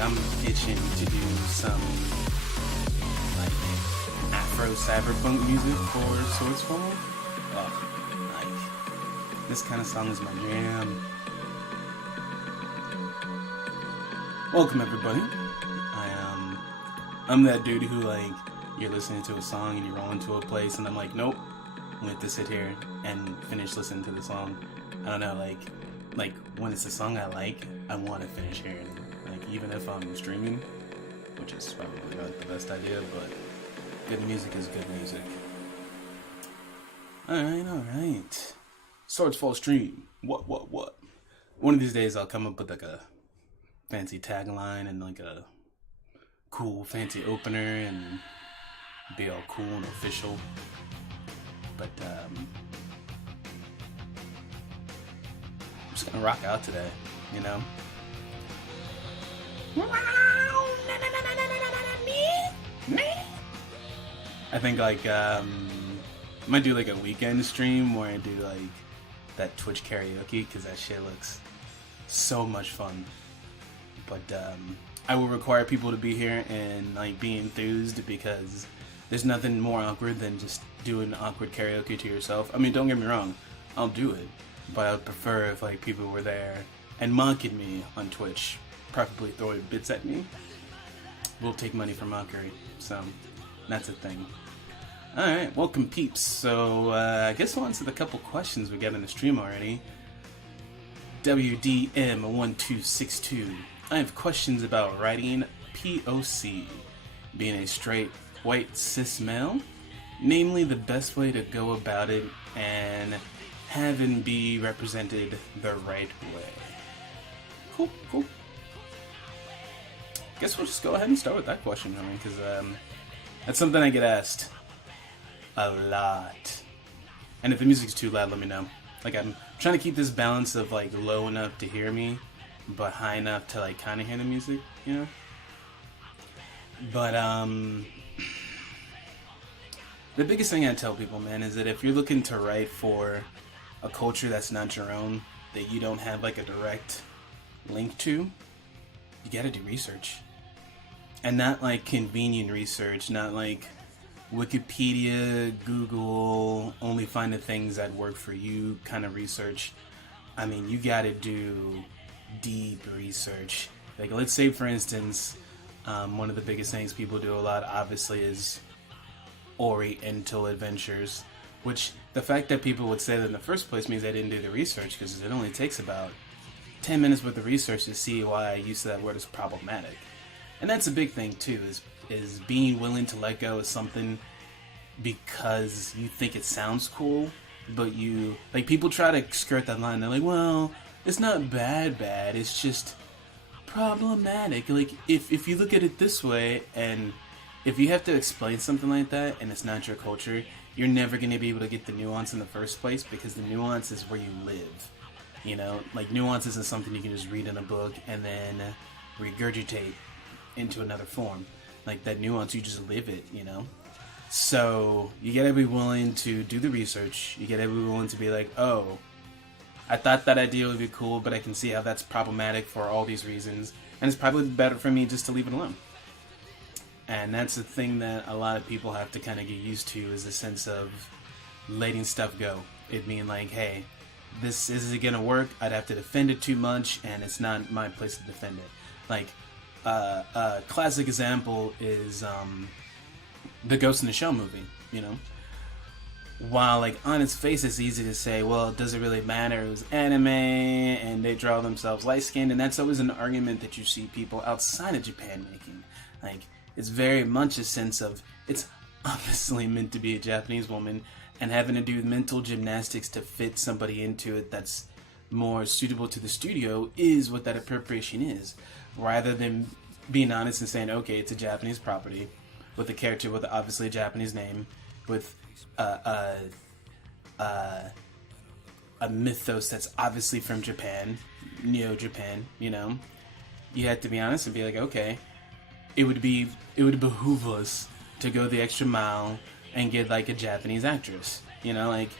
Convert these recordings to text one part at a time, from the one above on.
I'm itching to do some like Afro cyberpunk music for Swordsfall. Oh, like this kind of song is my jam. Welcome everybody. I'm that dude who like you're listening to a song and you roll into a place and I'm like, nope, I'm going to sit here and finish listening to the song. I don't know, like when it's a song I like, I want to finish hearing it. Like even if I'm streaming, which is probably not the best idea, but good music is good music. Alright. Swordsfall stream. What? One of these days I'll come up with like a fancy tagline and like a cool fancy opener and be all cool and official. But I'm just gonna rock out today, you know? I think like I might do like a weekend stream where I do like that Twitch karaoke because that shit looks so much fun. But I will require people to be here and like be enthused because there's nothing more awkward than just doing awkward karaoke to yourself. I mean, don't get me wrong, I'll do it, but I would prefer if like people were there and mocking me on Twitch, preferably throwing bits at me. We'll take money for mockery, so that's a thing. Alright, welcome peeps. So I guess we'll answer the couple questions we got in the stream already. WDM1262. I have questions about writing POC, being a straight, white, cis male, namely the best way to go about it and having be represented the right way. Cool. Guess we'll just go ahead and start with that question, I mean, because That's something I get asked a lot. And if the music's too loud, let me know. Like, I'm trying to keep this balance of like low enough to hear me, but high enough to like kind of hear the music, you know? But the biggest thing I tell people, man, is that if you're looking to write for a culture that's not your own, that you don't have like a direct link to, you gotta do research. And not like convenient research, not like Wikipedia, Google, only find the things that work for you kind of research. I mean, you gotta do deep research. Like, let's say, for instance, one of the biggest things people do a lot, obviously, is Oriental adventures, which the fact that people would say that in the first place means they didn't do the research, because it only takes about 10 minutes worth of research to see why use of that word is problematic. And that's a big thing too, is being willing to let go of something because you think it sounds cool, but you, like, people try to skirt that line. They're like, well, it's not bad, it's just problematic. Like, if you look at it this way, and if you have to explain something like that and it's not your culture, you're never going to be able to get the nuance in the first place, because the nuance is where you live. You know, like, nuance isn't something you can just read in a book and then regurgitate into another form. Like, that nuance, you just live it, you know? So you gotta be willing to do the research. You gotta be willing to be like, oh, I thought that idea would be cool, but I can see how that's problematic for all these reasons, and it's probably better for me just to leave it alone. And that's the thing that a lot of people have to kind of get used to, is the sense of letting stuff go. It being like, hey, this isn't gonna work, I'd have to defend it too much, and it's not my place to defend it. Like, a classic example is the Ghost in the Shell movie, you know? While, like, on its face it's easy to say, well, it doesn't really matter, it was anime, and they draw themselves light-skinned, and that's always an argument that you see people outside of Japan making. Like, it's very much a sense of, it's obviously meant to be a Japanese woman, and having to do mental gymnastics to fit somebody into it that's more suitable to the studio is what that appropriation is. Rather than being honest and saying, okay, it's a Japanese property, with a character with obviously a Japanese name, with a mythos that's obviously from Japan, Neo-Japan, you know? You have to be honest and be like, okay, it would behoove us to go the extra mile and get, like, a Japanese actress, you know, like,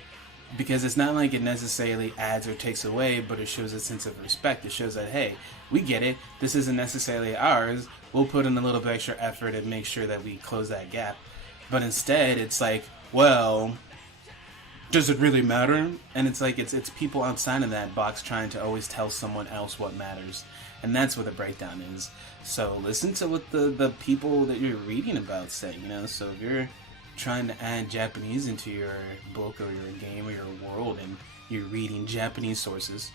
because it's not like it necessarily adds or takes away, but it shows a sense of respect. It shows that, hey, we get it, this isn't necessarily ours, we'll put in a little bit extra effort and make sure that we close that gap. But instead, it's like, well, does it really matter? And it's like, it's people outside of that box trying to always tell someone else what matters. And that's what the breakdown is. So listen to what the people that you're reading about say, you know? So if you're trying to add Japanese into your book or your game or your world, and you're reading Japanese sources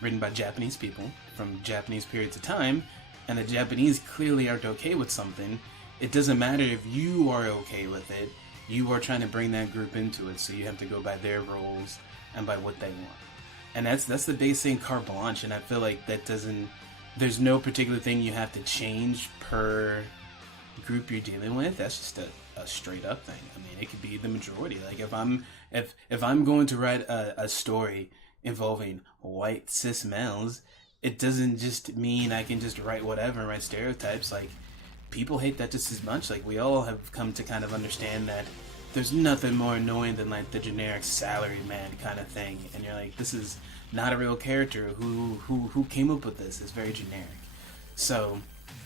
written by Japanese people from Japanese periods of time, and the Japanese clearly aren't okay with something, it doesn't matter if you are okay with it, you are trying to bring that group into it, so you have to go by their rules and by what they want. And that's the base thing, carte blanche, and I feel like that doesn't, there's no particular thing you have to change per group you're dealing with. That's just a straight up thing. I mean, it could be the majority. Like, if I'm going to write a story involving white cis males, it doesn't just mean I can just write whatever and write stereotypes. Like, people hate that just as much. Like, we all have come to kind of understand that there's nothing more annoying than, like, the generic salary man kind of thing. And you're like, this is not a real character. Who came up with this? It's very generic. So,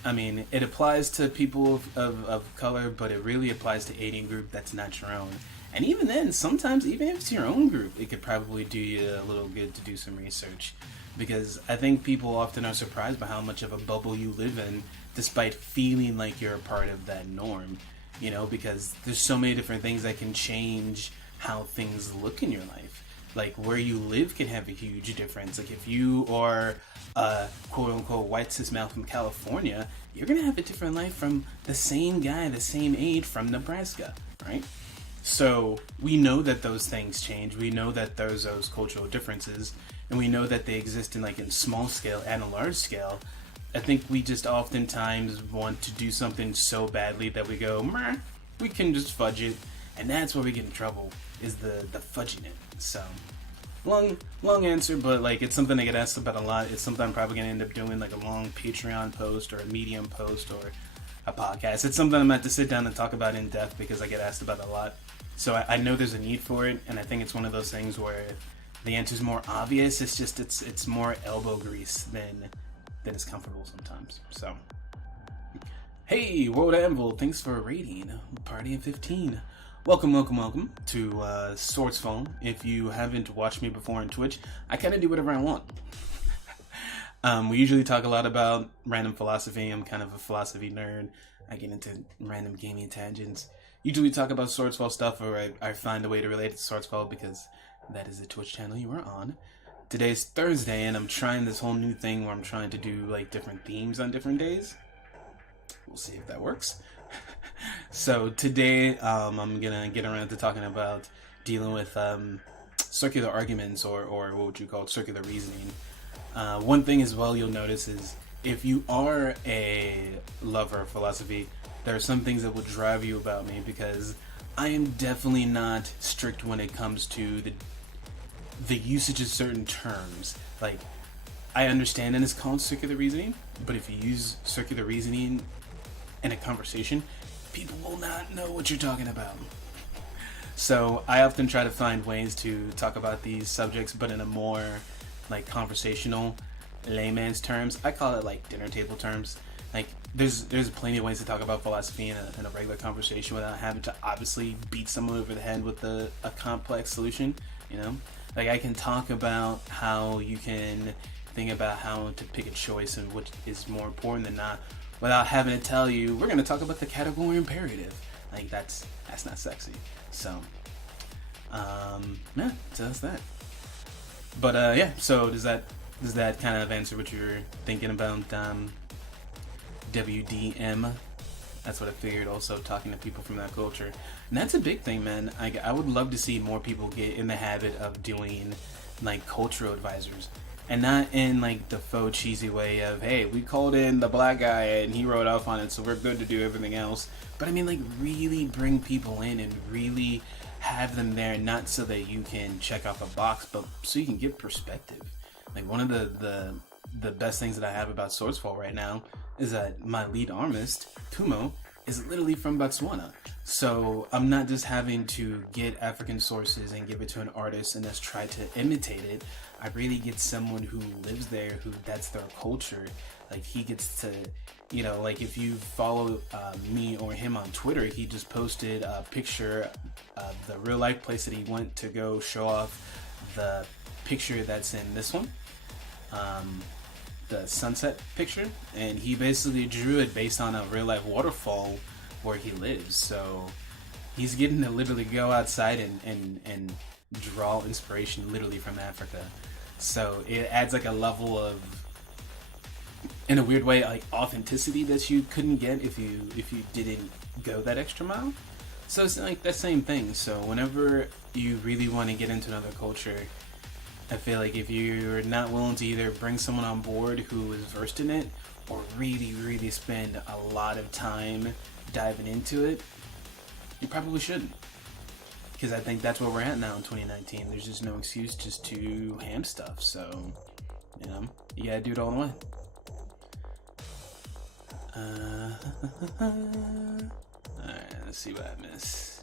I mean, it applies to people of color, but it really applies to any group that's not your own. And even then, sometimes, even if it's your own group, it could probably do you a little good to do some research. Because I think people often are surprised by how much of a bubble you live in, despite feeling like you're a part of that norm. You know, because there's so many different things that can change how things look in your life. Like, where you live can have a huge difference. Like, if you are a quote-unquote white cis male from California, you're going to have a different life from the same guy, the same age from Nebraska, right? So we know that those things change. We know that there's those cultural differences, and we know that they exist in small scale and a large scale. I think we just oftentimes want to do something so badly that we go, meh, we can just fudge it, and that's where we get in trouble, is the fudging it. So long answer, but like it's something I get asked about a lot. It's something I'm probably gonna end up doing, like a long Patreon post or a Medium post or a podcast. It's something I'm gonna have to sit down and talk about in depth because I get asked about a lot. So I know there's a need for it, and I think it's one of those things where the answer's more obvious. It's just it's more elbow grease than is comfortable sometimes. So hey, World Anvil, thanks for rating Party of 15. Welcome to Swordsfall. If you haven't watched me before on Twitch, I kind of do whatever I want. We usually talk a lot about random philosophy. I'm kind of a philosophy nerd. I get into random gaming tangents. Usually talk about Swordsfall stuff, or I find a way to relate it to Swordsfall because that is the Twitch channel you are on. Today's Thursday, and I'm trying this whole new thing where I'm trying to do like different themes on different days. We'll see if that works. So today, I'm gonna get around to talking about dealing with circular arguments, or what would you call it, circular reasoning. One thing as well you'll notice is if you are a lover of philosophy, there are some things that will drive you about me because I am definitely not strict when it comes to the usage of certain terms. Like, I understand that it's called circular reasoning, but if you use circular reasoning in a conversation, people will not know what you're talking about. So I often try to find ways to talk about these subjects, but in a more like conversational, layman's terms. I call it like dinner table terms. Like there's plenty of ways to talk about philosophy in a regular conversation without having to obviously beat someone over the head with a complex solution. You know, like I can talk about how you can think about how to pick a choice and which is more important than not, without having to tell you we're going to talk about the category imperative. Like that's not sexy. So yeah, so that's that. But yeah, so does that kind of answer what you were thinking about WDM? That's what I figured, also talking to people from that culture. And that's a big thing, man. I would love to see more people get in the habit of doing like cultural advisors. And not in like the faux cheesy way of, hey, we called in the black guy and he wrote off on it, so we're good to do everything else. But I mean, like, really bring people in and really have them there, not so that you can check off a box, but so you can get perspective. Like, one of the best things that I have about Swordsfall right now is that my lead armist, Kumo, is literally from Botswana. So I'm not just having to get African sources and give it to an artist and just try to imitate it. I really get someone who lives there, who that's their culture. Like, he gets to, you know, like if you follow me or him on Twitter, he just posted a picture of the real life place that he went to go show off the picture that's in this one, the sunset picture, and he basically drew it based on a real life waterfall where he lives. So he's getting to literally go outside and draw inspiration literally from Africa. So it adds like a level of, in a weird way, like authenticity that you couldn't get if you didn't go that extra mile. So it's like that same thing. So whenever you really want to get into another culture, I feel like if you're not willing to either bring someone on board who is versed in it or really spend a lot of time diving into it, you probably shouldn't. Because I think that's where we're at now in 2019. There's just no excuse just to ham stuff. So, you know, you gotta do it all the way. Alright, let's see what I missed.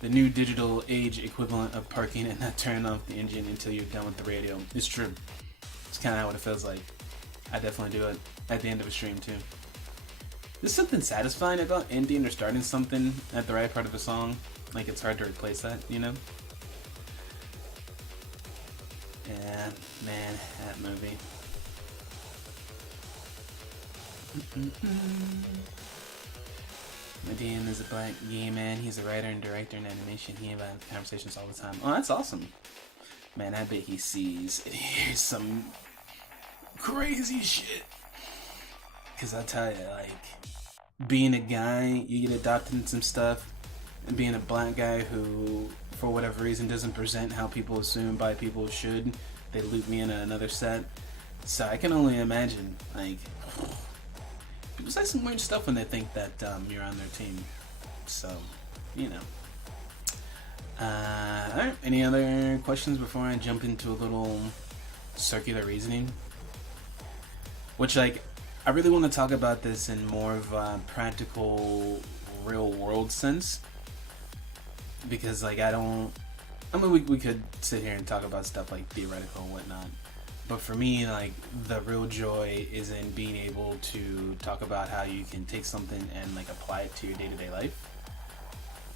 The new digital age equivalent of parking and not turning off the engine until you're done with the radio. It's true. It's kind of what it feels like. I definitely do it at the end of a stream too. There's something satisfying about ending or starting something at the right part of a song. Like, it's hard to replace that, you know? Yeah, man, that movie. My DM is a black gay man. He's a writer and director in animation. He invites conversations all the time. Oh, that's awesome. Man, I bet he sees and hears some crazy shit. Because I tell you, like, being a guy, you get adopted in some stuff, and being a black guy who, for whatever reason, doesn't present how people assume bi people should, they loop me in another set. So I can only imagine, like, people say some weird stuff when they think that you're on their team. So, you know. Alright, any other questions before I jump into a little circular reasoning? Which, like, I really want to talk about this in more of a practical, real world sense. Because, like, we could sit here and talk about stuff like theoretical and whatnot. But for me, like, the real joy is in being able to talk about how you can take something and, like, apply it to your day-to-day life.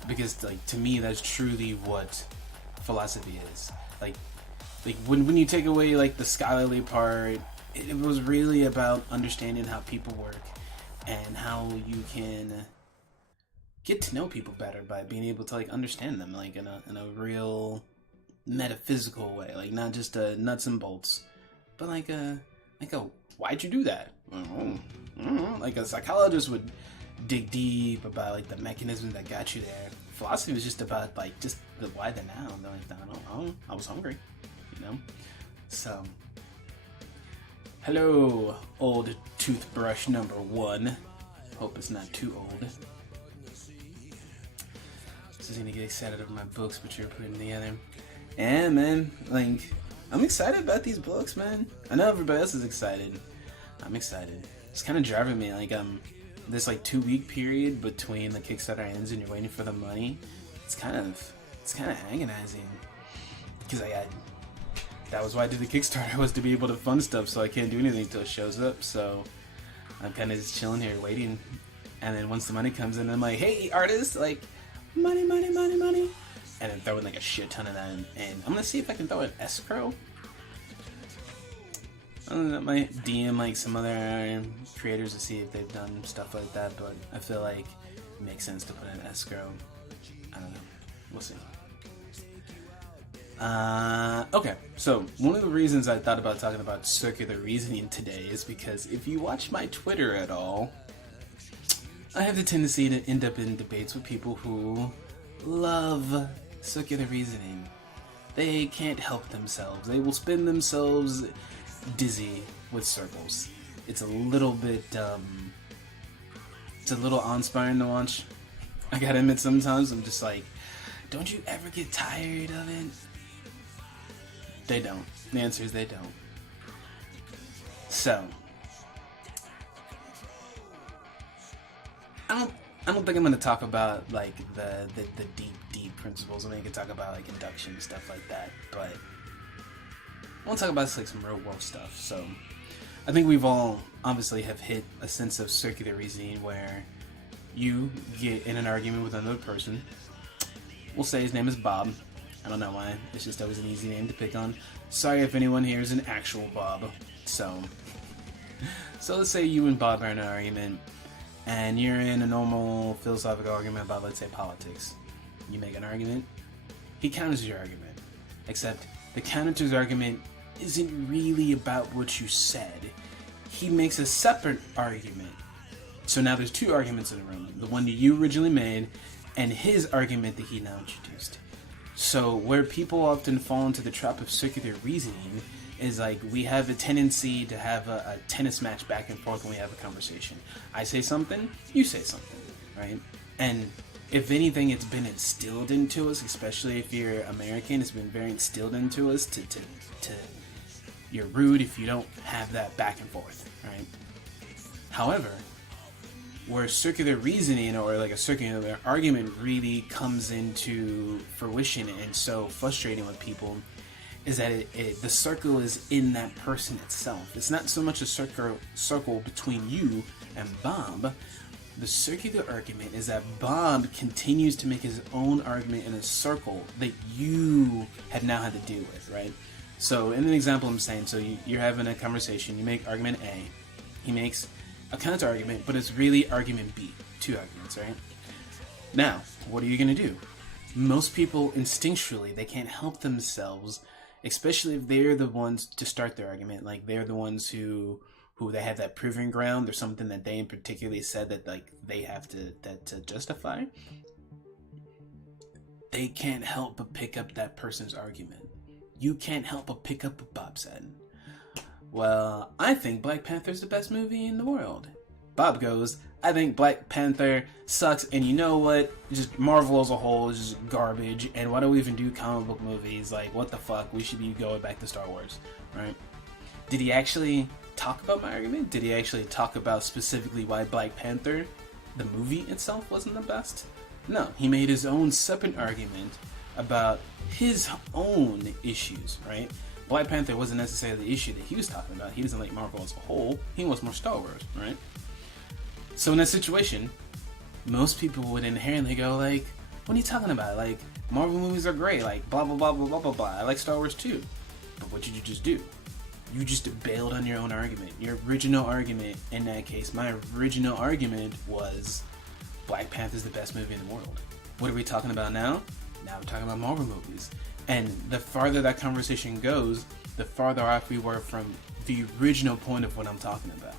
Because, like, to me, that's truly what philosophy is. Like when you take away, like, the scholarly part, it was really about understanding how people work and how you can get to know people better by being able to, like, understand them, like, in a real metaphysical way, like, not just nuts and bolts, but like a why'd you do that? Like, a psychologist would dig deep about, like, the mechanisms that got you there. Philosophy was just about, like, just the why the now. They're like, I was hungry, you know. So, hello, old toothbrush number 1. Hope it's not too old. Just gonna get excited over my books, which you're putting together. And man, like, I'm excited about these books, man. I know everybody else is excited. I'm excited. It's kind of driving me, like, this, like, 2-week period between the Kickstarter ends and you're waiting for the money. It's kind of agonizing, because that was why I did the Kickstarter, was to be able to fund stuff, so I can't do anything until it shows up. So I'm kind of just chilling here waiting, and then once the money comes in, I'm like, hey, artists, like, money, and then throw in, like, a shit ton of that, and I'm gonna see if I can throw an escrow. I might DM, like, some other creators to see if they've done stuff like that, but I feel like it makes sense to put an escrow. I don't know. We'll see. Okay, so one of the reasons I thought about talking about circular reasoning today is because if you watch my Twitter at all, I have the tendency to end up in debates with people who love circular reasoning. They can't help themselves. They will spin themselves dizzy with circles. It's a little bit, it's a little awe-inspiring to watch. I gotta admit, sometimes I'm just like, don't you ever get tired of it? They don't. The answer is they don't. So, I don't think I'm gonna talk about, like, the deep principles. I mean, I can talk about, like, induction and stuff like that, but I want to talk about, like, some real world stuff. So, I think we've all obviously have hit a sense of circular reasoning where you get in an argument with another person. We'll say his name is Bob. I don't know why. It's just always an easy name to pick on. Sorry if anyone here is an actual Bob. So let's say you and Bob are in an argument, and you're in a normal philosophical argument about, let's say, politics. You make an argument. He counters your argument. Except the counter to his argument isn't really about what you said. He makes a separate argument. So now there's 2 arguments in the room. The one that you originally made, and his argument that he now introduced. So where people often fall into the trap of circular reasoning is, like, we have a tendency to have a tennis match back and forth when we have a conversation. I say something, you say something, right? And if anything, it's been instilled into us, especially if you're American, it's been very instilled into us to you're rude if you don't have that back and forth, right? However, where circular reasoning, or like a circular argument, really comes into fruition and so frustrating with people, is that the circle is in that person itself. It's not so much a circle between you and Bob. The circular argument is that Bob continues to make his own argument in a circle that you have now had to deal with, right? So in an example I'm saying, so you're having a conversation, you make argument A, he makes a counter argument, but it's really argument B. 2 arguments, right? Now, what are you going to do? Most people instinctually, they can't help themselves, especially if they're the ones to start their argument. Like, they're the ones who they have that proving ground, or something that they in particularly said that, like, they have to justify. They can't help but pick up that person's argument. You can't help but pick up what Bob said. Well, I think Black Panther is the best movie in the world. Bob goes, I think Black Panther sucks, and you know what? Just Marvel as a whole is just garbage, and why do we even do comic book movies? Like, what the fuck? We should be going back to Star Wars, right? Did he actually talk about my argument? Did he actually talk about specifically why Black Panther, the movie itself, wasn't the best? No, he made his own separate argument about his own issues, right? Black Panther wasn't necessarily the issue that he was talking about. He doesn't like Marvel as a whole. He wants more Star Wars, right? So in that situation, most people would inherently go like, what are you talking about? Like, Marvel movies are great, like, blah, blah, blah, blah, blah, blah, blah. I like Star Wars too. But what did you just do? You just bailed on your own argument. Your original argument, in that case, my original argument was Black Panther is the best movie in the world. What are we talking about now? Now we're talking about Marvel movies. And the farther that conversation goes, the farther off we were from the original point of what I'm talking about.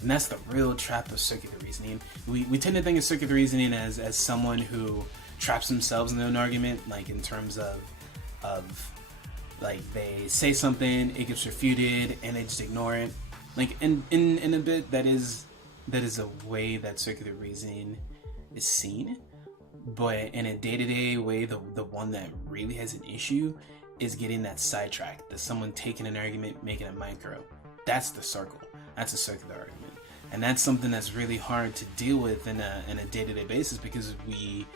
And that's the real trap of circular reasoning. We tend to think of circular reasoning as someone who traps themselves in their own argument, like in terms of like they say something, it gets refuted, and they just ignore it. Like in a bit, that is a way that circular reasoning is seen. But in a day-to-day way, the one that really has an issue is getting that sidetracked. That someone taking an argument, making a micro. That's the circle. That's a circular argument. And that's something that's really hard to deal with in a day-to-day basis, because we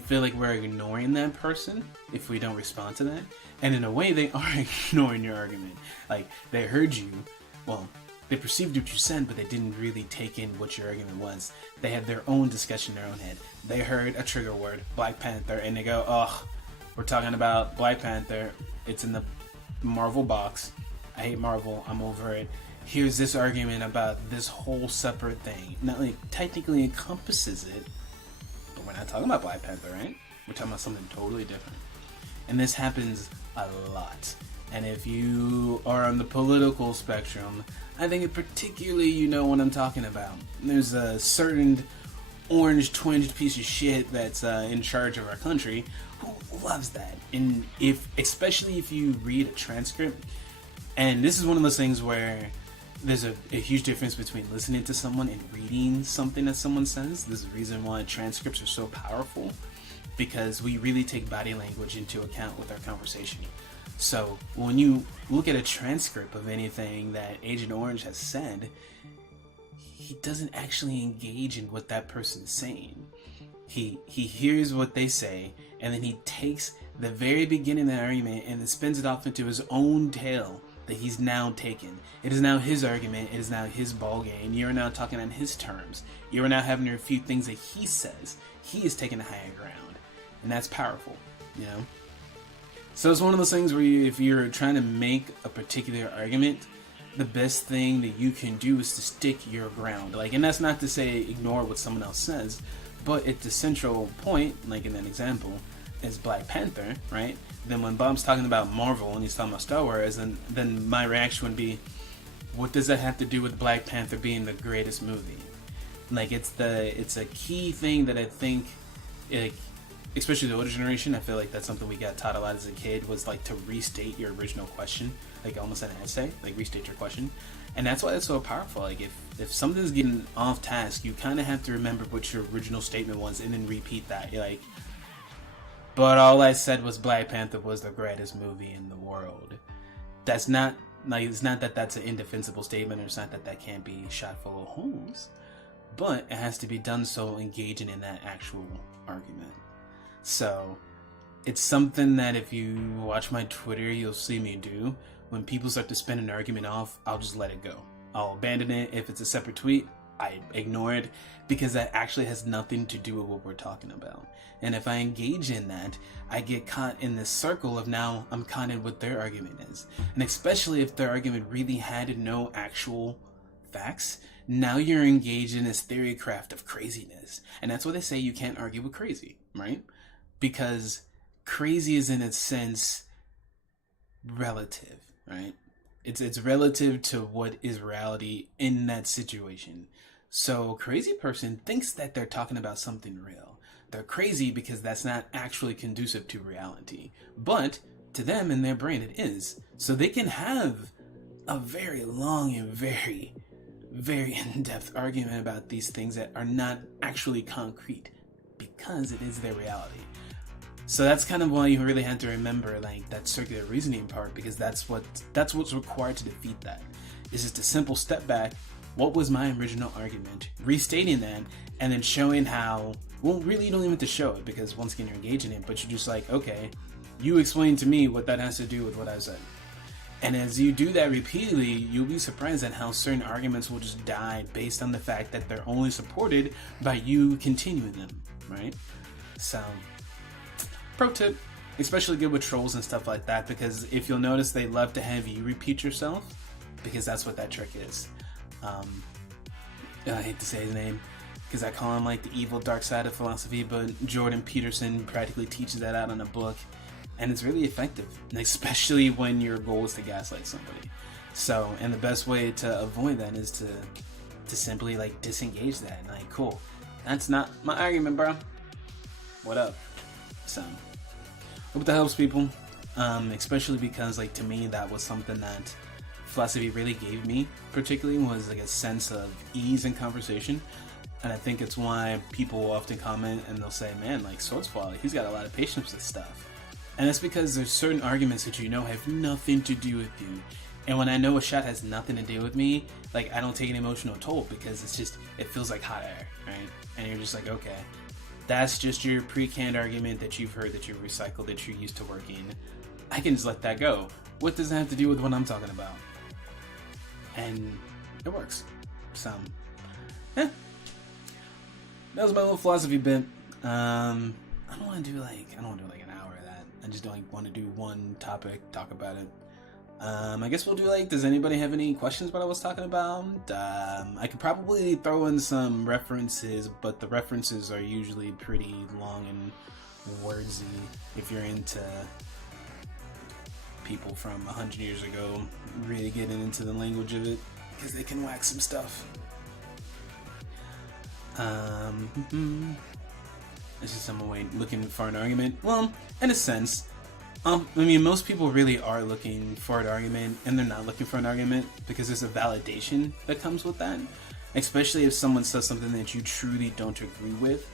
feel like we're ignoring that person if we don't respond to that. And in a way, they are ignoring your argument. Like, they heard you, well, they perceived what you said, but they didn't really take in what your argument was. They had their own discussion in their own head. They heard a trigger word, Black Panther, and they go, ugh, we're talking about Black Panther. It's in the Marvel box. I hate Marvel. I'm over it. Here's this argument about this whole separate thing. Not like technically encompasses it, but we're not talking about Black Panther, right? We're talking about something totally different. And this happens a lot. And if you are on the political spectrum, I think particularly you know what I'm talking about. There's a certain orange twinged piece of shit that's in charge of our country who loves that. And especially if you read a transcript, and this is one of those things where there's a huge difference between listening to someone and reading something that someone says. There's a reason why transcripts are so powerful, because we really take body language into account with our conversation. So when you look at a transcript of anything that Agent Orange has said, he doesn't actually engage in what that person's saying. He hears what they say, and then he takes the very beginning of the argument and then spins it off into his own tale that he's now taken. It is now his argument. It is now his ball game. You are now talking on his terms. You are now having to refute things that he says. He is taking a higher ground, and that's powerful, you know? So it's one of those things where if you're trying to make a particular argument, the best thing that you can do is to stick your ground. Like, and that's not to say ignore what someone else says, but at the central point, like in that example, is Black Panther, right? Then when Bob's talking about Marvel and he's talking about Star Wars, and then my reaction would be, what does that have to do with Black Panther being the greatest movie? Like, it's a key thing that I think, like, especially the older generation, I feel like that's something we got taught a lot as a kid, was like to restate your original question, like almost an essay, like restate your question. And that's why it's so powerful. Like if something's getting off task, you kind of have to remember what your original statement was and then repeat that. You're like, but all I said was Black Panther was the greatest movie in the world. That's not, like, it's not that that's an indefensible statement, or it's not that that can't be shot full of holes, but it has to be done so engaging in that actual argument. So it's something that if you watch my Twitter, you'll see me do. When people start to spin an argument off, I'll just let it go. I'll abandon it. If it's a separate tweet, I ignore it, because that actually has nothing to do with what we're talking about. And if I engage in that, I get caught in this circle of now I'm caught in what their argument is. And especially if their argument really had no actual facts, now you're engaged in this theory craft of craziness. And that's why they say you can't argue with crazy, right? Because crazy is in a sense relative, right? It's relative to what is reality in that situation. So a crazy person thinks that they're talking about something real. They're crazy because that's not actually conducive to reality. But to them, in their brain, it is. So they can have a very long and very very in-depth argument about these things that are not actually concrete because it is their reality. So that's kind of why you really have to remember like that circular reasoning part, because that's what's required to defeat that. Is just a simple step back. What was my original argument? Restating that, and then showing how. Well, really, you don't even have to show it because once again you're engaging in it. But you're just like, okay, you explain to me what that has to do with what I said. And as you do that repeatedly, you'll be surprised at how certain arguments will just die based on the fact that they're only supported by you continuing them, right? So, pro tip, especially good with trolls and stuff like that, because if you'll notice, they love to have you repeat yourself, because that's what that trick is. I hate to say his name, because I call him like the evil dark side of philosophy, but Jordan Peterson practically teaches that out in a book. And it's really effective, especially when your goal is to gaslight somebody. So, and the best way to avoid that is to simply like disengage that. And like, cool, that's not my argument, bro. What up? So, hope that helps people. Especially because like to me, that was something that philosophy really gave me, particularly was like a sense of ease in conversation. And I think it's why people will often comment and they'll say, man, like Swordsfall, he's got a lot of patience with stuff. And that's because there's certain arguments that you know have nothing to do with you. And when I know a shot has nothing to do with me, like I don't take an emotional toll because it's just, it feels like hot air, right? And you're just like, okay, that's just your pre-canned argument that you've heard, that you've recycled, that you're used to working. I can just let that go. What does that have to do with what I'm talking about? And it works. So, yeah. That was my little philosophy bit. I don't want to do like an hour of that. I just don't want to do one topic, talk about it. I guess we'll do like, does anybody have any questions about what I was talking about? I could probably throw in some references, but the references are usually pretty long and wordsy if you're into people from 100 years ago really getting into the language of it, because they can whack some stuff. This is someone looking for an argument. Well, in a sense, I mean, most people really are looking for an argument, and they're not looking for an argument because there's a validation that comes with that. Especially if someone says something that you truly don't agree with.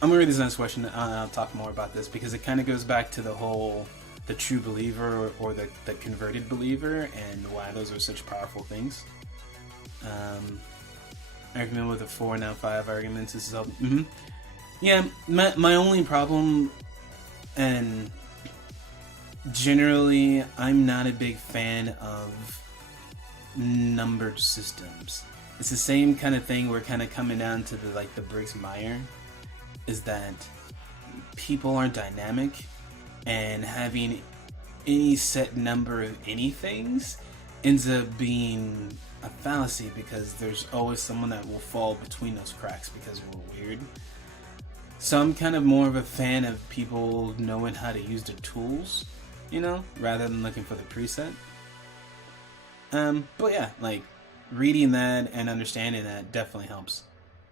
I'm gonna read this next question, and I'll talk more about this because it kind of goes back to the true believer or the converted believer and why those are such powerful things. Argument with a 4, now 5 arguments. This is all. Yeah, my only problem, and generally, I'm not a big fan of numbered systems. It's the same kind of thing. We're kind of coming down to the Briggs-Meyer, is that people are dynamic, and having any set number of anythings ends up being a fallacy, because there's always someone that will fall between those cracks because we're weird. So I'm kind of more of a fan of people knowing how to use the tools, rather than looking for the preset. But yeah, like reading that and understanding that definitely helps.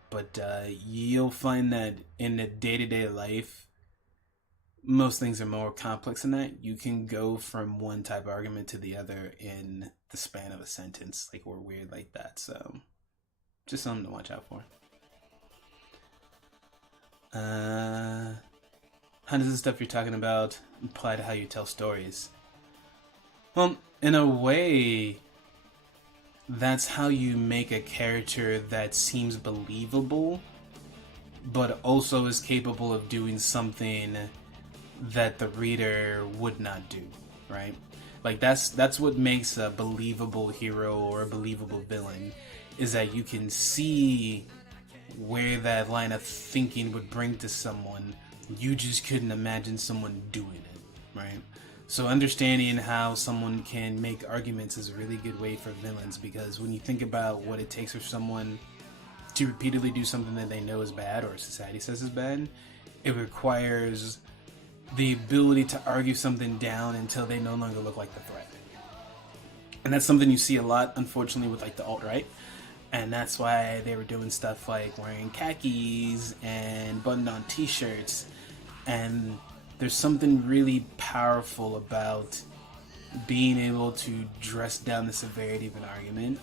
But you'll find that in the day-to-day life, most things are more complex than that. You can go from one type of argument to the other in the span of a sentence. Like, we're weird like that. So, just something to watch out for. How does the stuff you're talking about apply to how you tell stories? Well, in a way, that's how you make a character that seems believable, but also is capable of doing something that the reader would not do, right? Like that's what makes a believable hero or a believable villain, is that you can see where that line of thinking would bring to someone. You just couldn't imagine someone doing it, right? So understanding how someone can make arguments is a really good way for villains, because when you think about what it takes for someone to repeatedly do something that they know is bad or society says is bad, it requires the ability to argue something down until they no longer look like the threat. And that's something you see a lot, unfortunately, with like the alt-right. And that's why they were doing stuff like wearing khakis and buttoned-on t-shirts. And there's something really powerful about being able to dress down the severity of an argument,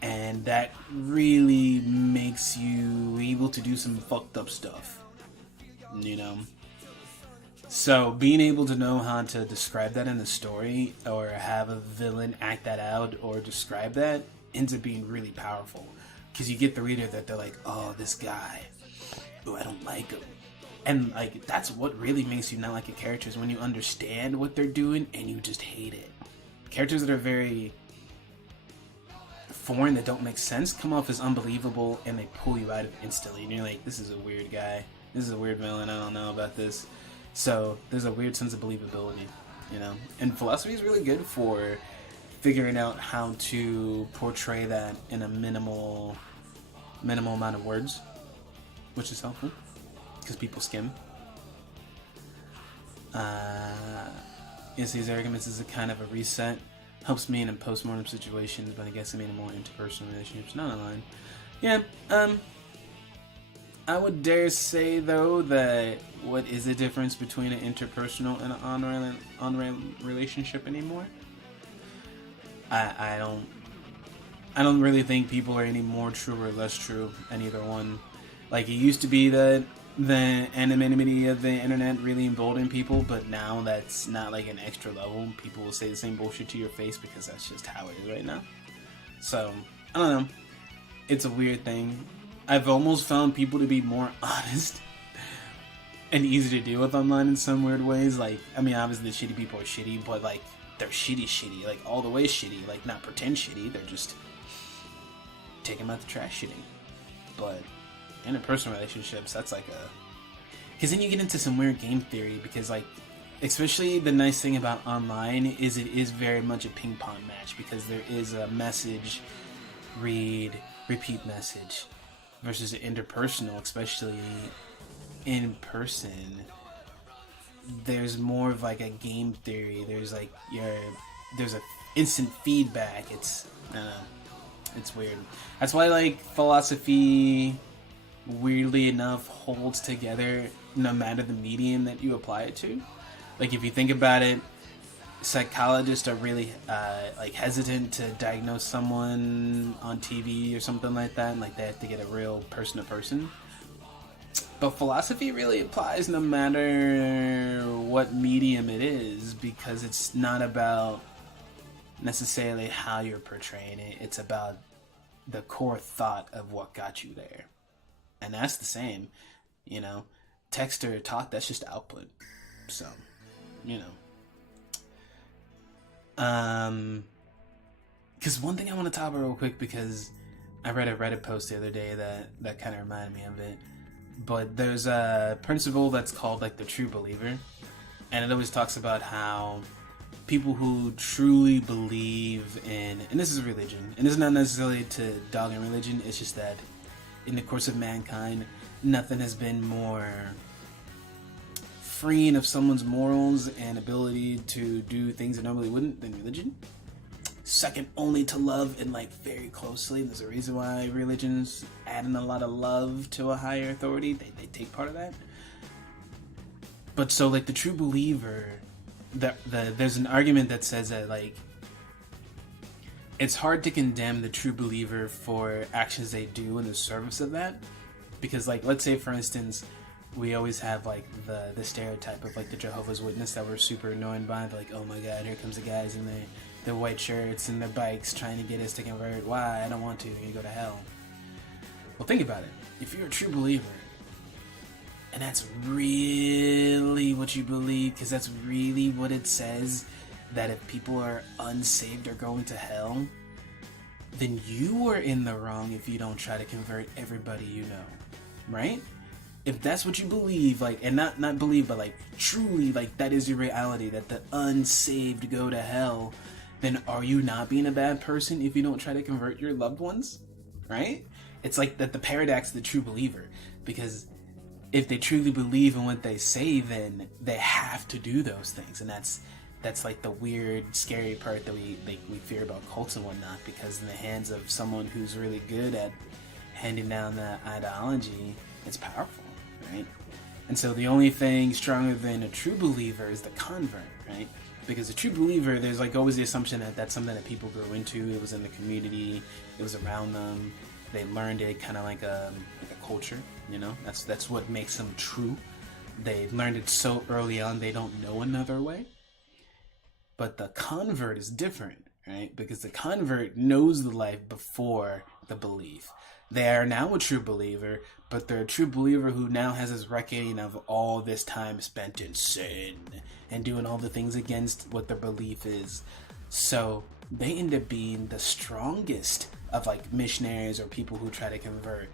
and that really makes you able to do some fucked up stuff, you know? So being able to know how to describe that in a story, or have a villain act that out or describe that, ends up being really powerful. Because you get the reader that they're like, oh, this guy, oh, I don't like him. And like, that's what really makes you not like a character, is when you understand what they're doing and you just hate it. Characters that are very foreign, that don't make sense, come off as unbelievable, and they pull you out of it instantly. And you're like, this is a weird guy. This is a weird villain. I don't know about this. So there's a weird sense of believability, you know? And philosophy is really good for figuring out how to portray that in a minimal amount of words, which is helpful, because people skim. Yes, these arguments is a kind of a reset. Helps me in postmortem situations, but I guess I mean in more interpersonal relationships, not online. Yeah, I would dare say, though, that what is the difference between an interpersonal and an on-rail relationship anymore? I don't really think people are any more true or less true in either one. Like, it used to be that the anonymity of the internet really emboldened people, but now that's not like an extra level. People will say the same bullshit to your face because that's just how it is right now. So, I don't know. It's a weird thing. I've almost found people to be more honest and easy to deal with online in some weird ways. Like, I mean, obviously the shitty people are shitty, but like, they're shitty, like all the way shitty, like not pretend shitty, they're just take them out the trash shitting. But interpersonal relationships, that's like because then you get into some weird game theory, because like, especially the nice thing about online is it is very much a ping pong match, because there is a message, read, repeat message, versus interpersonal, especially in person. There's more of like a game theory. There's like there's a instant feedback. It's I don't know. It's weird. That's why like philosophy, weirdly enough, holds together no matter the medium that you apply it to. Like if you think about it, psychologists are really like hesitant to diagnose someone on TV or something like that, and like they have to get a real person to person. But philosophy really applies no matter what medium it is, because it's not about necessarily how you're portraying it. It's about the core thought of what got you there. And that's the same, you know. Text or talk, that's just output. So, you know. Because one thing I want to talk about real quick, because I read a Reddit post the other day that kind of reminded me of it. But there's a principle that's called like the true believer, and it always talks about how people who truly believe in, and this is religion, and it's not necessarily to dog in religion, it's just that in the course of mankind, nothing has been more freeing of someone's morals and ability to do things they normally wouldn't than religion. Second only to love, and like very closely. There's a reason why religions adding a lot of love to a higher authority. They take part of that. But so like the true believer, there's an argument that says that like it's hard to condemn the true believer for actions they do in the service of that, because like let's say for instance, we always have like the stereotype of like the Jehovah's Witness that we're super annoyed by. They're like, oh my god, here comes the guys in their white shirts and their bikes trying to get us to convert. Why? I don't want to. You go to hell. Well, think about it. If you're a true believer, and that's really what you believe, because that's really what it says, that if people are unsaved or going to hell, then you are in the wrong if you don't try to convert everybody you know, right? If that's what you believe, like, and not believe, but like truly, like that is your reality, that the unsaved go to hell, then are you not being a bad person if you don't try to convert your loved ones, right? It's like that the paradox of the true believer, because if they truly believe in what they say, then they have to do those things, and that's like the weird, scary part that we fear about cults and whatnot, because in the hands of someone who's really good at handing down that ideology, it's powerful, right? And so the only thing stronger than a true believer is the convert, right? Because a true believer, there's like always the assumption that that's something that people grow into. It was in the community, it was around them, they learned it, kind of like a culture. You know, that's what makes them true. They learned it so early on, they don't know another way. But the convert is different, right? Because the convert knows the life before the belief. They are now a true believer, but they're a true believer who now has this reckoning of all this time spent in sin and doing all the things against what their belief is. So they end up being the strongest of like missionaries or people who try to convert,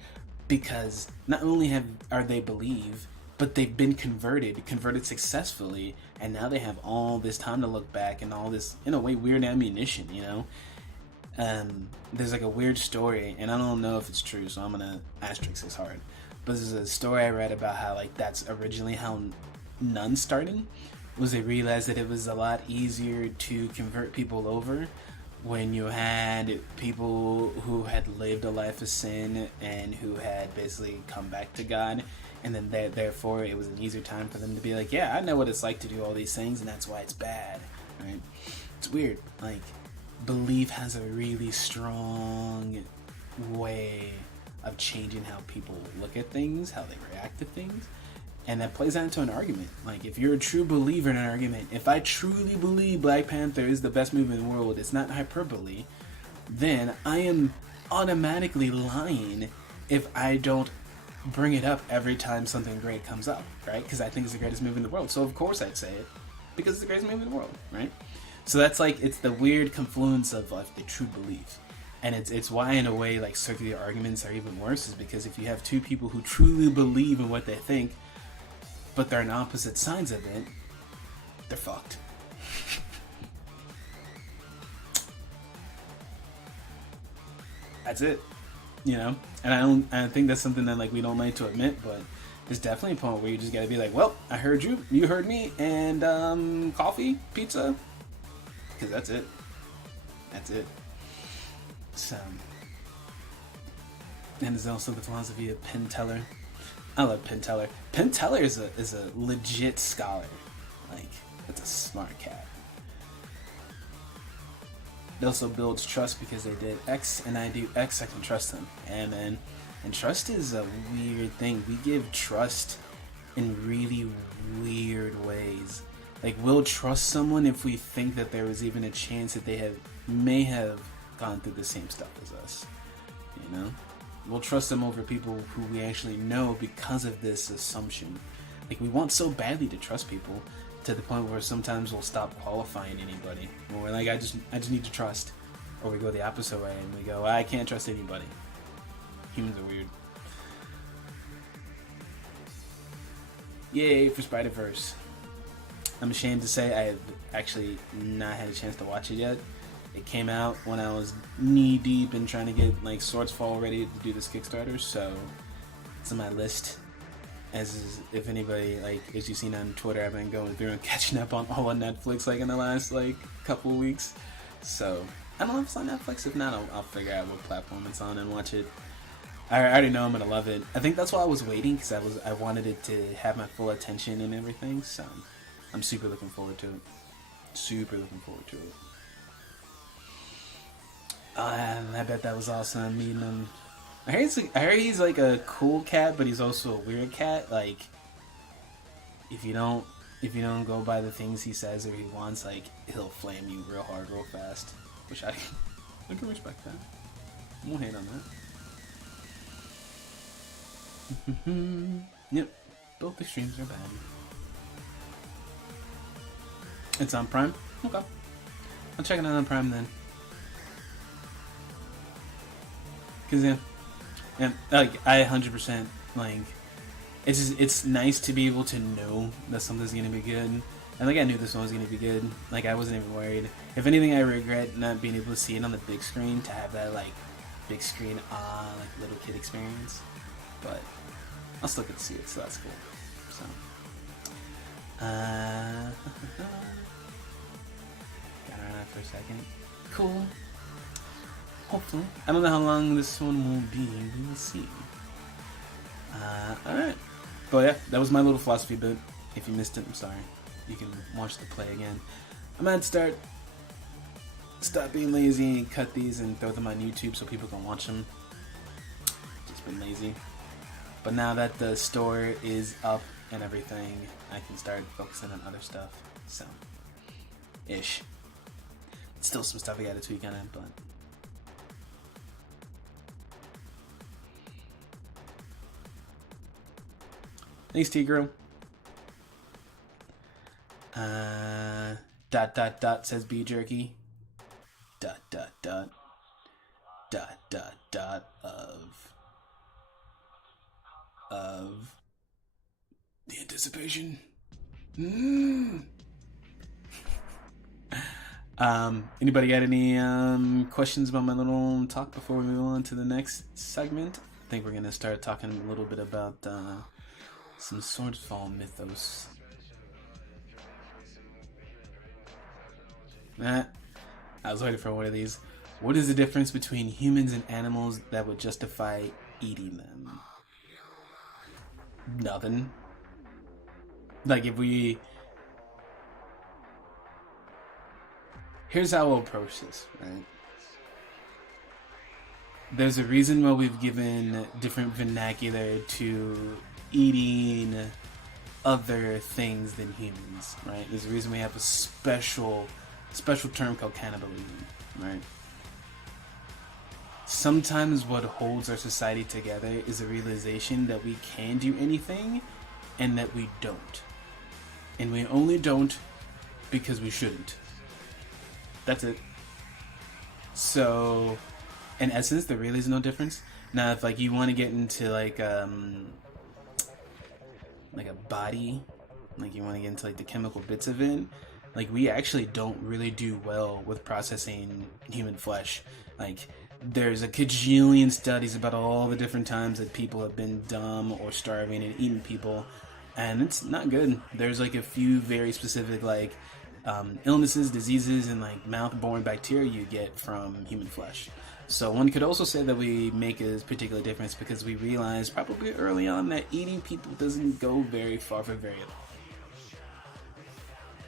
because not only are they believe, but they've been converted successfully, and now they have all this time to look back and all this, in a way, weird ammunition, you know? There's like a weird story, and I don't know if it's true, so I'm gonna asterisk this hard. But there's a story I read about how like that's originally how nuns started, was they realized that it was a lot easier to convert people over when you had people who had lived a life of sin and who had basically come back to God. And then therefore it was an easier time for them to be like, yeah, I know what it's like to do all these things, and that's why it's bad, right? It's weird. Like, belief has a really strong way of changing how people look at things, how they react to things. And that plays out into an argument. Like, if you're a true believer in an argument, if I truly believe Black Panther is the best movie in the world, it's not hyperbole, then I am automatically lying if I don't bring it up every time something great comes up, right? Because I think it's the greatest movie in the world. So of course I'd say it, because it's the greatest movie in the world, right? So that's like, it's the weird confluence of like the true belief. And it's why, in a way, like circular arguments are even worse, is because if you have two people who truly believe in what they think, but they're on opposite sides of it, they're fucked. That's it. You know? And I think that's something that like we don't like to admit, but there's definitely a point where you just gotta be like, well, I heard you, you heard me, and coffee, pizza, because that's it. That's it. So, and there's also the philosophy of Penn Teller. I love Penn Teller. Penn Teller is a legit scholar. Like, that's a smart cat. It also builds trust because they did X and I do X, I can trust them. And trust is a weird thing. We give trust in really weird ways. Like, we'll trust someone if we think that there was even a chance that they may have gone through the same stuff as us. You know? We'll trust them over people who we actually know because of this assumption. Like, we want so badly to trust people, to the point where sometimes we'll stop qualifying anybody. When we're like, I just need to trust. Or we go the opposite way and we go, I can't trust anybody. Humans are weird. Yay for Spider-Verse. I'm ashamed to say I have actually not had a chance to watch it yet. It came out when I was knee deep in trying to get like Swordsfall ready to do this Kickstarter, so it's on my list. As is, if anybody, like, as you've seen on Twitter, I've been going through and catching up on all on Netflix like in the last like couple of weeks. So I don't know if it's on Netflix. If not, I'll figure out what platform it's on and watch it. I already know I'm gonna love it. I think that's why I was waiting, because I wanted it to have my full attention and everything. So I'm super looking forward to it. Super looking forward to it. I bet that was awesome meeting him. I heard he's like a cool cat, but he's also a weird cat. Like, if you don't go by the things he says or he wants, like, he'll flame you real hard, real fast. Which I can respect that. I won't hate on that. Yep, both the streams are bad. It's on Prime? Okay. I'll check it out on Prime then. Cause yeah, like, I 100% like, it's nice to be able to know that something's gonna be good, and like I knew this one was gonna be good. Like, I wasn't even worried. If anything, I regret not being able to see it on the big screen, to have that like big screen like little kid experience. But I'll still get to see it, so that's cool. So got around that for a second. Cool. Hopefully. I don't know how long this one will be. We will see. Alright. But yeah, that was my little philosophy bit. If you missed it, I'm sorry. You can watch the play again. I might stop being lazy and cut these and throw them on YouTube so people can watch them. Just been lazy. But now that the store is up and everything, I can start focusing on other stuff. So, ish. Still some stuff I gotta tweak on it, but thanks, T-Girl. Says B Jerky. Of the anticipation. Anybody got any questions about my little talk before we move on to the next segment? I think we're gonna start talking a little bit about some Swordsfall mythos. I was waiting for one of these. What is the difference between humans and animals that would justify eating them? Nothing. Like, if we... Here's how we'll approach this, right? There's a reason why we've given different vernacular to eating other things than humans, right? There's a reason we have a special term called cannibalism, right? Sometimes what holds our society together is the realization that we can do anything and that we don't. And we only don't because we shouldn't. That's it. So, in essence, there really is no difference. Now, if like you want to get into like a body, like you want to get into like the chemical bits of it, like we actually don't really do well with processing human flesh. Like there's a cajillion studies about all the different times that people have been dumb or starving and eating people, and it's not good. There's like a few very specific like illnesses, diseases, and like mouth-borne bacteria you get from human flesh. So one could also say that we make a particular difference because we realized probably early on that eating people doesn't go very far for very long.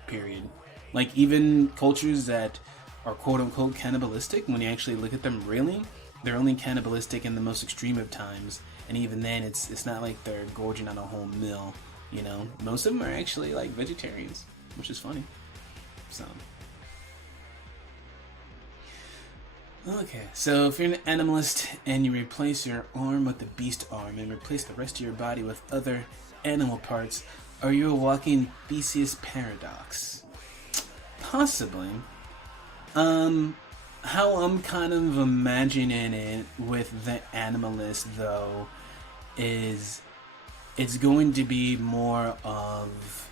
Period. Like even cultures that are quote-unquote cannibalistic, when you actually look at them really, they're only cannibalistic in the most extreme of times, and even then it's not like they're gorging on a whole meal, you know? Most of them are actually like vegetarians, which is funny. So okay, so if you're an animalist and you replace your arm with the beast arm and replace the rest of your body with other animal parts, are you a walking Theseus paradox? Possibly. How I'm kind of imagining it with the animalist, though, is it's going to be more of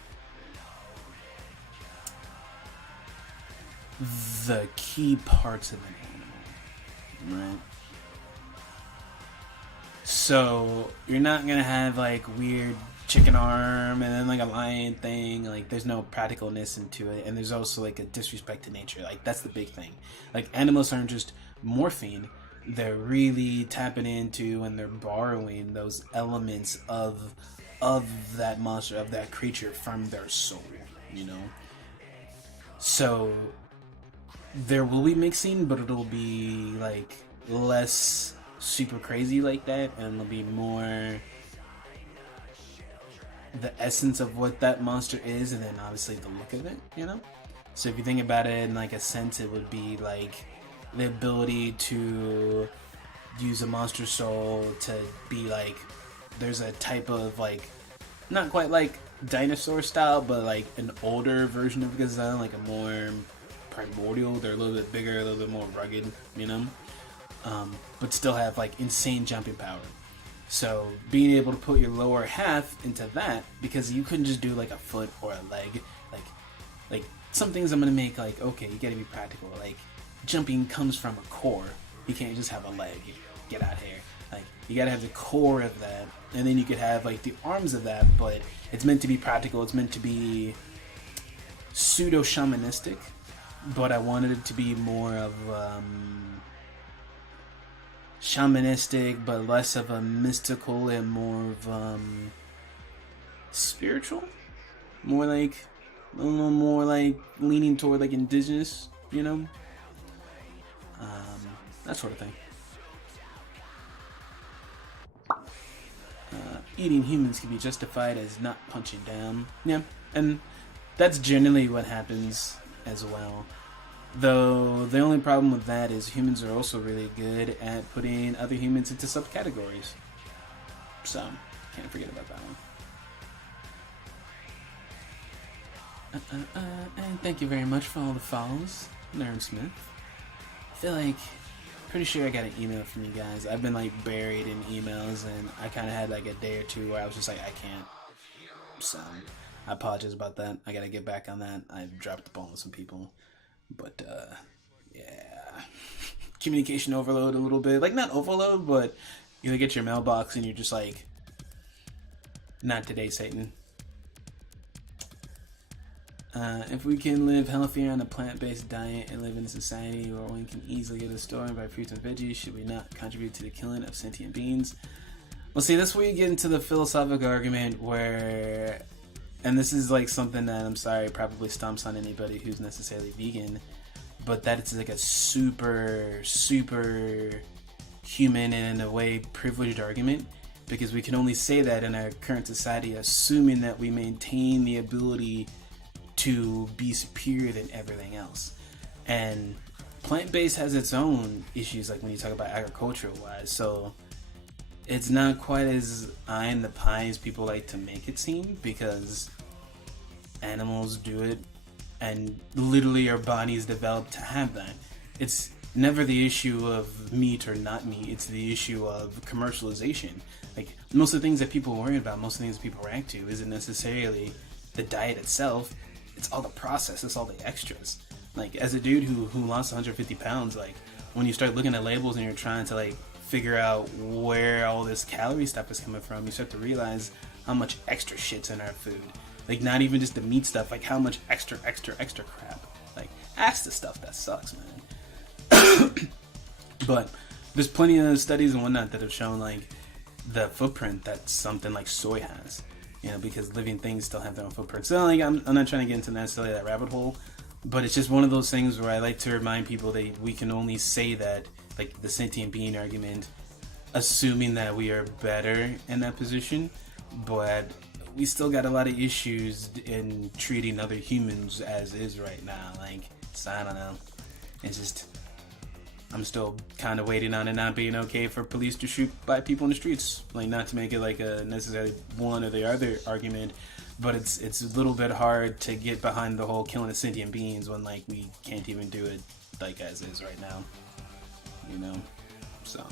the key parts of an animal, right? So you're not gonna have like weird chicken arm and then like a lion thing. Like there's no practicalness into it, and there's also like a disrespect to nature. Like that's the big thing. Like animals aren't just morphing, they're really tapping into and they're borrowing those elements of that monster, of that creature from their soul, you know? So there will be mixing, but it'll be like less super crazy like that, and it'll be more the essence of what that monster is, and then obviously the look of it, you know? So if you think about it in like a sense, it would be like the ability to use a monster soul to be like, there's a type of like, not quite like dinosaur style, but like an older version of gazelle, like a more primordial. They're a little bit bigger, a little bit more rugged, you know? But still have like insane jumping power. So being able to put your lower half into that, because you couldn't just do like a foot or a leg. Like some things I'm gonna make like, okay, you gotta be practical. Like jumping comes from a core. You can't just have a leg. Get out here. Like you gotta have the core of that, and then you could have like the arms of that. But it's meant to be practical. It's meant to be pseudo shamanistic. But I wanted it to be more of shamanistic, but less of a mystical and more of spiritual, more like a little more like leaning toward like indigenous, that sort of thing. Eating humans can be justified as not punching down. Yeah, and that's generally what happens as well. Though the only problem with that is humans are also really good at putting other humans into subcategories. So, can't forget about that one. And thank you very much for all the follows, Nern Smith. I feel like, pretty sure I got an email from you guys. I've been like buried in emails, and I kind of had like a day or two where I was just like, I can't. So, I apologize about that. I gotta get back on that. I've dropped the ball with some people. But, yeah. Communication overload a little bit. Like, not overload, but you look at your mailbox and you're just like, not today, Satan. If we can live healthier on a plant-based diet and live in a society where one can easily get a store and buy fruits and veggies, should we not contribute to the killing of sentient beings? Well, see, that's where you get into the philosophical argument where, and this is like something that, I'm sorry, probably stomps on anybody who's necessarily vegan, but that it's like a super, super human and in a way privileged argument, because we can only say that in our current society, assuming that we maintain the ability to be superior than everything else. And plant-based has its own issues, like when you talk about agricultural wise, so it's not quite as eye in the pie as people like to make it seem, because animals do it and literally our bodies developed to have that. It's never the issue of meat or not meat, it's the issue of commercialization. Like, most of the things that people worry about, most of the things that people react to isn't necessarily the diet itself, it's all the process, it's all the extras. Like, as a dude who lost 150 pounds, like, when you start looking at labels and you're trying to, like, figure out where all this calorie stuff is coming from, you start to realize how much extra shit's in our food. Like, not even just the meat stuff, like, how much extra crap. Like, that's the stuff that sucks, man. But there's plenty of studies and whatnot that have shown, like, the footprint that something like soy has. You know, because living things still have their own footprint. So, like, I'm not trying to get into necessarily that rabbit hole, but it's just one of those things where I like to remind people that we can only say that, like, the sentient being argument, assuming that we are better in that position, but we still got a lot of issues in treating other humans as is right now. Like, so I don't know. It's just, I'm still kind of waiting on it not being okay for police to shoot by people in the streets. Like, not to make it like a necessarily one or the other argument, but it's a little bit hard to get behind the whole killing of sentient beings when, like, we can't even do it, like, as is right now. You know? So.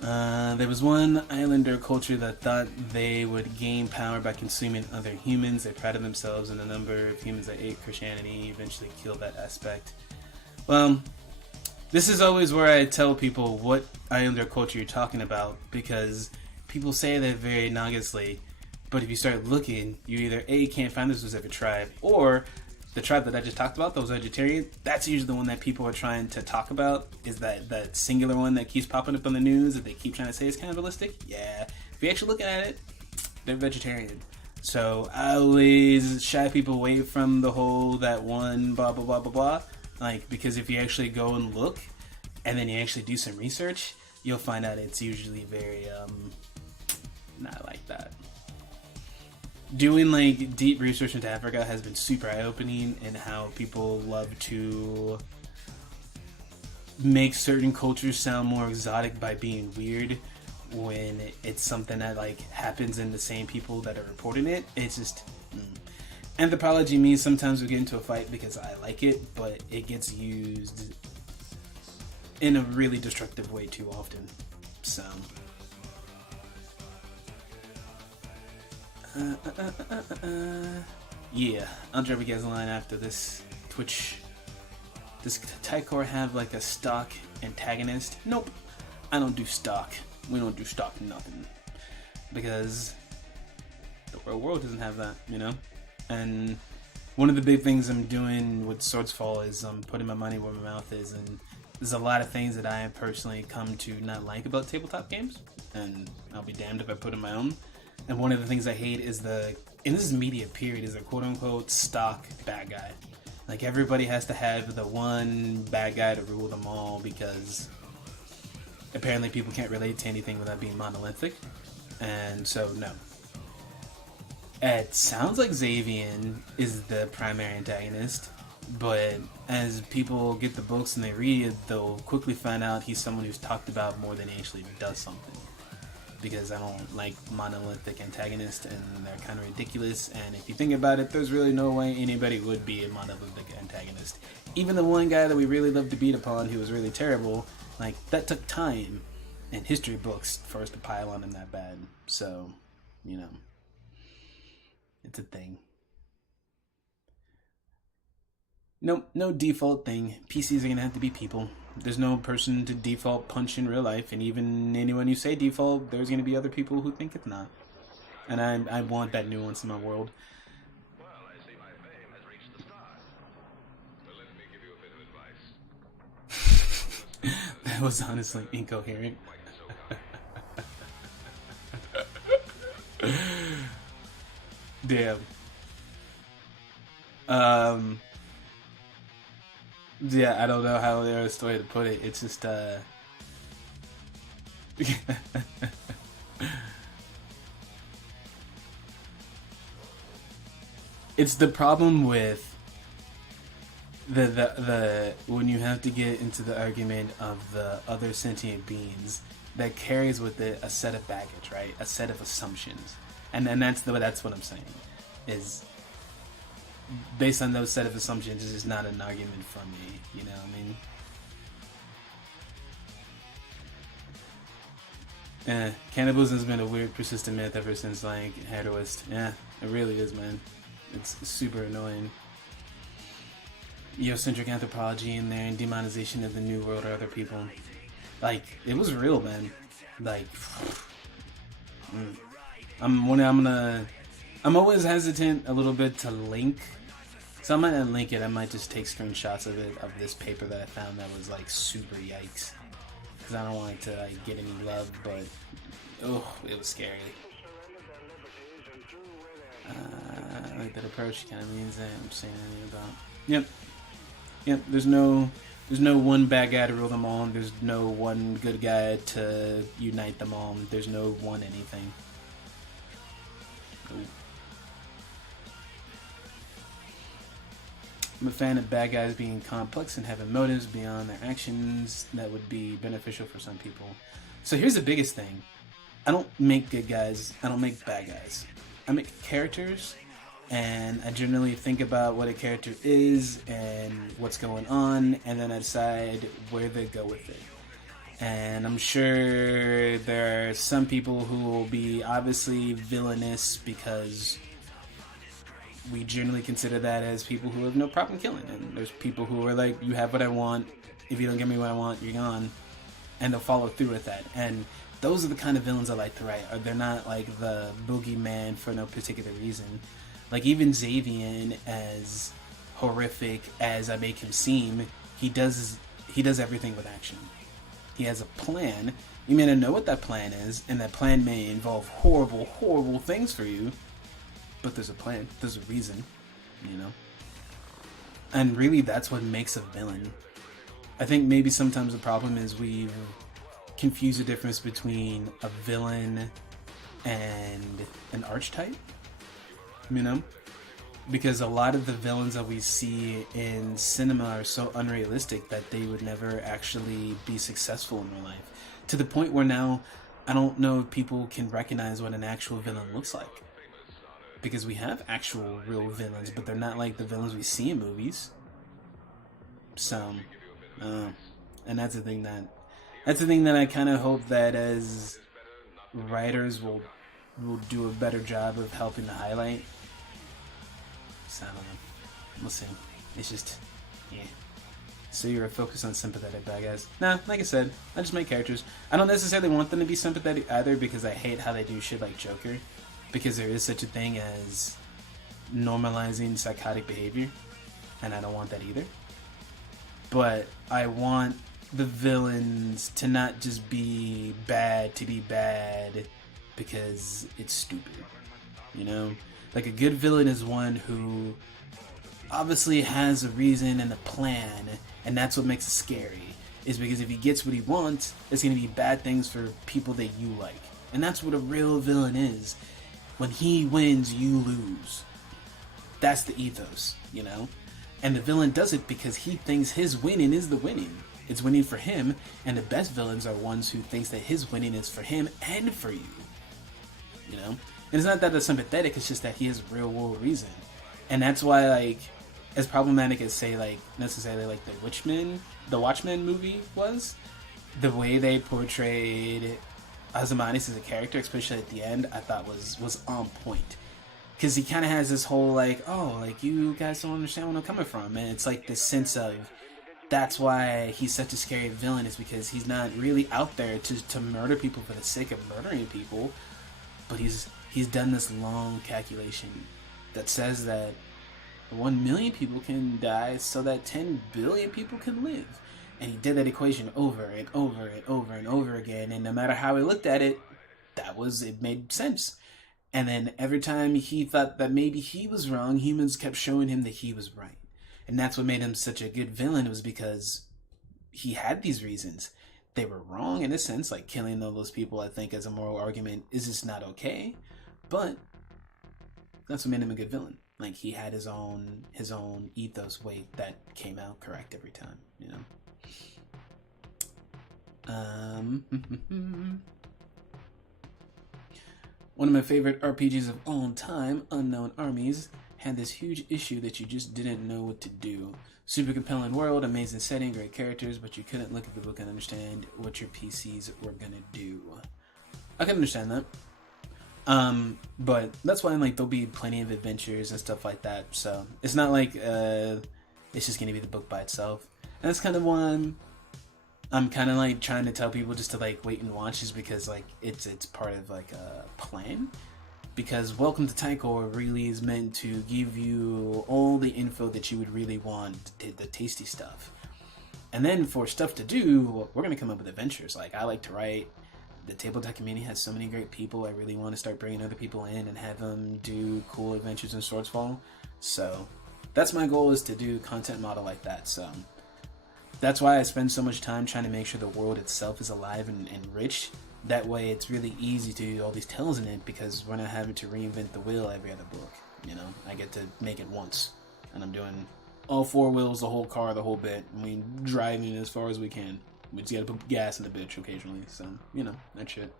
There was one islander culture that thought they would gain power by consuming other humans. They prided themselves in the number of humans that ate Christianity, eventually killed that aspect. Well, this is always where I tell people what islander culture you're talking about, because people say that very anonymously, but if you start looking, you either A, can't find the specific tribe, or the tribe that I just talked about, that was vegetarian, that's usually the one that people are trying to talk about, is that singular one that keeps popping up on the news that they keep trying to say is cannibalistic. Yeah, if you're actually looking at it, they're vegetarian. So I always shy people away from the whole that one blah blah blah blah blah. Like, because if you actually go and look, and then you actually do some research, you'll find out it's usually very, not like that. Doing, like, deep research into Africa has been super eye-opening in how people love to make certain cultures sound more exotic by being weird when it's something that, like, happens in the same people that are reporting it. It's just... Anthropology means sometimes we get into a fight because I like it, but it gets used in a really destructive way too often. So, yeah, I'll drop you guys a line after this Twitch. Does Tycor have like a stock antagonist? Nope, I don't do stock. We don't do stock nothing, because the real world doesn't have that, you know? And one of the big things I'm doing with Swordsfall is I'm putting my money where my mouth is, and there's a lot of things that I have personally come to not like about tabletop games, and I'll be damned if I put in my own. And one of the things I hate is the in this media period, is a quote-unquote stock bad guy. Like, everybody has to have the one bad guy to rule them all because apparently people can't relate to anything without being monolithic. And so, no. It sounds like Xavier is the primary antagonist, but as people get the books and they read it, they'll quickly find out he's someone who's talked about more than he actually does something. Because I don't like monolithic antagonists, and they're kind of ridiculous, and if you think about it, there's really no way anybody would be a monolithic antagonist. Even the one guy that we really love to beat upon, who was really terrible, like, that took time in history books for us to pile on him that bad. So, you know, it's a thing. No default thing. PCs are gonna have to be people. There's no person to default punch in real life, and even anyone you say default, there's gonna be other people who think it's not. And I want that nuance in my world. Well, I see my fame has reached the stars. But let me give you a bit of advice. That was honestly incoherent. Damn. Yeah, I don't know how the other way to put it. It's just, it's the problem with the when you have to get into the argument of the other sentient beings that carries with it a set of baggage, right? A set of assumptions, and that's what I'm saying is. Based on those set of assumptions, it's just not an argument for me, you know what I mean? Cannibalism has been a weird, persistent myth ever since, like, Heroist. Yeah, it really is, man. It's super annoying. Eocentric anthropology in there, and demonization of the New World or other people. Like, it was real, man. Like, I'm always hesitant a little bit to link. So I might not link it, I might just take screenshots of it, of this paper that I found that was like super yikes. Because I don't want it to like get any love, but oh, it was scary. I like that approach, kind of means that I'm saying anything about. Yep, there's no one bad guy to rule them all, and there's no one good guy to unite them all, and there's no one anything. Ooh. I'm a fan of bad guys being complex and having motives beyond their actions that would be beneficial for some people. So here's the biggest thing. I don't make good guys, I don't make bad guys. I make characters, and I generally think about what a character is and what's going on, and then I decide where they go with it. And I'm sure there are some people who will be obviously villainous because we generally consider that as people who have no problem killing. And there's people who are like, you have what I want, if you don't give me what I want, you're gone. And they'll follow through with that. And those are the kind of villains I like to write. Or they're not like the boogeyman for no particular reason. Like even Xavier, as horrific as I make him seem, he does everything with action. He has a plan. You may not know what that plan is, and that plan may involve horrible, horrible things for you. But there's a plan. There's a reason, you know? And really, that's what makes a villain. I think maybe sometimes the problem is we've confused the difference between a villain and an archetype, you know? Because a lot of the villains that we see in cinema are so unrealistic that they would never actually be successful in real life. To the point where now, I don't know if people can recognize what an actual villain looks like. Because we have actual real villains, but they're not like the villains we see in movies. So, and that's the thing that I kind of hope that as writers will do a better job of helping to highlight. So I don't know. We'll see. It's just, yeah. So you're focused on sympathetic bad guys. Nah, like I said, I just make characters. I don't necessarily want them to be sympathetic either because I hate how they do shit like Joker. Because there is such a thing as normalizing psychotic behavior, and I don't want that either. But I want the villains to not just be bad to be bad because it's stupid, you know? Like a good villain is one who obviously has a reason and a plan, and that's what makes it scary. Is because if he gets what he wants, it's going to be bad things for people that you like. And that's what a real villain is. When he wins, you lose. That's the ethos, you know? And the villain does it because he thinks his winning is the winning. It's winning for him, and the best villains are ones who thinks that his winning is for him and for you. You know? And it's not that they're sympathetic, it's just that he has a real world reason. And that's why, like, as problematic as, say, like, necessarily, like, the Watchmen movie was, the way they portrayed Ozymandias as a character, especially at the end, I thought was on point. Because he kind of has this whole, like, oh, like, you guys don't understand where I'm coming from. And it's like this sense of, that's why he's such a scary villain, is because he's not really out there to murder people for the sake of murdering people. But he's done this long calculation that says that 1 million people can die so that 10 billion people can live. And he did that equation over and over and over and over again. And no matter how he looked at it, it made sense. And then every time he thought that maybe he was wrong, humans kept showing him that he was right. And that's what made him such a good villain, was because he had these reasons. They were wrong in a sense, like killing all those people, I think, as a moral argument is just not okay. But that's what made him a good villain. Like, he had his own ethos weight that came out correct every time, you know? One of my favorite RPGs of all time, Unknown Armies, had this huge issue that you just didn't know what to do. Super compelling world, amazing setting, great characters, but you couldn't look at the book and understand what your PCs were gonna do. I can understand that. But that's why, like, there'll be plenty of adventures and stuff like that, so it's not like it's just gonna be the book by itself. And that's kind of why I'm kind of like trying to tell people just to like wait and watch, is because like it's part of like a plan. Because Welcome to Tycor really is meant to give you all the info that you would really want, the tasty stuff. And then for stuff to do, we're gonna come up with adventures. Like, I like to write. The tabletop community has so many great people. I really want to start bringing other people in and have them do cool adventures in Swordsfall. So that's my goal, is to do content model like that. So that's why I spend so much time trying to make sure the world itself is alive and rich. That way it's really easy to do all these tales in it, because we're not having to reinvent the wheel every other book. You know, I get to make it once, and I'm doing all 4 wheels, the whole car, the whole bit. I mean, driving as far as we can. We just gotta put gas in the bitch occasionally, so, you know, that shit.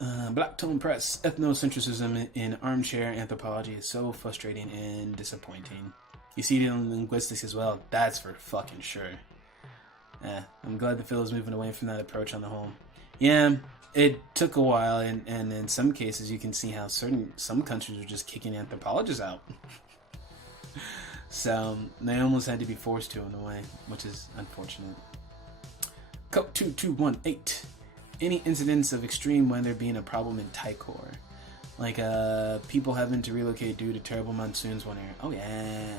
Blacktone Press. Ethnocentrism in armchair anthropology is so frustrating and disappointing. You see it in linguistics as well. That's for fucking sure. I'm glad the field is moving away from that approach on the whole. Yeah, it took a while, and in some cases you can see how some countries are just kicking anthropologists out. So they almost had to be forced to in a way, which is unfortunate. Coke 2218. Any incidents of extreme weather being a problem in Tycor? Like people having to relocate due to terrible monsoons one year. Oh yeah.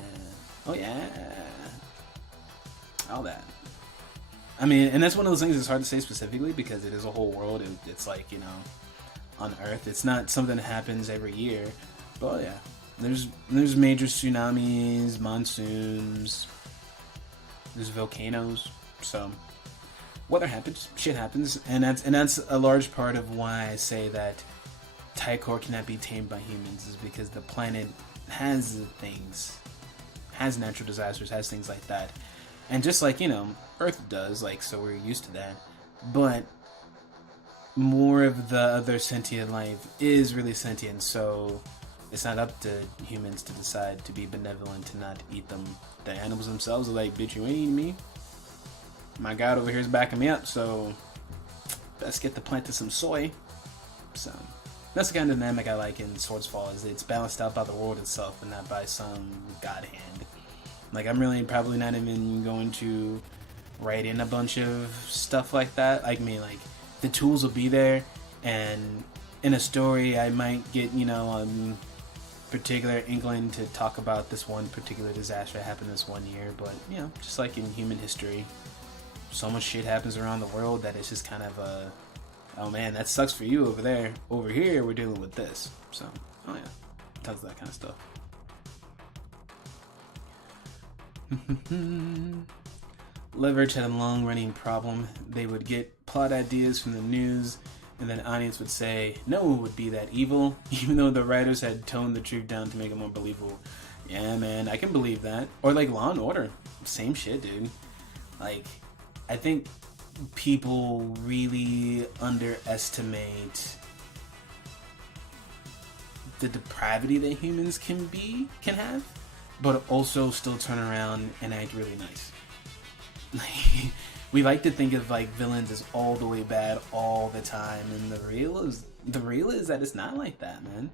Oh yeah. All that. I mean, and that's one of those things that's hard to say specifically, because it is a whole world. It's like, you know, on Earth. It's not something that happens every year. But yeah. There's major tsunamis, monsoons, there's volcanoes, so weather happens, shit happens, and that's a large part of why I say that Tycor cannot be tamed by humans, is because the planet has things, has natural disasters, has things like that, and just like, you know, Earth does, like, so we're used to that, but more of the other sentient life is really sentient, so it's not up to humans to decide to be benevolent to not eat them. The animals themselves are like, bitch, you ain't eating me. My god over here is backing me up, so best get the plant to some soy. So that's the kind of dynamic I like in Swordsfall, is it's balanced out by the world itself and not by some god hand. Like, I'm really probably not even going to write in a bunch of stuff like that. Like, like, the tools will be there, and in a story I might get, you know, particular inkling to talk about this one particular disaster that happened this one year, but, you know, just like in human history, so much shit happens around the world that it's just kind of oh man, that sucks for you over there. Over here, we're dealing with this. So Oh yeah, does that kind of stuff. Leverage had a long-running problem. They would get plot ideas from the news, and then audience would say, no one would be that evil, even though the writers had toned the truth down to make it more believable. Yeah, man, I can believe that. Or like Law and Order. Same shit, dude. Like, I think people really underestimate the depravity that humans can have, but also still turn around and act really nice. Like, we like to think of like villains as all the way bad all the time, and the real is that it's not like that, man.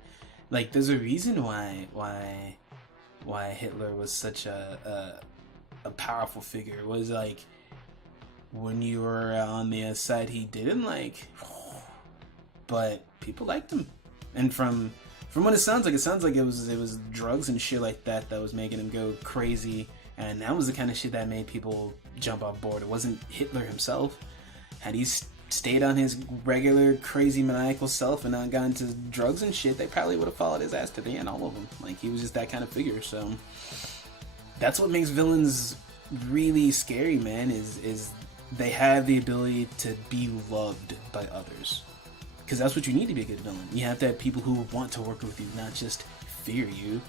Like, there's a reason why Hitler was such a powerful figure. It was like, when you were on the side he didn't like, but people liked him. And from what it sounds like it was drugs and shit like that was making him go crazy, and that was the kind of shit that made people jump off board. It wasn't Hitler himself. Had he stayed on his regular crazy maniacal self and not gotten into drugs and shit, they probably would have followed his ass to the end, all of them. Like, he was just that kind of figure. So that's what makes villains really scary, man, is they have the ability to be loved by others. Because that's what you need to be a good villain. You have to have people who want to work with you, not just fear you.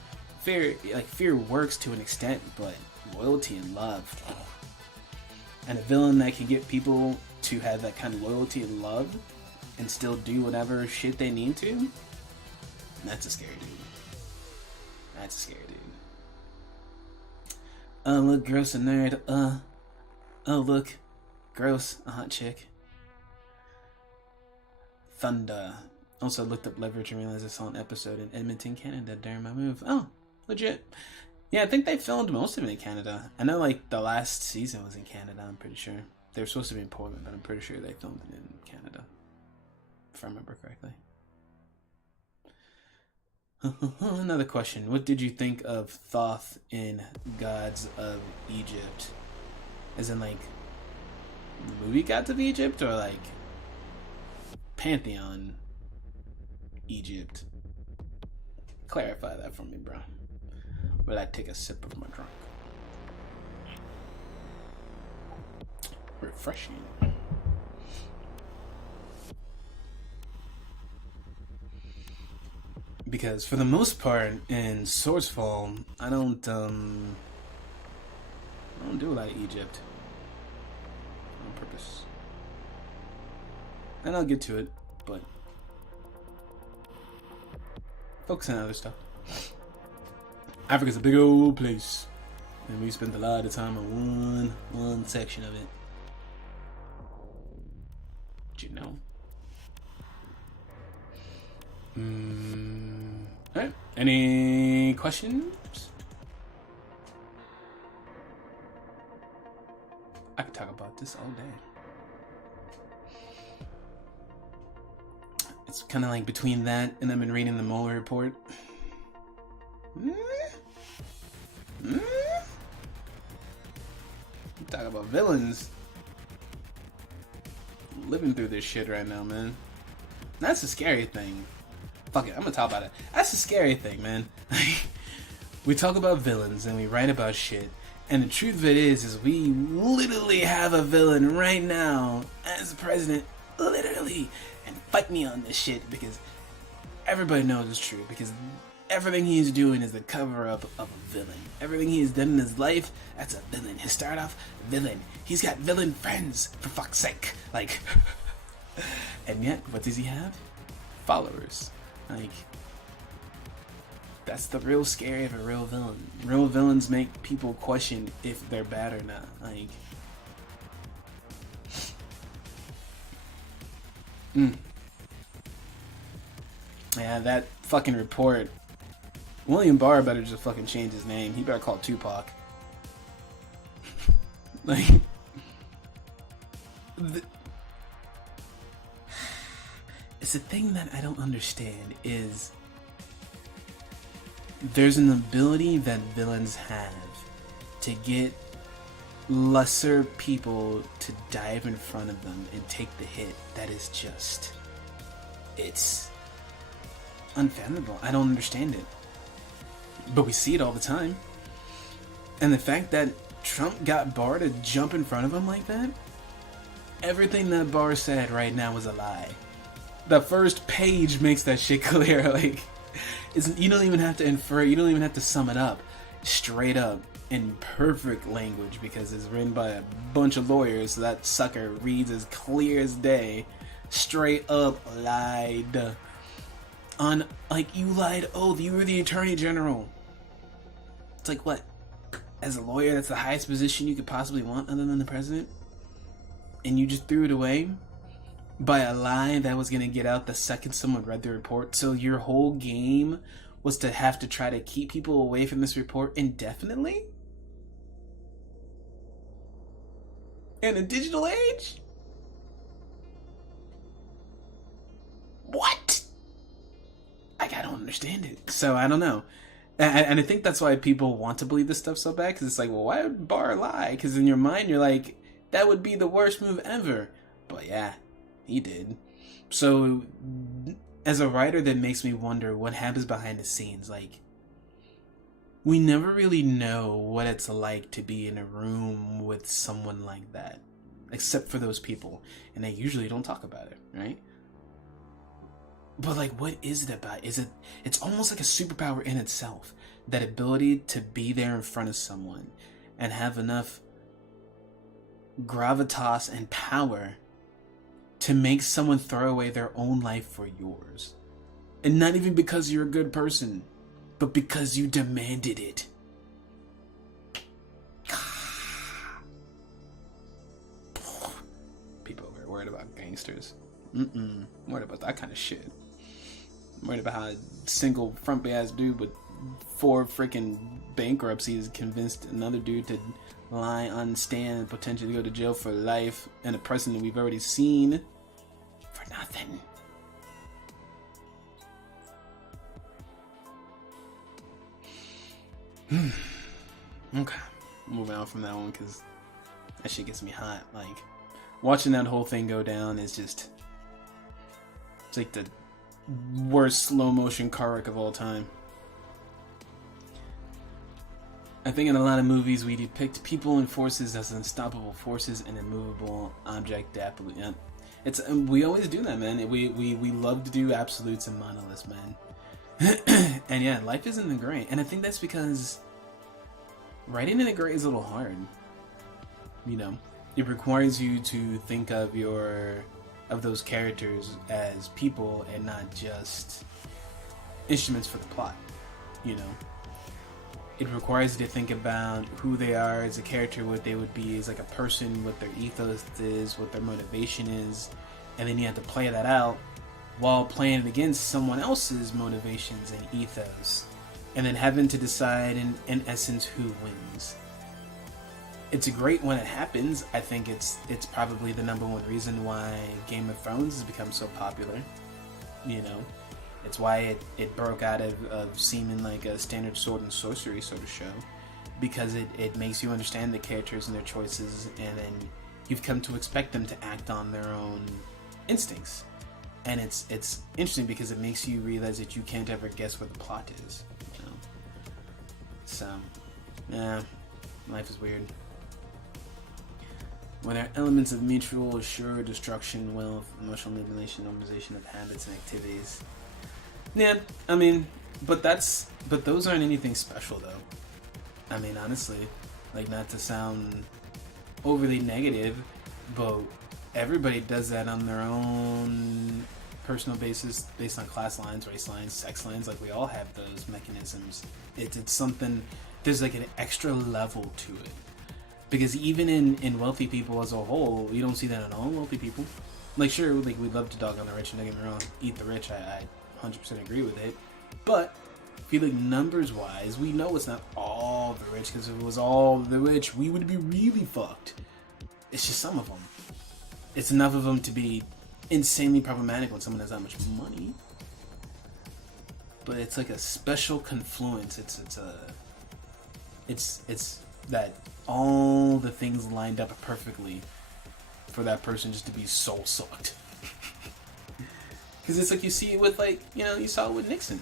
Fear works to an extent, but loyalty and love. And a villain that can get people to have that kind of loyalty and love and still do whatever shit they need to, that's a scary dude. That's a scary dude. Look, gross and nerd. Oh, look. Gross. A hot chick. Thunder. Also looked up Leverage and realized I saw an episode in Edmonton, Canada during my move. Oh, legit. Yeah, I think they filmed most of it in Canada. I know, like, the last season was in Canada, I'm pretty sure. They were supposed to be in Portland, but I'm pretty sure they filmed it in Canada, if I remember correctly. Another question. What did you think of Thoth in Gods of Egypt? As in, like, the movie Gods of Egypt, or, like, Pantheon Egypt? Clarify that for me, bro. Will I take a sip of my drink? Refreshing. Because for the most part in Swordsfall, I don't do a lot of Egypt on purpose. And I'll get to it, but focus on other stuff. Africa's a big old place, and we spend a lot of time on one section of it. Did you know? Alright, any questions? I could talk about this all day. It's kind of like between that and I've been reading the Mueller report. Talk about villains. I'm living through this shit right now, man. That's the scary thing. Fuck it, I'm gonna talk about it. That's the scary thing, man. We talk about villains and we write about shit, and the truth of it is we literally have a villain right now as president, literally. And fight me on this shit, because everybody knows it's true, because everything he's doing is the cover-up of a villain. Everything he's done in his life, that's a villain. His start off, villain. He's got villain friends, for fuck's sake. Like, and yet, what does he have? Followers. Like, that's the real scary of a real villain. Real villains make people question if they're bad or not. Like, yeah, that fucking report. William Barr better just fucking change his name. He better call Tupac. Like, it's a thing that I don't understand is there's an ability that villains have to get lesser people to dive in front of them and take the hit. That is just, it's unfathomable. I don't understand it. But we see it all the time. And the fact that Trump got Barr to jump in front of him like that, everything that Barr said right now was a lie. The first page makes that shit clear. Like, you don't even have to infer it. You don't even have to sum it up. Straight up, in perfect language, because it's written by a bunch of lawyers, so that sucker reads as clear as day. Straight up lied. On, like, you lied. Oh, you were the Attorney General. It's like, what? As a lawyer, that's the highest position you could possibly want other than the president? And you just threw it away by a lie that was going to get out the second someone read the report. So your whole game was to have to try to keep people away from this report indefinitely? In a digital age? What? Like, I don't understand it. So, I don't know. And I think that's why people want to believe this stuff so bad, because it's like, well, why would Barr lie? Because in your mind, you're like, that would be the worst move ever. But yeah, he did. So, as a writer, that makes me wonder what happens behind the scenes. Like, we never really know what it's like to be in a room with someone like that, except for those people. And they usually don't talk about it, right? But, like, what is it about? It's almost like a superpower in itself. That ability to be there in front of someone and have enough gravitas and power to make someone throw away their own life for yours. And not even because you're a good person, but because you demanded it. People over here worried about gangsters. Worried about that kind of shit. I'm worried about how a single frumpy ass dude with 4 freaking bankruptcies convinced another dude to lie on stand and potentially go to jail for life, and a person that we've already seen for nothing. Okay, moving on from that one, because that shit gets me hot. Like, watching that whole thing go down is just, it's like the worst slow motion car wreck of all time. I think in a lot of movies we depict people and forces as unstoppable forces and immovable object. It's we always do that, man. We love to do absolutes and monoliths, man. And yeah, life isn't the gray, and I think that's because writing in the gray is a little hard. You know, it requires you to think of those characters as people and not just instruments for the plot. You know, it requires you to think about who they are as a character, what they would be as like a person, what their ethos is, what their motivation is, and then you have to play that out while playing it against someone else's motivations and ethos, and then having to decide in essence who wins. It's great when it happens. I think it's probably the number one reason why Game of Thrones has become so popular. You know, it's why it broke out of seeming like a standard sword and sorcery sort of show, because it makes you understand the characters and their choices, and then you've come to expect them to act on their own instincts. And it's interesting because it makes you realize that you can't ever guess where the plot is. You know? So, yeah, life is weird. When there are elements of mutual assured destruction, wealth, emotional manipulation, normalization of habits and activities. Yeah, I mean, but those aren't anything special though. I mean, honestly, like, not to sound overly negative, but everybody does that on their own personal basis, based on class lines, race lines, sex lines. Like, we all have those mechanisms. It's something, there's like an extra level to it. Because even in wealthy people as a whole, you don't see that in all wealthy people. Like, sure, like, we'd love to dog on the rich, and don't get me wrong, eat the rich, I 100% agree with it. But I feel like numbers-wise, we know it's not all the rich, because if it was all the rich, we would be really fucked. It's just some of them. It's enough of them to be insanely problematic when someone has that much money. But it's like a special confluence. It's that all the things lined up perfectly for that person just to be soul sucked. Because it's like you see it with, like, you know, you saw it with Nixon.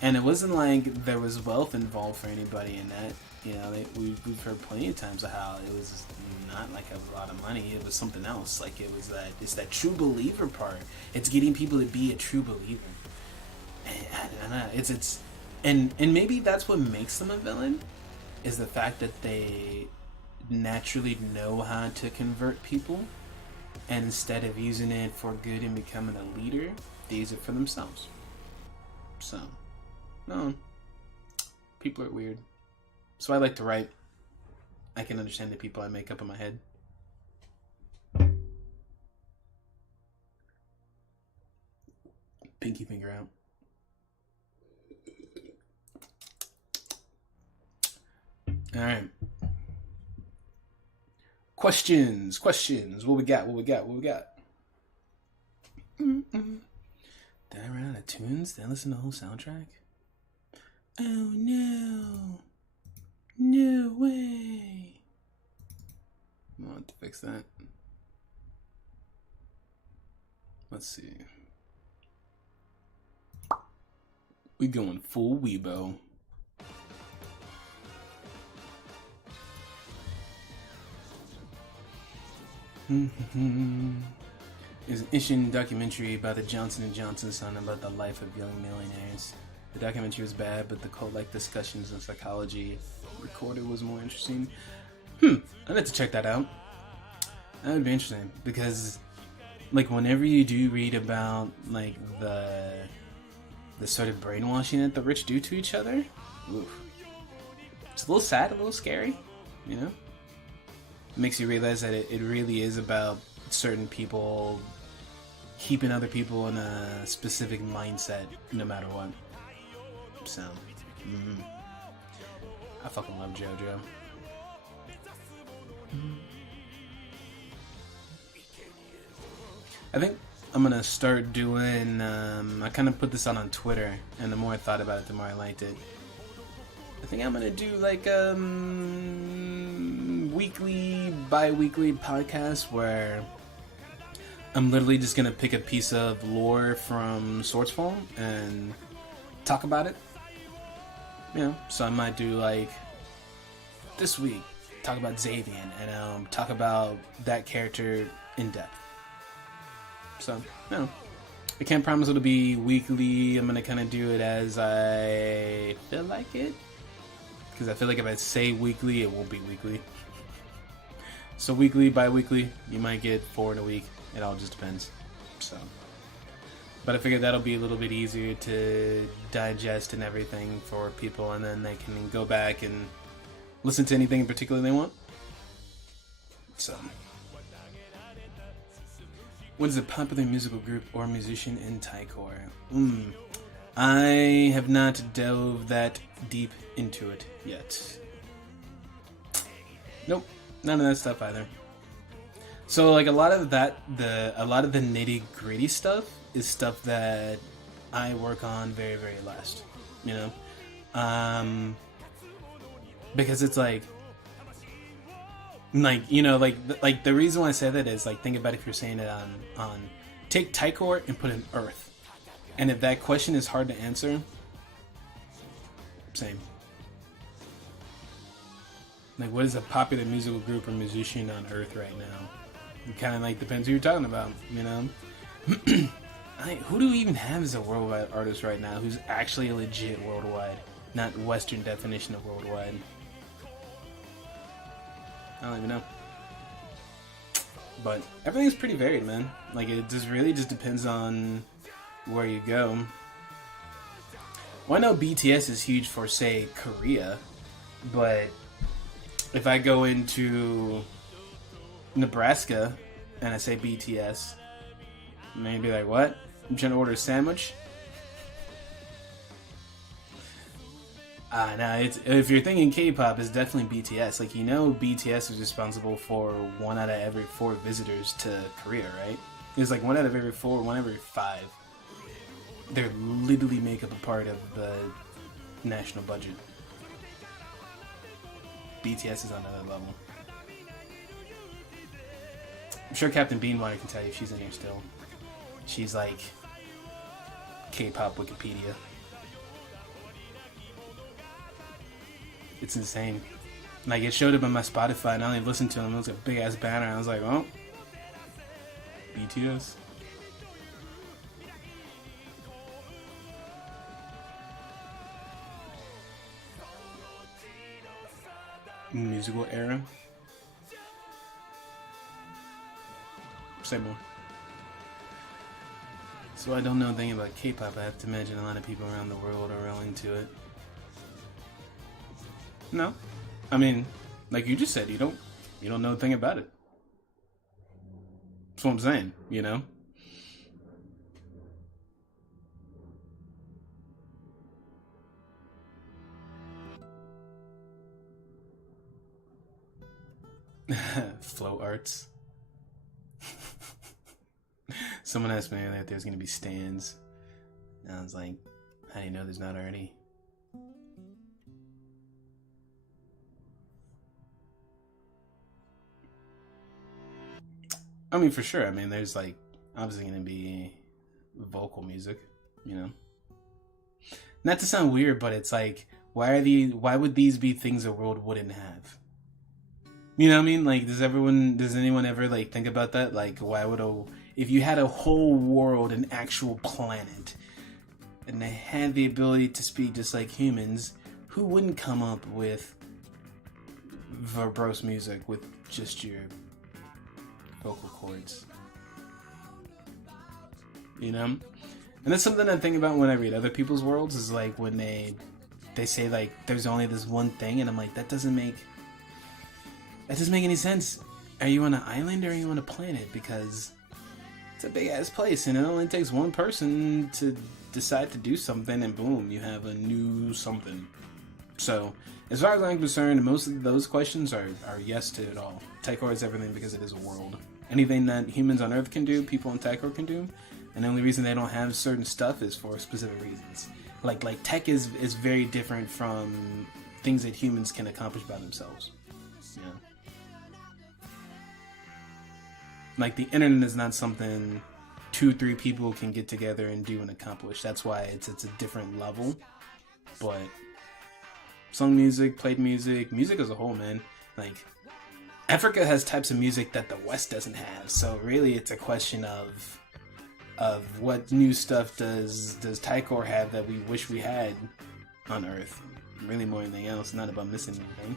And it wasn't like there was wealth involved for anybody in that. You know, we've heard plenty of times of how it was not like a lot of money. It was something else. Like it's that true believer part. It's getting people to be a true believer. And I don't know. And maybe that's what makes them a villain, is the fact that they naturally know how to convert people, and instead of using it for good and becoming a leader, they use it for themselves. So, no, people are weird. So I like to write. I can understand the people I make up in my head. Pinky finger out. All right. Questions. What we got? Did I run out of tunes? Did I listen to the whole soundtrack? Oh no. No way. I'll have to fix that. Let's see. We going full Weibo. There's an Asian documentary about the Johnson & Johnson son about the life of young millionaires. The documentary was bad, but the cult-like discussions and psychology recorded was more interesting. I'd like to check that out. That would be interesting, because like whenever you do read about like the sort of brainwashing that the rich do to each other, oof, it's a little sad, a little scary, you know? It makes you realize that it really is about certain people keeping other people in a specific mindset no matter what. So, I fucking love JoJo. I think I'm gonna start doing, I kind of put this on Twitter, and the more I thought about it, the more I liked it. I think I'm gonna do like weekly, bi-weekly podcast where I'm literally just gonna pick a piece of lore from Swordsfall and talk about it. You know, so I might do like this week, talk about Xavian, and talk about that character in depth. So, you know, I can't promise it'll be weekly. I'm gonna kind of do it as I feel like it, because I feel like if I say weekly, it won't be weekly. So weekly, bi-weekly, you might get 4 in a week. It all just depends. So, but I figured that'll be a little bit easier to digest and everything for people, and then they can go back and listen to anything in particular they want. So, what is a popular musical group or musician in Taikor? I have not delved that deep into it yet. Nope, none of that stuff either. So like a lot of the nitty gritty stuff is stuff that I work on very, very last, you know, because it's like you know, like the reason why I say that is like, think about if you're saying it on take Taikor and put in Earth, and if that question is hard to answer, same. Like, what is a popular musical group or musician on Earth right now? It kind of like depends who you're talking about, you know. Who do we even have as a worldwide artist right now who's actually a legit worldwide, not Western definition of worldwide? I don't even know. But everything's pretty varied, man. Like, it just really just depends on where you go. Well, I know BTS is huge for, say, Korea, but if I go into Nebraska and I say BTS, maybe like, what? I'm trying to order a sandwich? No, if you're thinking K-pop, it's definitely BTS. Like, you know, BTS is responsible for 1 out of every 4 visitors to Korea, right? It's like 1 out of every 4, 1 out of every 5. They literally make up a part of the national budget. BTS is on another level. I'm sure Captain Beanwater can tell you if she's in here still. She's like K-pop Wikipedia. It's insane. Like, it showed up on my Spotify, and I only listened to them. It was a big ass banner. I was like, oh, BTS. Musical era. Say more. So I don't know a thing about K-pop. I have to imagine a lot of people around the world are real into it. No, I mean, like you just said, you don't know a thing about it. That's what I'm saying, you know. Flow arts. Someone asked me earlier if there's gonna be stands, and I was like, how do you know there's not already? I mean, for sure. I mean, there's like obviously going to be vocal music, you know. Not to sound weird, but it's like, why would these be things the world wouldn't have? You know what I mean? Like, does anyone ever like think about that? Like, if you had a whole world, an actual planet, and they had the ability to speak just like humans, who wouldn't come up with verbose music with just your vocal cords, you know? And that's something I think about when I read other people's worlds, is like when they say like there's only this one thing, and I'm like, that doesn't make any sense. Are you on an island or are you on a planet? Because it's a big ass place, and it only takes one person to decide to do something, and boom, you have a new something. So as far as I'm concerned, most of those questions are yes to it all. Taikor is everything because it is a world. Anything that humans on Earth can do, people in Taikor can do, and the only reason they don't have certain stuff is for specific reasons. Like tech is very different from things that humans can accomplish by themselves. Yeah. Like the internet is not something 2-3 people can get together and do and accomplish. That's why it's a different level. But sung music, played music as a whole, man. Like, Africa has types of music that the West doesn't have. So really, it's a question of what new stuff does Taikor have that we wish we had on Earth. Really, more than anything else. Not about missing anything.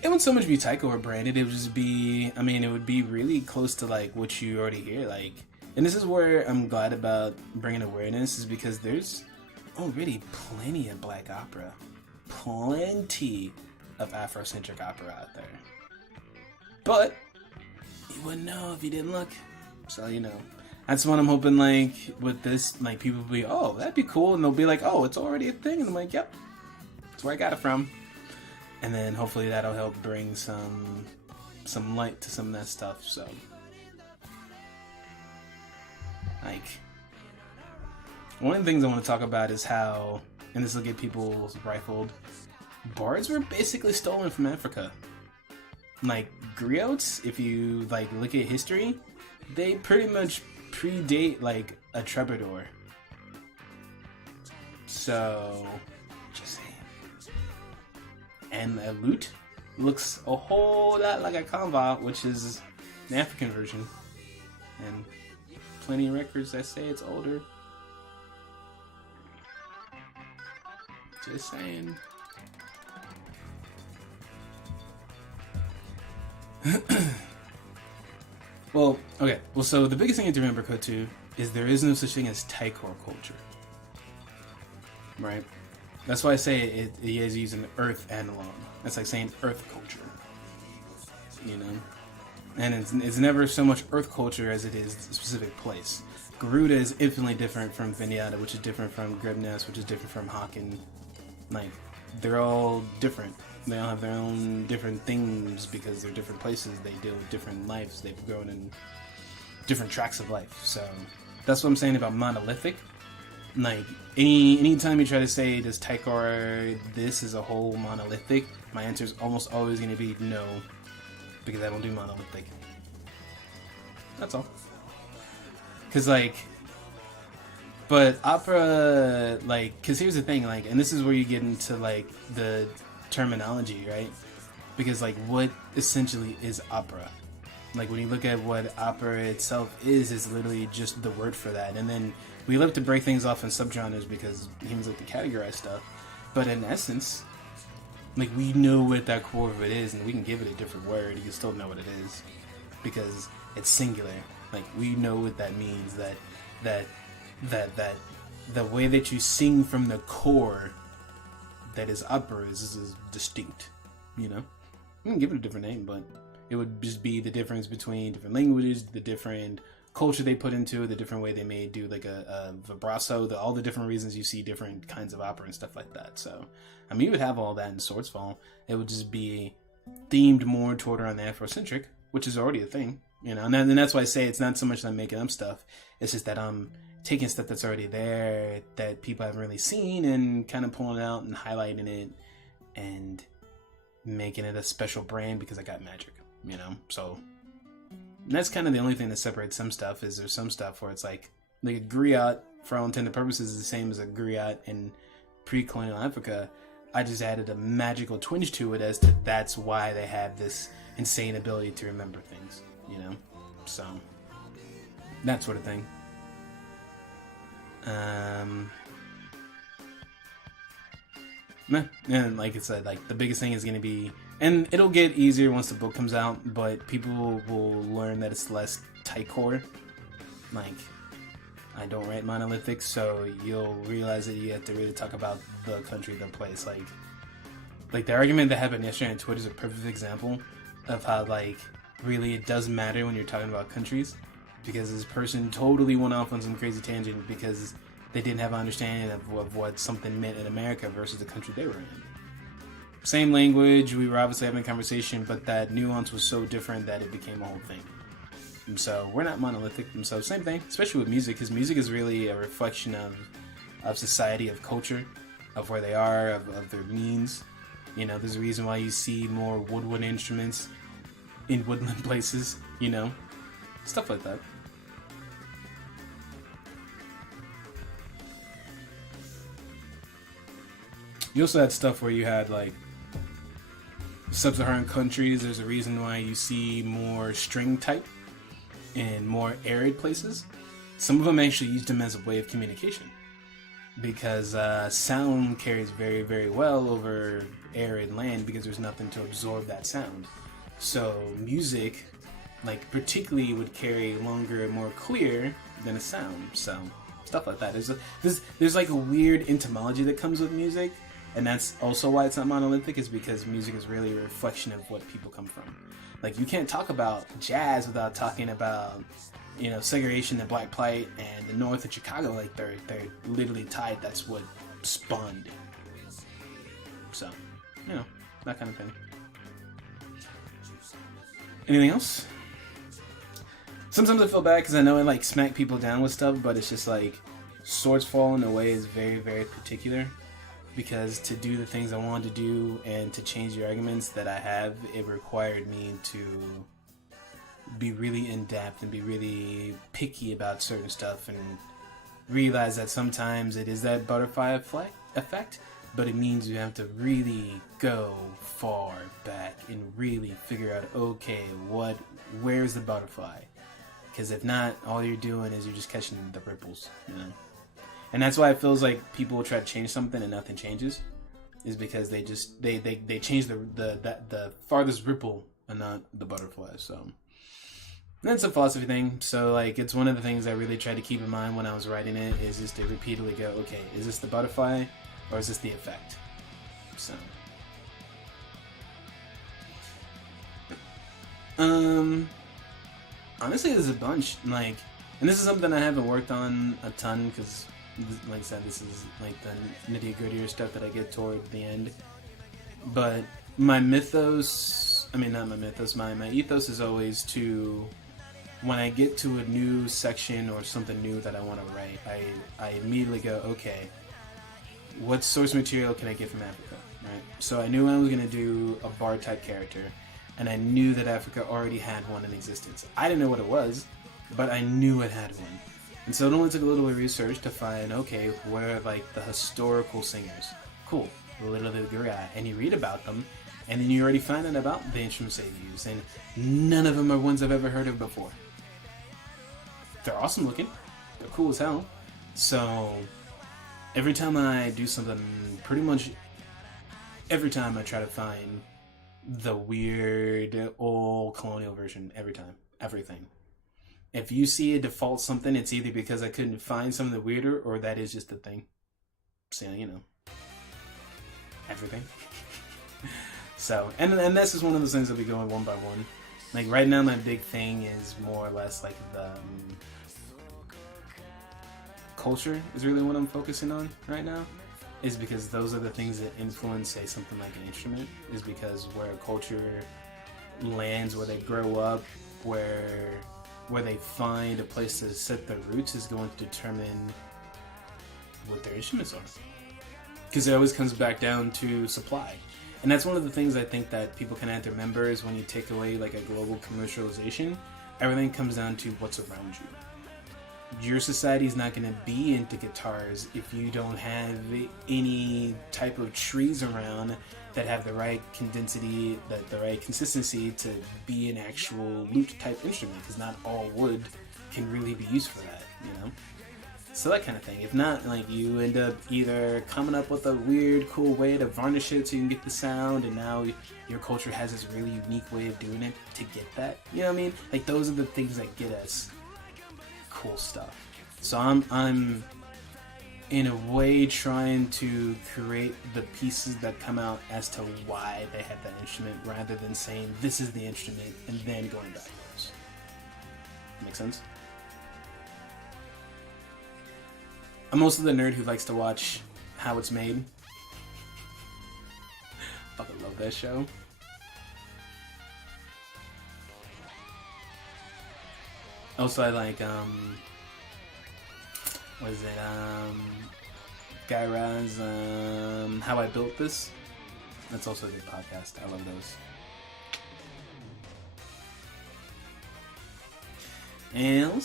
It wouldn't so much be Taikor branded. It would just be, I mean, it would be really close to like what you already hear. Like, and this is where I'm glad about bringing awareness, is because there's already plenty of black opera, plenty of Afrocentric opera out there. But you wouldn't know if you didn't look. So, you know, that's what I'm hoping, like, with this, like, people will be, oh, that'd be cool. And they'll be like, oh, it's already a thing. And I'm like, yep, that's where I got it from. And then hopefully that'll help bring some light to some of that stuff. So, like, one of the things I want to talk about is how, and this will get people rifled, bards were basically stolen from Africa. Like, griots, if you, like, look at history, they pretty much predate, like, a troubadour. So, just saying. And a lute looks a whole lot like a kanva, which is an African version. And plenty of records that say it's older. Just saying. Well, okay. Well, so the biggest thing you have to remember, Kotu, is there is no such thing as Taikor culture. Right? That's why I say it is using earth and alone. That's like saying earth culture. You know? And it's never so much earth culture as it is a specific place. Garuda is infinitely different from Vinyasa, which is different from Grebnes, which is different from Haken. Like, they're all different. They all have their own different things because they're different places. They deal with different lives. They've grown in different tracks of life. So that's what I'm saying about monolithic. Like, anytime you try to say, does Taikor this is a whole monolithic, my answer is almost always going to be no, because I don't do monolithic. That's all. Because, like, But opera, like, because here's the thing, like, and this is where you get into like the terminology, right? Because like, what essentially is opera? Like when you look at what opera itself is literally just the word for that. And then we love to break things off in subgenres because humans like to categorize stuff. But in essence, like we know what that core of it is, and we can give it a different word. You still know what it is because it's singular. Like we know what that means. That the way that you sing from the core that is opera is distinct. You know, we can give it a different name, but it would just be the difference between different languages, the different culture they put into it, the different way they may do like a vibrato, all the different reasons you see different kinds of opera and stuff like that. So, I mean, you would have all that in Swordsfall. It would just be themed more toward around the Afrocentric, which is already a thing, you know. And that's why I say it's not so much that I'm making up stuff. It's just that I'm taking stuff that's already there that people haven't really seen and kind of pulling it out and highlighting it and making it a special brand because I got magic. You know, so that's kind of the only thing that separates some stuff. Is there's some stuff where it's like a griot, for all intended purposes, is the same as a griot in pre-colonial Africa. I just added a magical twinge to it as to that's why they have this insane ability to remember things. You know, so that sort of thing. And like I said, like the biggest thing is going to be. And it'll get easier once the book comes out, but people will learn that it's less tight core. Like, I don't write monolithic, so you'll realize that you have to really talk about the country, the place. Like the argument that happened yesterday on Twitter is a perfect example of how, like, really it does matter when you're talking about countries. Because this person totally went off on some crazy tangent because they didn't have an understanding of what something meant in America versus the country they were in. Same language, we were obviously having a conversation, but that nuance was so different that it became a whole thing. And so we're not monolithic. And so same thing, especially with music, because music is really a reflection of society, of culture, of where they are, of their means. You know, there's a reason why you see more woodwind instruments in woodland places, you know, stuff like that. You also had stuff where you had like sub-Saharan countries. There's a reason why you see more string type in more arid places. Some of them actually used them as a way of communication because sound carries very, very well over arid land because there's nothing to absorb that sound. So music, like particularly, would carry longer and more clear than a sound. So stuff like that. There's like a weird etymology that comes with music. And that's also why it's not monolithic, is because music is really a reflection of what people come from. Like, you can't talk about jazz without talking about, you know, segregation and black plight and the North of Chicago. Like, they're literally tied. That's what spawned it. So, you know, that kind of thing. Anything else? Sometimes I feel bad because I know I, like, smack people down with stuff, but it's just like, Swordsfall in a way is very, very particular. Because to do the things I wanted to do and to change the arguments that I have, it required me to be really in-depth and be really picky about certain stuff and realize that sometimes it is that butterfly effect, but it means you have to really go far back and really figure out, okay, where's the butterfly? Because if not, all you're doing is you're just catching the ripples, you know? And that's why it feels like people will try to change something and nothing changes, is because they change the farthest ripple and not the butterfly. So that's a philosophy thing. So like, it's one of the things I really tried to keep in mind when I was writing it, is just to repeatedly go, okay, is this the butterfly or is this the effect? So honestly, there's a bunch, like, and this is something I haven't worked on a ton because, like I said, this is like the nitty-grittier stuff that I get toward the end. But my mythos, my ethos is always to, when I get to a new section or something new that I want to write, I immediately go, okay, what source material can I get from Africa, right? So I knew I was going to do a bar type character, and I knew that Africa already had one in existence. I didn't know what it was, but I knew it had one. And so it only took a little bit of research to find, okay, where are like the historical singers? Cool, literally the guy, and you read about them, and then you already find out about the instruments they use, and none of them are ones I've ever heard of before. They're awesome looking, they're cool as hell. So every time I do something, pretty much every time I try to find the weird old colonial version. Every time, everything. If you see a default something, it's either because I couldn't find something weirder, or that is just the thing. So, you know, everything. So, and this is one of those things that we go one by one. Like right now, my big thing is more or less like the culture is really what I'm focusing on right now. Is because those are the things that influence, say, something like an instrument. Is because where a culture lands, where they grow up, where they find a place to set their roots is going to determine what their instruments are. Because it always comes back down to supply. And that's one of the things I think that people can have to remember is when you take away like a global commercialization, everything comes down to what's around you. Your society is not going to be into guitars if you don't have any type of trees around that have the right condensity, the right consistency to be an actual lute type instrument, because not all wood can really be used for that, you know? So that kind of thing. If not, like, you end up either coming up with a weird, cool way to varnish it so you can get the sound, and now your culture has this really unique way of doing it to get that. You know what I mean? Like, those are the things that get us cool stuff. So I'm in a way trying to create the pieces that come out as to why they have that instrument, rather than saying this is the instrument and then going backwards. Make sense? I'm also the nerd who likes to watch how it's made. Fucking love that show. Also, I like, what is it, Guy Raz, How I Built This. That's also a good podcast. I love those. And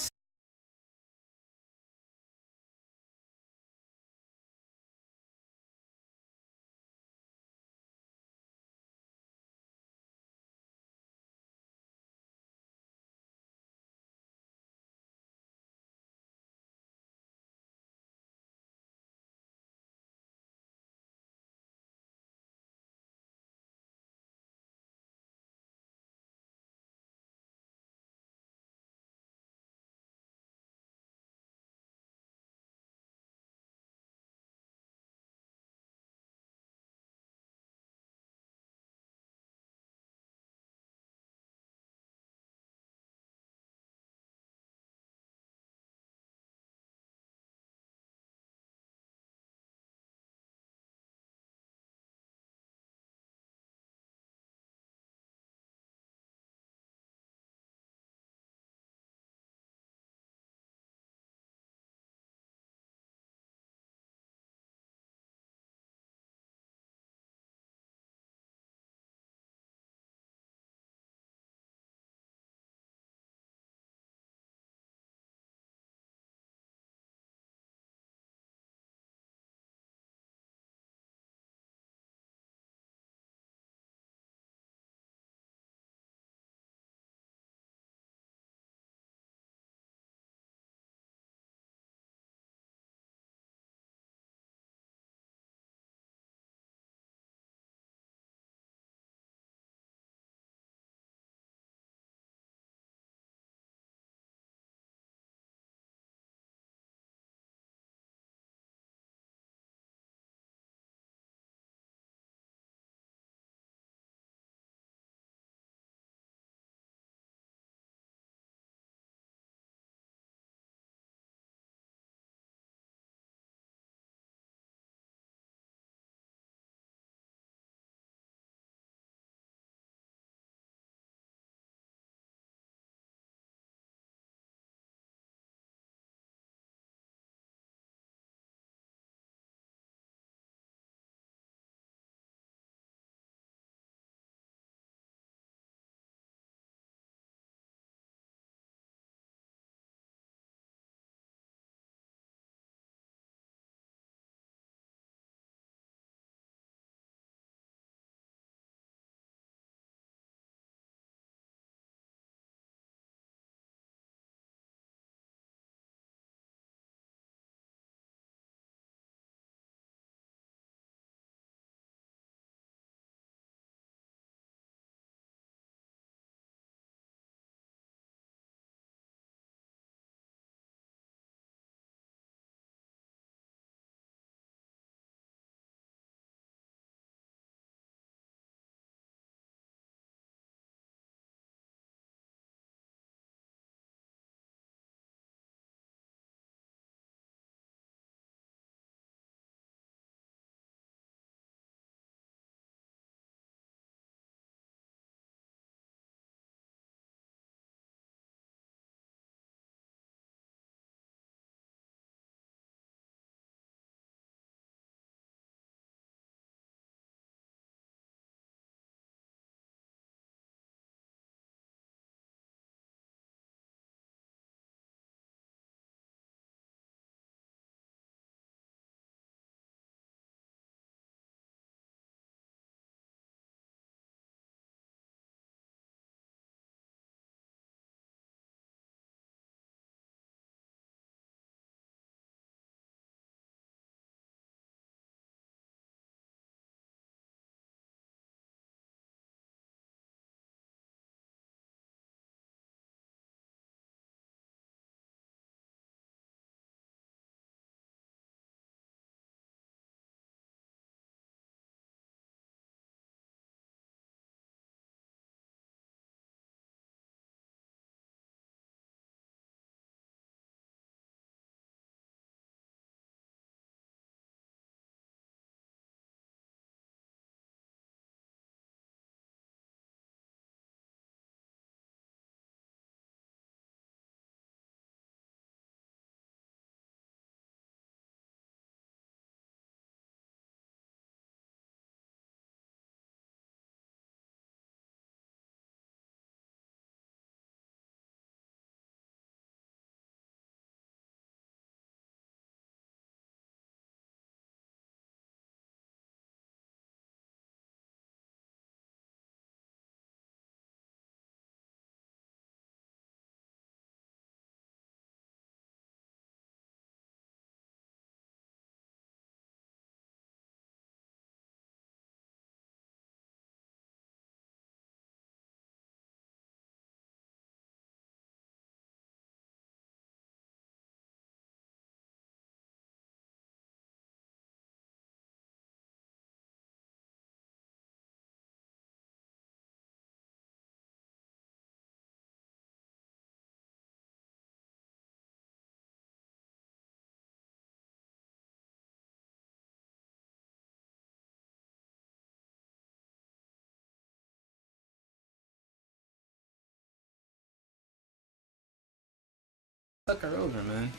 Sucker over, man.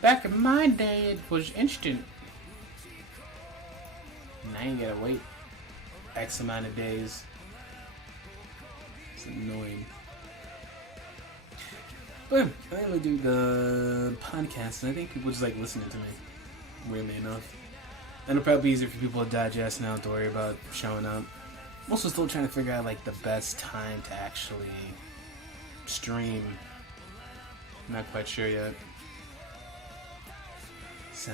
Back in my day, it was instant. Now you gotta wait X amount of days. It's annoying. But yeah, I think I'm gonna do the podcast, and I think people just like listening to me. Weirdly enough. And it'll probably be easier for people to digest and not to worry about showing up. I'm also still trying to figure out like the best time to actually stream. I'm not quite sure yet. So,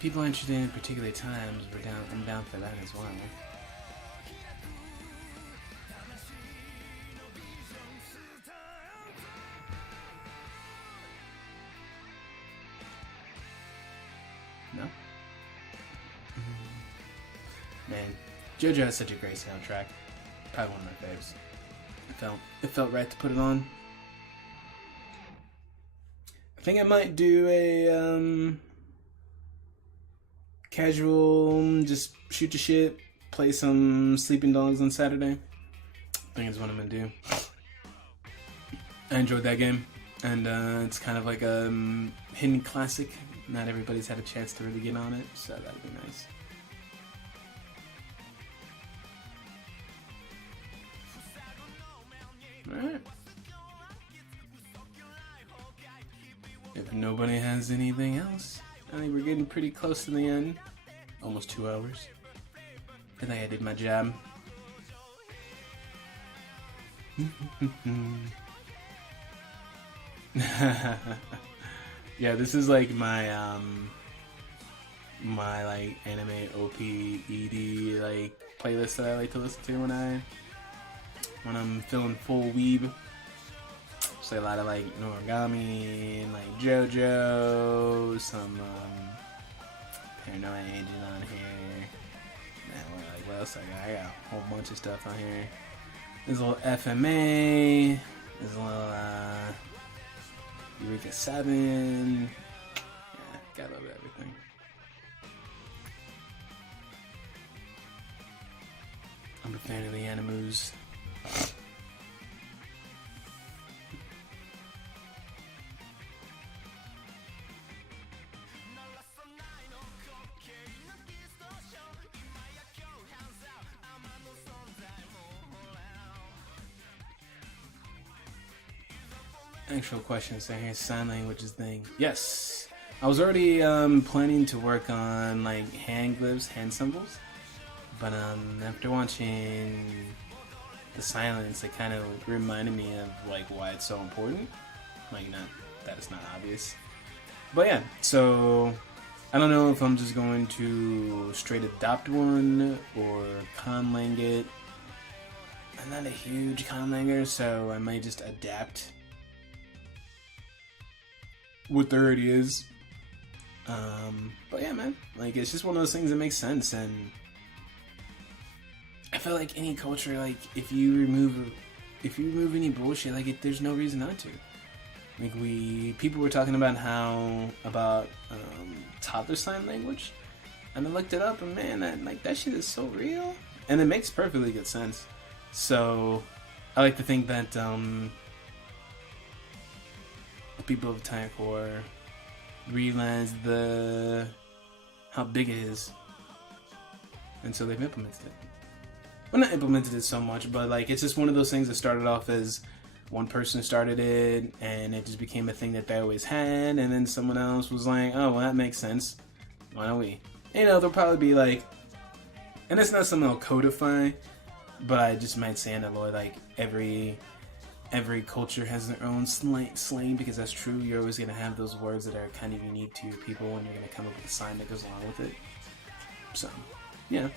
people are interested in particular times, I'm down for that as well. No? Man, JoJo has such a great soundtrack. Probably one of my faves. It felt right to put it on. I think I might do a casual, just shoot the shit, play some Sleeping Dogs on Saturday. I think it's what I'm gonna do. I enjoyed that game, and it's kind of like a hidden classic. Not everybody's had a chance to really get on it, so that'd be nice. Alright. If nobody has anything else, I think we're getting pretty close to the end. Almost 2 hours. I think I did my job. Yeah, this is like my my like anime OP ED like playlist that I like to listen to when I'm feeling full weeb. So a lot of like Noragami and like JoJo, some Paranoia Agent on here. Like what else I got? I got a whole bunch of stuff on here. There's a little FMA. There's a little Eureka 7. Yeah, got a little bit of everything. I'm a fan of the animus. Actual question saying here, sign languages thing. Yes, I was already planning to work on like hand glyphs, hand symbols, but after watching the silence, it kind of reminded me of like why it's so important. Like not that it's not obvious, but yeah. So I don't know if I'm just going to straight adopt one or conlang it. I'm not a huge conlanger, so I might just adapt what there already is. But yeah, man, like it's just one of those things that makes sense, and I feel like any culture, like if you remove any bullshit, like there's no reason not to. Like people were talking about toddler sign language, and I looked it up, and man, that shit is so real, and it makes perfectly good sense. So I like to think that people of Thai core realize how big it is, and so they've implemented it. Well, not implemented it so much, but like it's just one of those things that started off as one person started it, and it just became a thing that they always had, and then someone else was like, "Oh, well, that makes sense. Why don't we?" They'll probably be like, and it's not something I'll codify, but I just might say in it, Lord, like every culture has their own slang, because that's true. You're always going to have those words that are kind of unique to your people, and you're going to come up with a sign that goes along with it. So, yeah.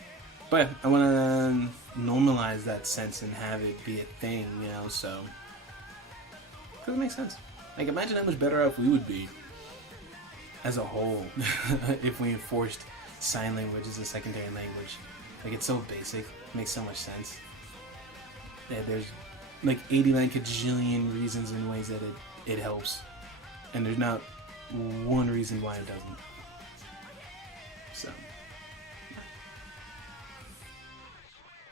But I want to normalize that sense and have it be a thing, so. Because it makes sense. Like, imagine how much better off we would be as a whole if we enforced sign language as a secondary language. Like, it's so basic. It makes so much sense. Yeah, there's like 89 kajillion reasons and ways that it helps, and there's not one reason why it doesn't. So,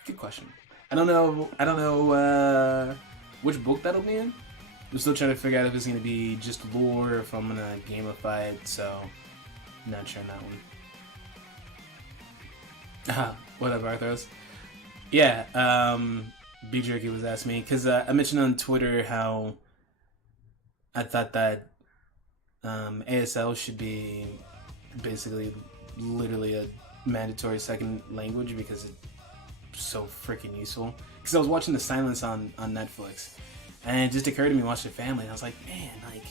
good question. I don't know which book that'll be in. I'm still trying to figure out if it's going to be just lore or if I'm going to gamify it, so not sure on that one. What up, Arthros? Yeah, B Jerky was asking me, because I mentioned on Twitter how I thought that ASL should be basically literally a mandatory second language because it's so freaking useful. Because I was watching The Silence on Netflix, and it just occurred to me watching Family, and I was like, man, like,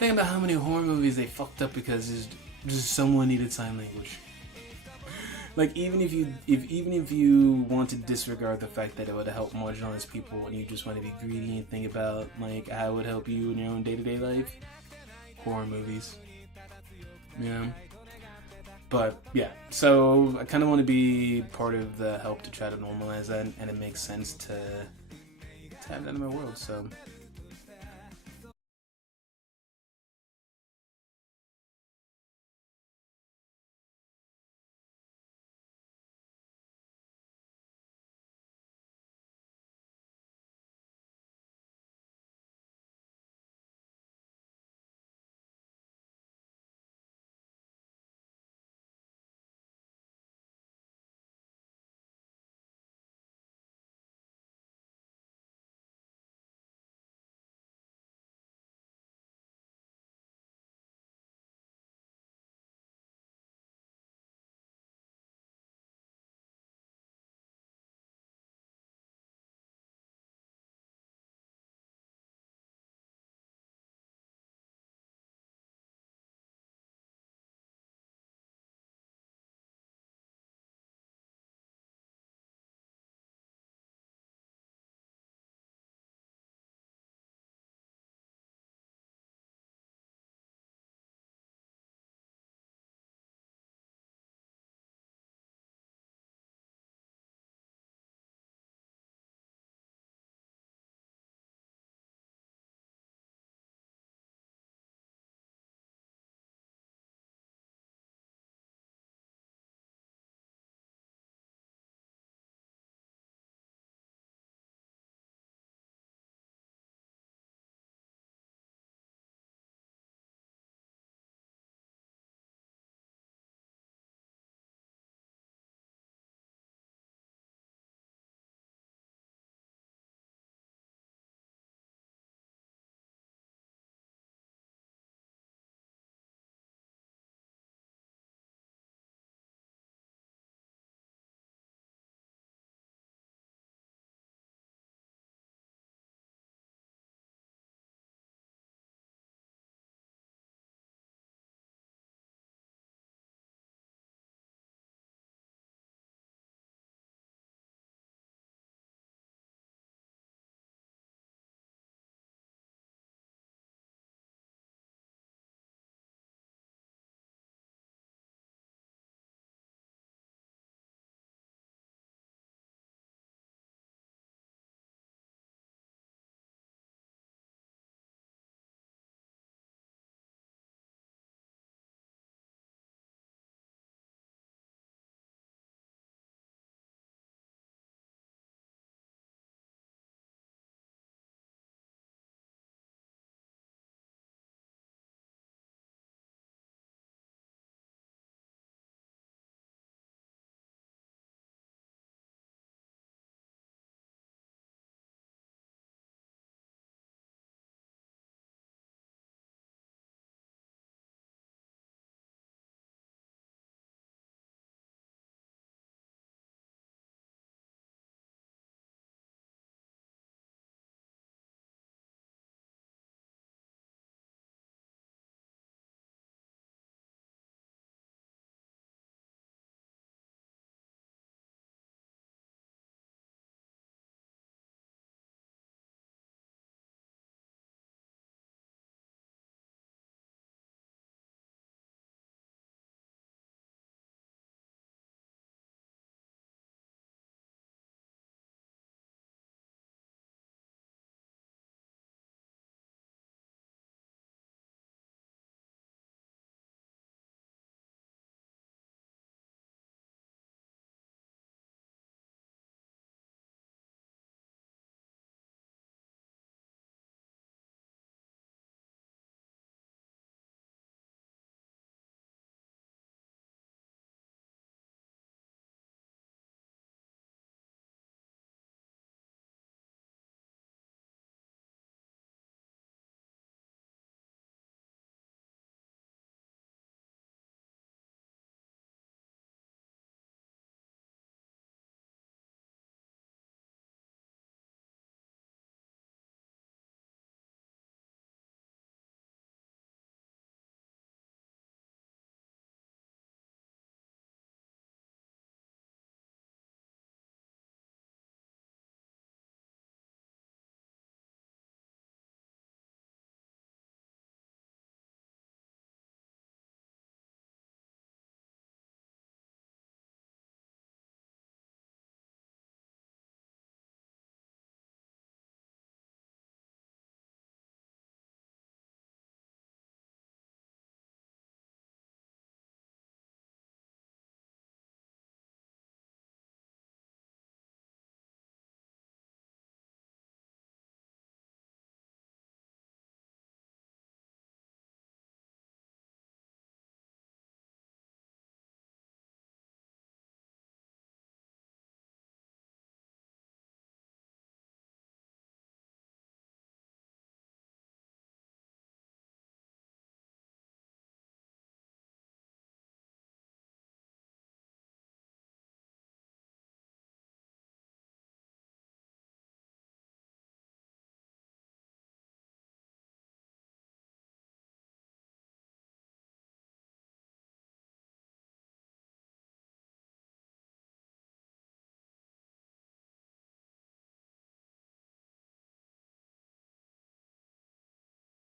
think about how many horror movies they fucked up because just someone needed sign language. Like, even if you want to disregard the fact that it would help marginalized people and you just want to be greedy and think about like how it would help you in your own day-to-day life, horror movies, you know. But yeah, so I kind of want to be part of the help to try to normalize that, and it makes sense to have that in my world. So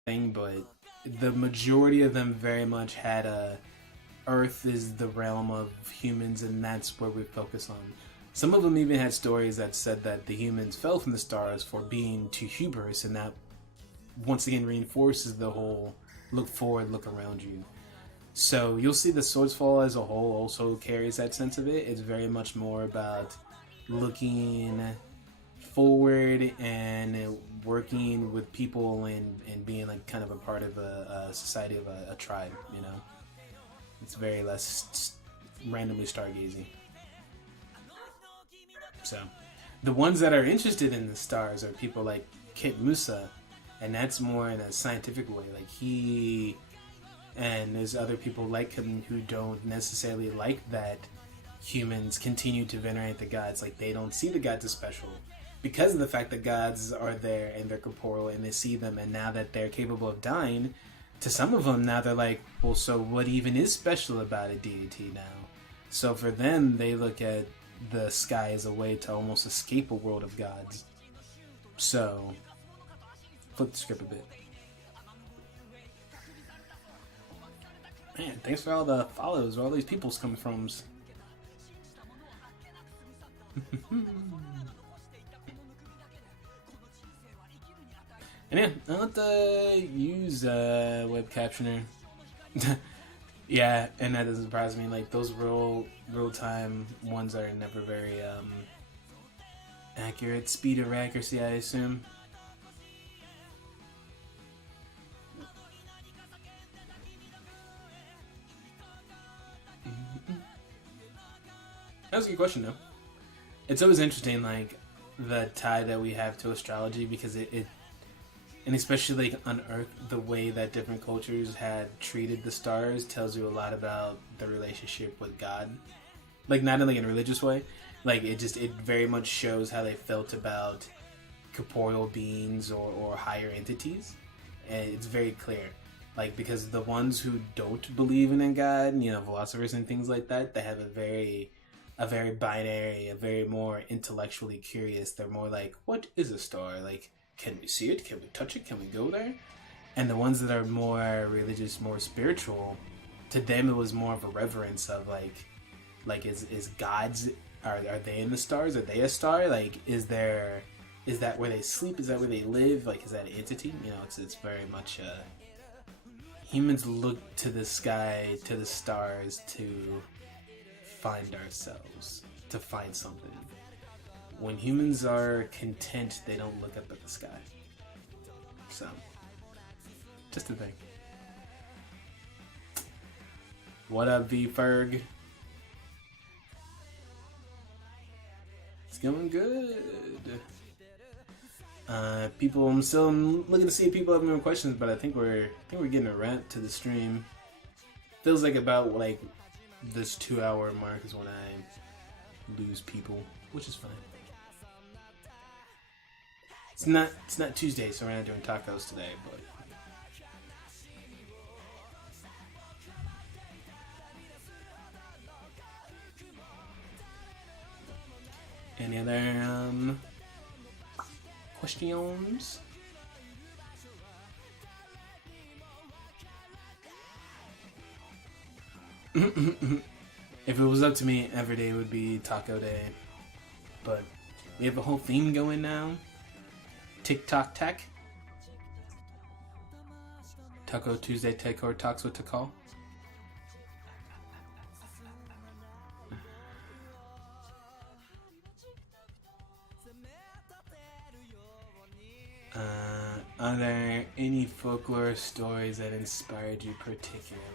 thing, but the majority of them very much had a Earth is the realm of humans, and that's where we focus on. Some of them even had stories that said that the humans fell from the stars for being too hubris, and that once again reinforces the whole look forward, look around you. So you'll see the Swordsfall as a whole also carries that sense of it. It's very much more about looking forward and working with people and being like kind of a part of a society of a tribe, you know. It's very less randomly stargazy. So the ones that are interested in the stars are people like Kit Musa, and that's more in a scientific way. Like he and there's other people like him who don't necessarily like that humans continue to venerate the gods. Like they don't see the gods as special because of the fact that gods are there and they're corporeal and they see them, and now that they're capable of dying, to some of them now they're like, well, so what even is special about a deity now? So for them, they look at the sky as a way to almost escape a world of gods. So flip the script a bit. Man, thanks for all the follows. Where all these people's come from. And yeah, I don't use web captioner. Yeah, and that doesn't surprise me. Like those real time ones are never very accurate. Speed of accuracy, I assume. That was a good question, though. It's always interesting, like the tie that we have to astrology, because it and especially like on Earth, the way that different cultures had treated the stars tells you a lot about the relationship with God. Like not only in a religious way, like it very much shows how they felt about corporeal beings or higher entities, and it's very clear. Like because the ones who don't believe in a God, you know, philosophers and things like that, they have a very binary, a very more intellectually curious. They're more like, what is a star? Like, can we see it? Can we touch it? Can we go there? And the ones that are more religious, more spiritual, to them it was more of a reverence of like is gods, are they in the stars? Are they a star? Like is that where they sleep? Is that where they live? Like is that an entity? You know, it's very much humans look to the sky, to the stars to find ourselves, to find something. When humans are content, they don't look up at the sky. So, just a thing. What up, V-Ferg? It's going good. People, I'm still looking to see if people have more questions, but I think we're getting a wrap to the stream. Feels like about like this 2-hour mark is when I lose people, which is fine. It's not Tuesday, so we're not doing tacos today, but any other questions? If it was up to me, every day would be taco day. But we have a whole theme going now. TikTok tech. Taco Tuesday tech or talks with Takal. Are there any folklore stories that inspired you particularly?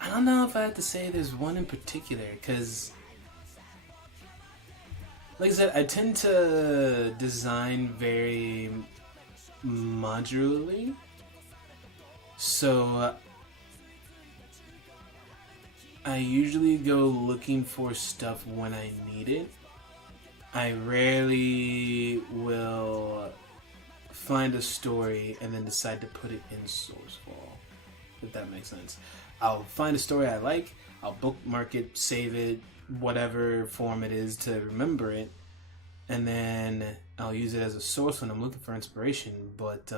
I don't know if I have to say there's one in particular, because like I said, I tend to design very modularly, so I usually go looking for stuff when I need it. I rarely will find a story and then decide to put it in Swordsfall, if that makes sense. I'll find a story I like, I'll bookmark it, save it, whatever form it is to remember it, and then I'll use it as a source when I'm looking for inspiration. But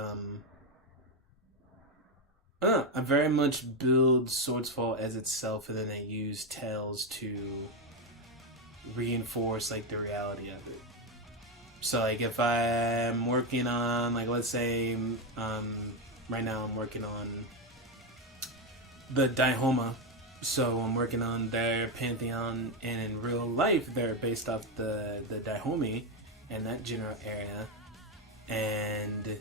I very much build Swordsfall as itself, and then I use tales to reinforce like the reality of it. So like if I'm working on, like, let's say right now I'm working on the Daihoma, so I'm working on their pantheon, and in real life they're based off the Daihomi and that general area, and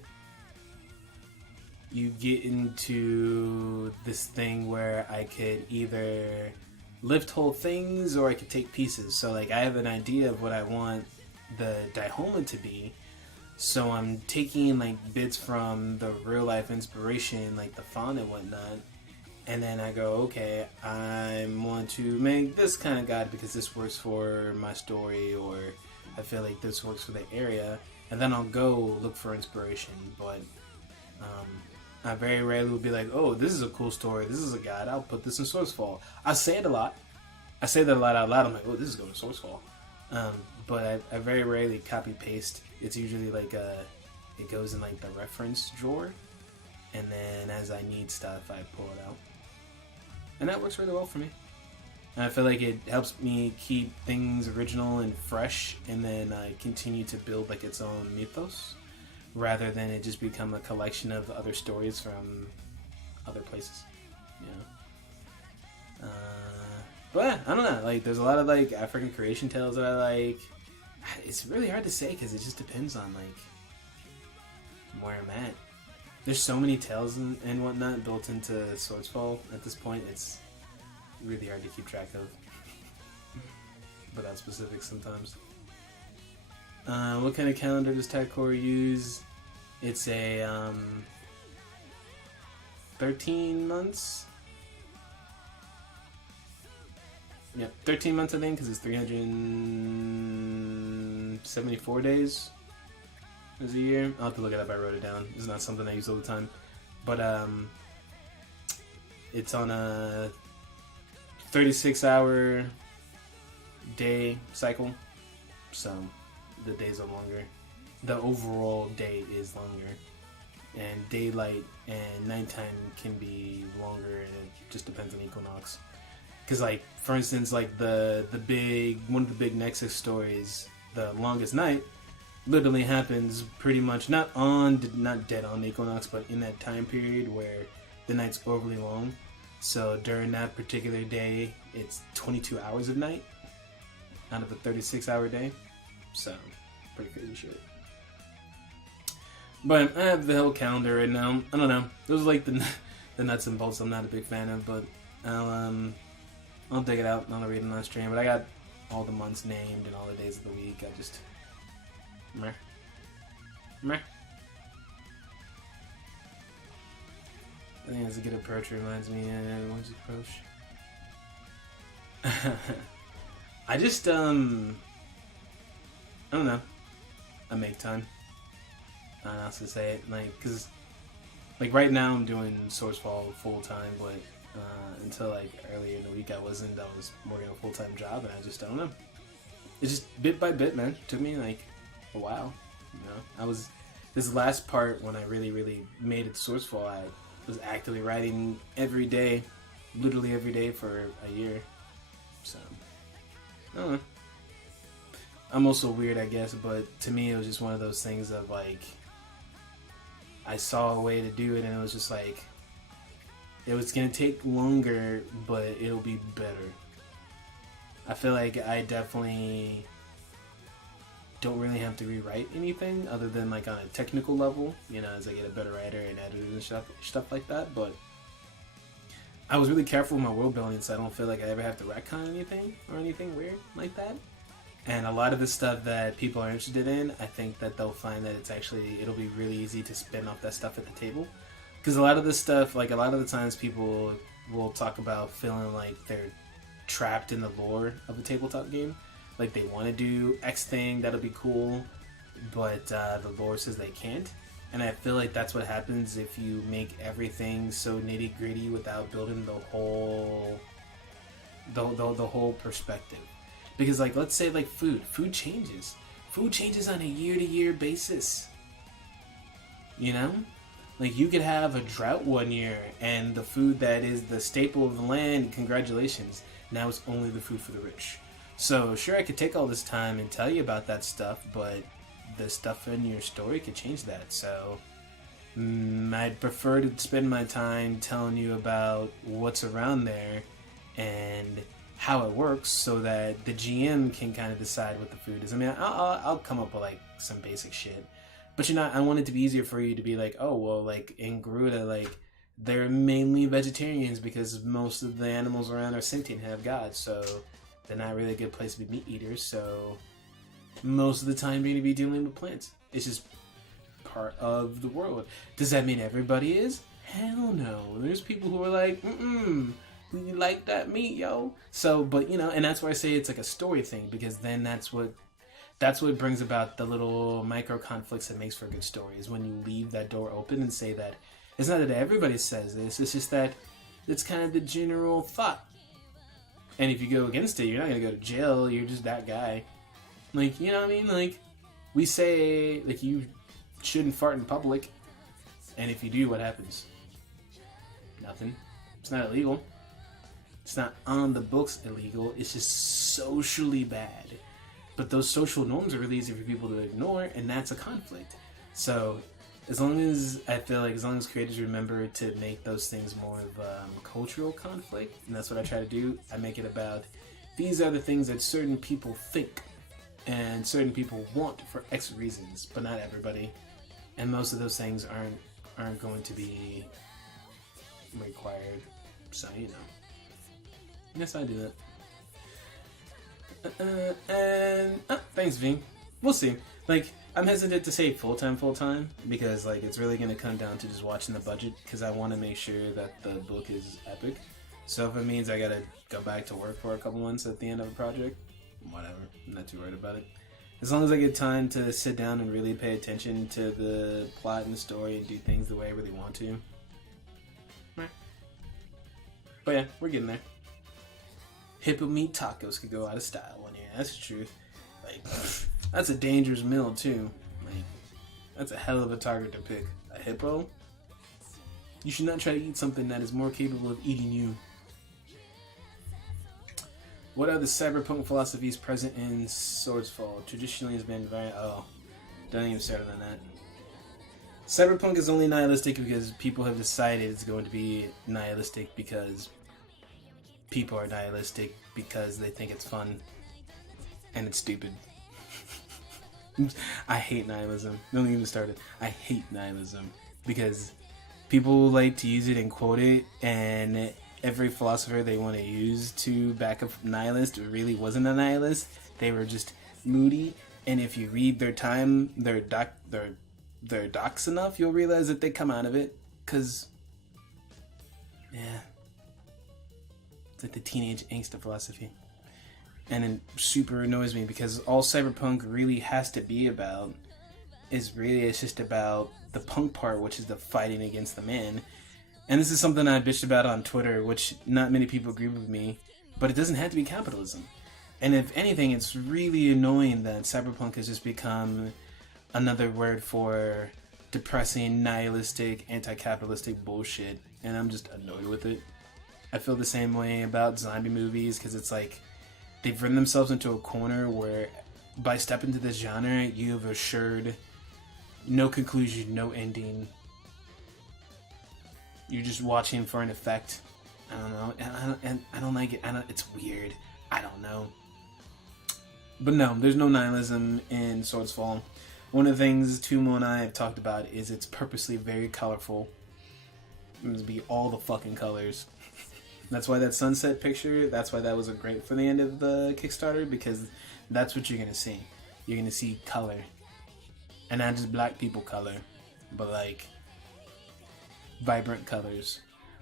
you get into this thing where I could either lift whole things or I could take pieces. So like I have an idea of what I want the Daihoma to be, so I'm taking like bits from the real life inspiration, like the font and whatnot, and then I go, okay, I want to make this kind of god because this works for my story, or I feel like this works for the area, and then I'll go look for inspiration. But I very rarely will be like, oh, this is a cool story, this is a god, I'll put this in Swordsfall. I say it a lot. I say that a lot out loud. I'm like, oh, this is going to Swordsfall. But I very rarely copy paste. It's usually like it goes in like the reference drawer, and then as I need stuff, I pull it out, and that works really well for me. And I feel like it helps me keep things original and fresh, and then continue to build like its own mythos, rather than it just become a collection of other stories from other places. You know. But yeah, I don't know. Like, there's a lot of like African creation tales that I like. It's really hard to say because it just depends on like where I'm at. There's so many tales and whatnot built into Swordsfall at this point. It's really hard to keep track of, without specifics sometimes. What kind of calendar does Tycore use? It's a 13 months. Yep, 13 months I think, because it's 374 days as a year. I'll have to look it up, I wrote it down. It's not something I use all the time. But it's on a 36-hour day cycle, so the days are longer. The overall day is longer, and daylight and nighttime can be longer, and it just depends on equinox. Because, like, for instance, like one of the big Nexus stories, the Longest Night, literally happens pretty much not dead on the equinox, but in that time period where the night's overly long. So during that particular day, it's 22 hours of night out of a 36-hour day. So pretty crazy shit. But I have the whole calendar right now. I don't know. Those are like the nuts and bolts I'm not a big fan of, but I'll dig it out and I'll read it on stream. But I got all the months named and all the days of the week. I just meh. I think it's a good approach. It reminds me of everyone's approach. I just I don't know. I make time. I don't know how to say it, like, cause like right now I'm doing Swordsfall full time, but until like earlier in the week I wasn't. I was working a full time job, and I don't know. It's just bit by bit, man. It took me like a while. You know, I was this last part when I really made it Swordsfall. I was actively writing every day, literally every day for a year. So I don't know. I'm also weird, I guess, but to me it was just one of those things of like I saw a way to do it, and it was just like it was gonna take longer, but it'll be better. I feel like I definitely don't really have to rewrite anything other than like on a technical level, you know, as I get a better writer and editor and stuff like that. But I was really careful with my world building, so I don't feel like I ever have to retcon anything or anything weird like that. And a lot of the stuff that people are interested in, I think that they'll find that it'll be really easy to spin off that stuff at the table. Because a lot of this stuff, like a lot of the times people will talk about feeling like they're trapped in the lore of a tabletop game. Like they want to do X thing, that'll be cool, but the lore says they can't. And I feel like that's what happens if you make everything so nitty gritty without building the whole the whole perspective. Because like, let's say like food changes on a year-to-year basis, you know. Like, you could have a drought one year, and the food that is the staple of the land, congratulations, now it's only the food for the rich. So sure, I could take all this time and tell you about that stuff, but the stuff in your story could change that. So I'd prefer to spend my time telling you about what's around there and how it works, so that the GM can kind of decide what the food is. I mean, I'll come up with like some basic shit, but I want it to be easier for you to be like, oh well, like in Garuda, like they're mainly vegetarians because most of the animals around are sentient and have gods, so they're not really a good place to be meat eaters. So most of the time you're going to be dealing with plants. It's just part of the world. Does that mean everybody is? Hell no. There's people who are like, we like that meat, yo. So, but you know, and that's why I say it's like a story thing, because then that's what brings about the little micro conflicts that makes for good stories. When you leave that door open and say that it's not that everybody says this, it's just that it's kind of the general thought. And if you go against it, you're not gonna go to jail. You're just that guy. Like, you know what I mean? Like, we say like you shouldn't fart in public, and if you do, what happens? Nothing. It's not illegal. It's not on the books illegal. It's just socially bad. But those social norms are really easy for people to ignore, and that's a conflict. So, as long as creators remember to make those things more of cultural conflict, and that's what I try to do, I make it about these are the things that certain people think and certain people want for X reasons, but not everybody. And most of those things aren't going to be required. So, you know. Yes, I do that. Thanks, V. We'll see. Like, I'm hesitant to say full-time, because, like, it's really going to come down to just watching the budget, because I want to make sure that the book is epic. So if it means I got to go back to work for a couple months at the end of a project, whatever. I'm not too worried about it. As long as I get time to sit down and really pay attention to the plot and the story and do things the way I really want to. Right. But yeah, we're getting there. Hippo meat tacos could go out of style one year. That's the truth. Like, that's a dangerous meal too. Like, that's a hell of a target to pick. A hippo? You should not try to eat something that is more capable of eating you. What are the cyberpunk philosophies present in Swordsfall? Traditionally has been very... Oh, don't even start on that. Cyberpunk is only nihilistic because people have decided it's going to be nihilistic because people are nihilistic because they think it's fun and it's stupid. I hate nihilism. Don't even start it. I hate nihilism because people like to use it and quote it, and every philosopher they want to use to back up nihilist really wasn't a nihilist. They were just moody, and if you read their docs enough, you'll realize that they come out of it, because yeah, it's like the teenage angst of philosophy. And it super annoys me because all cyberpunk really has to be about it's just about the punk part, which is the fighting against the man. And this is something I bitched about on Twitter, which not many people agree with me, but it doesn't have to be capitalism. And if anything, it's really annoying that cyberpunk has just become another word for depressing, nihilistic, anti-capitalistic bullshit, and I'm just annoyed with it. I feel the same way about zombie movies, because it's like they've run themselves into a corner where by stepping into this genre, you've assured no conclusion, no ending. You're just watching for an effect. I don't know, and I don't like it. It's weird. I don't know. But no, there's no nihilism in Swordsfall. One of the things Tumo and I have talked about is it's purposely very colorful. It's going to be all the fucking colors. That's why that sunset picture, that's why that was great for the end of the Kickstarter, because that's what you're going to see. You're going to see color. And not just black people color, but like vibrant colors.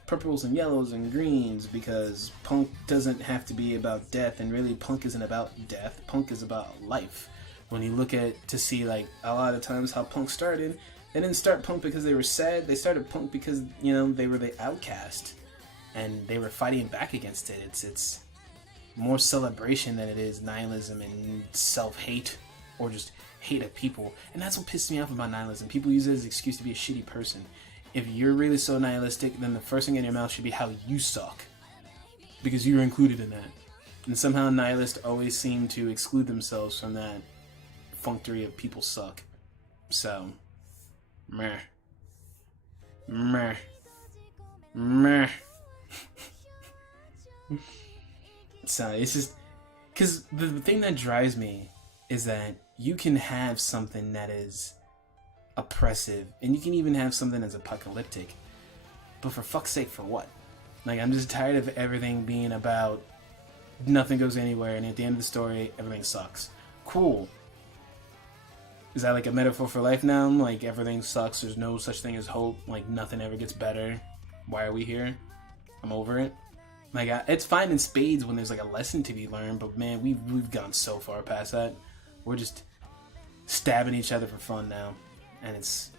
Purples and yellows and greens, because punk doesn't have to be about death, and really punk isn't about death. Punk is about life. When you look at to see like a lot of times how punk started, they didn't start punk because they were sad. They started punk because, you know, they were the outcast and they were fighting back against it. more celebration than it is nihilism and self-hate or just hate of people. And that's what pisses me off about nihilism. People use it as an excuse to be a shitty person. If you're really so nihilistic, then the first thing in your mouth should be how you suck, because you're included in that. And somehow nihilists always seem to exclude themselves from that functory of people suck. So, meh. Meh. Meh. So, it's just... Because the thing that drives me is that you can have something that is oppressive, and you can even have something that's apocalyptic, but for fuck's sake, for what? Like, I'm just tired of everything being about nothing goes anywhere, and at the end of the story, everything sucks. Cool. Is that like a metaphor for life now? Like, everything sucks, there's no such thing as hope, like, nothing ever gets better. Why are we here? I'm over it. Like, it's fine in spades when there's like a lesson to be learned, but man, we've gone so far past that. We're just stabbing each other for fun now, and it's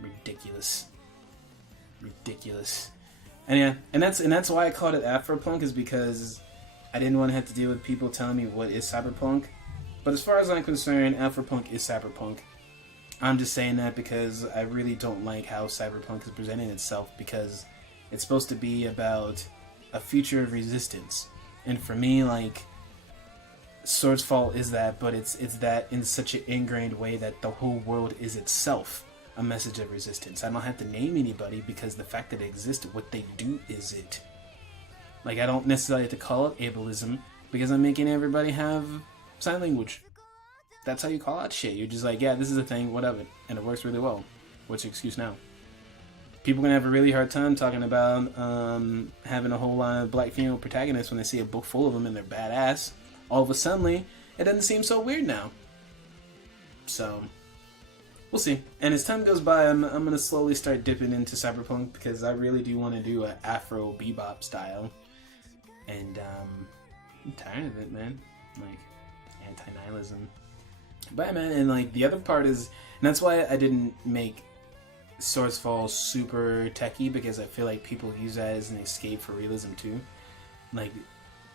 ridiculous. Ridiculous. And yeah, and that's why I called it Afropunk, is because I didn't want to have to deal with people telling me what is cyberpunk. But as far as I'm concerned, Afropunk is cyberpunk. I'm just saying that because I really don't like how cyberpunk is presenting itself, because it's supposed to be about a future of resistance. And for me, like, Swordsfall is that, but it's that in such an ingrained way that the whole world is itself a message of resistance. I don't have to name anybody, because the fact that it exists, what they do is it. Like, I don't necessarily have to call it ableism, because I'm making everybody have sign language. That's how you call out shit. You're just like, yeah, this is a thing, whatever. And it works really well. What's your excuse now? People are going to have a really hard time talking about having a whole lot of black female protagonists when they see a book full of them and they're badass. All of a sudden, it doesn't seem so weird now. So, we'll see. And as time goes by, I'm going to slowly start dipping into cyberpunk, because I really do want to do an Afro bebop style. And I'm tired of it, man. Like, anti-nihilism. But man, and like the other part is, and that's why I didn't make Swordsfall super techy, because I feel like people use that as an escape for realism too. Like,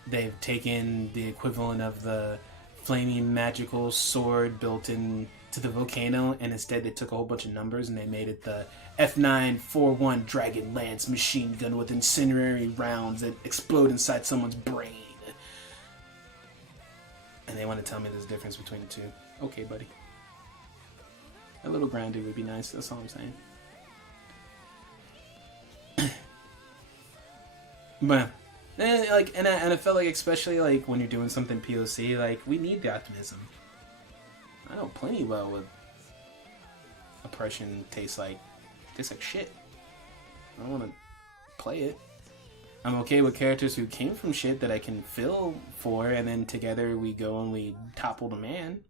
they've taken the equivalent of the flaming magical sword built into the volcano, and instead they took a whole bunch of numbers and they made it the F941 Dragon Lance machine gun with incendiary rounds that explode inside someone's brain. And they want to tell me there's a difference between the two. Okay, buddy. A little grounded would be nice, that's all I'm saying. But, and I felt like, especially like when you're doing something POC, like, we need the optimism. I know plenty well what oppression tastes like shit. I don't want to play it. I'm okay with characters who came from shit that I can feel for, and then together we go and we topple the man.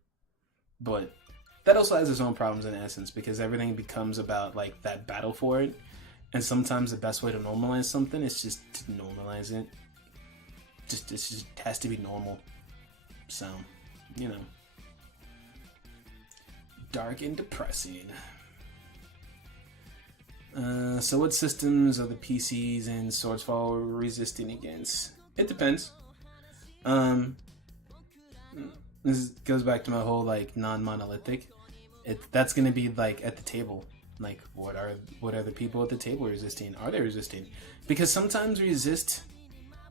But that also has its own problems in essence, because everything becomes about like that battle for it. And sometimes the best way to normalize something is just to normalize it. It just has to be normal. So, you know. Dark and depressing. So what systems are the PCs in Swordsfall resisting against? It depends. This goes back to my whole like non-monolithic. That's gonna be like at the table. Like, what are the people at the table resisting? Are they resisting? Because sometimes resist,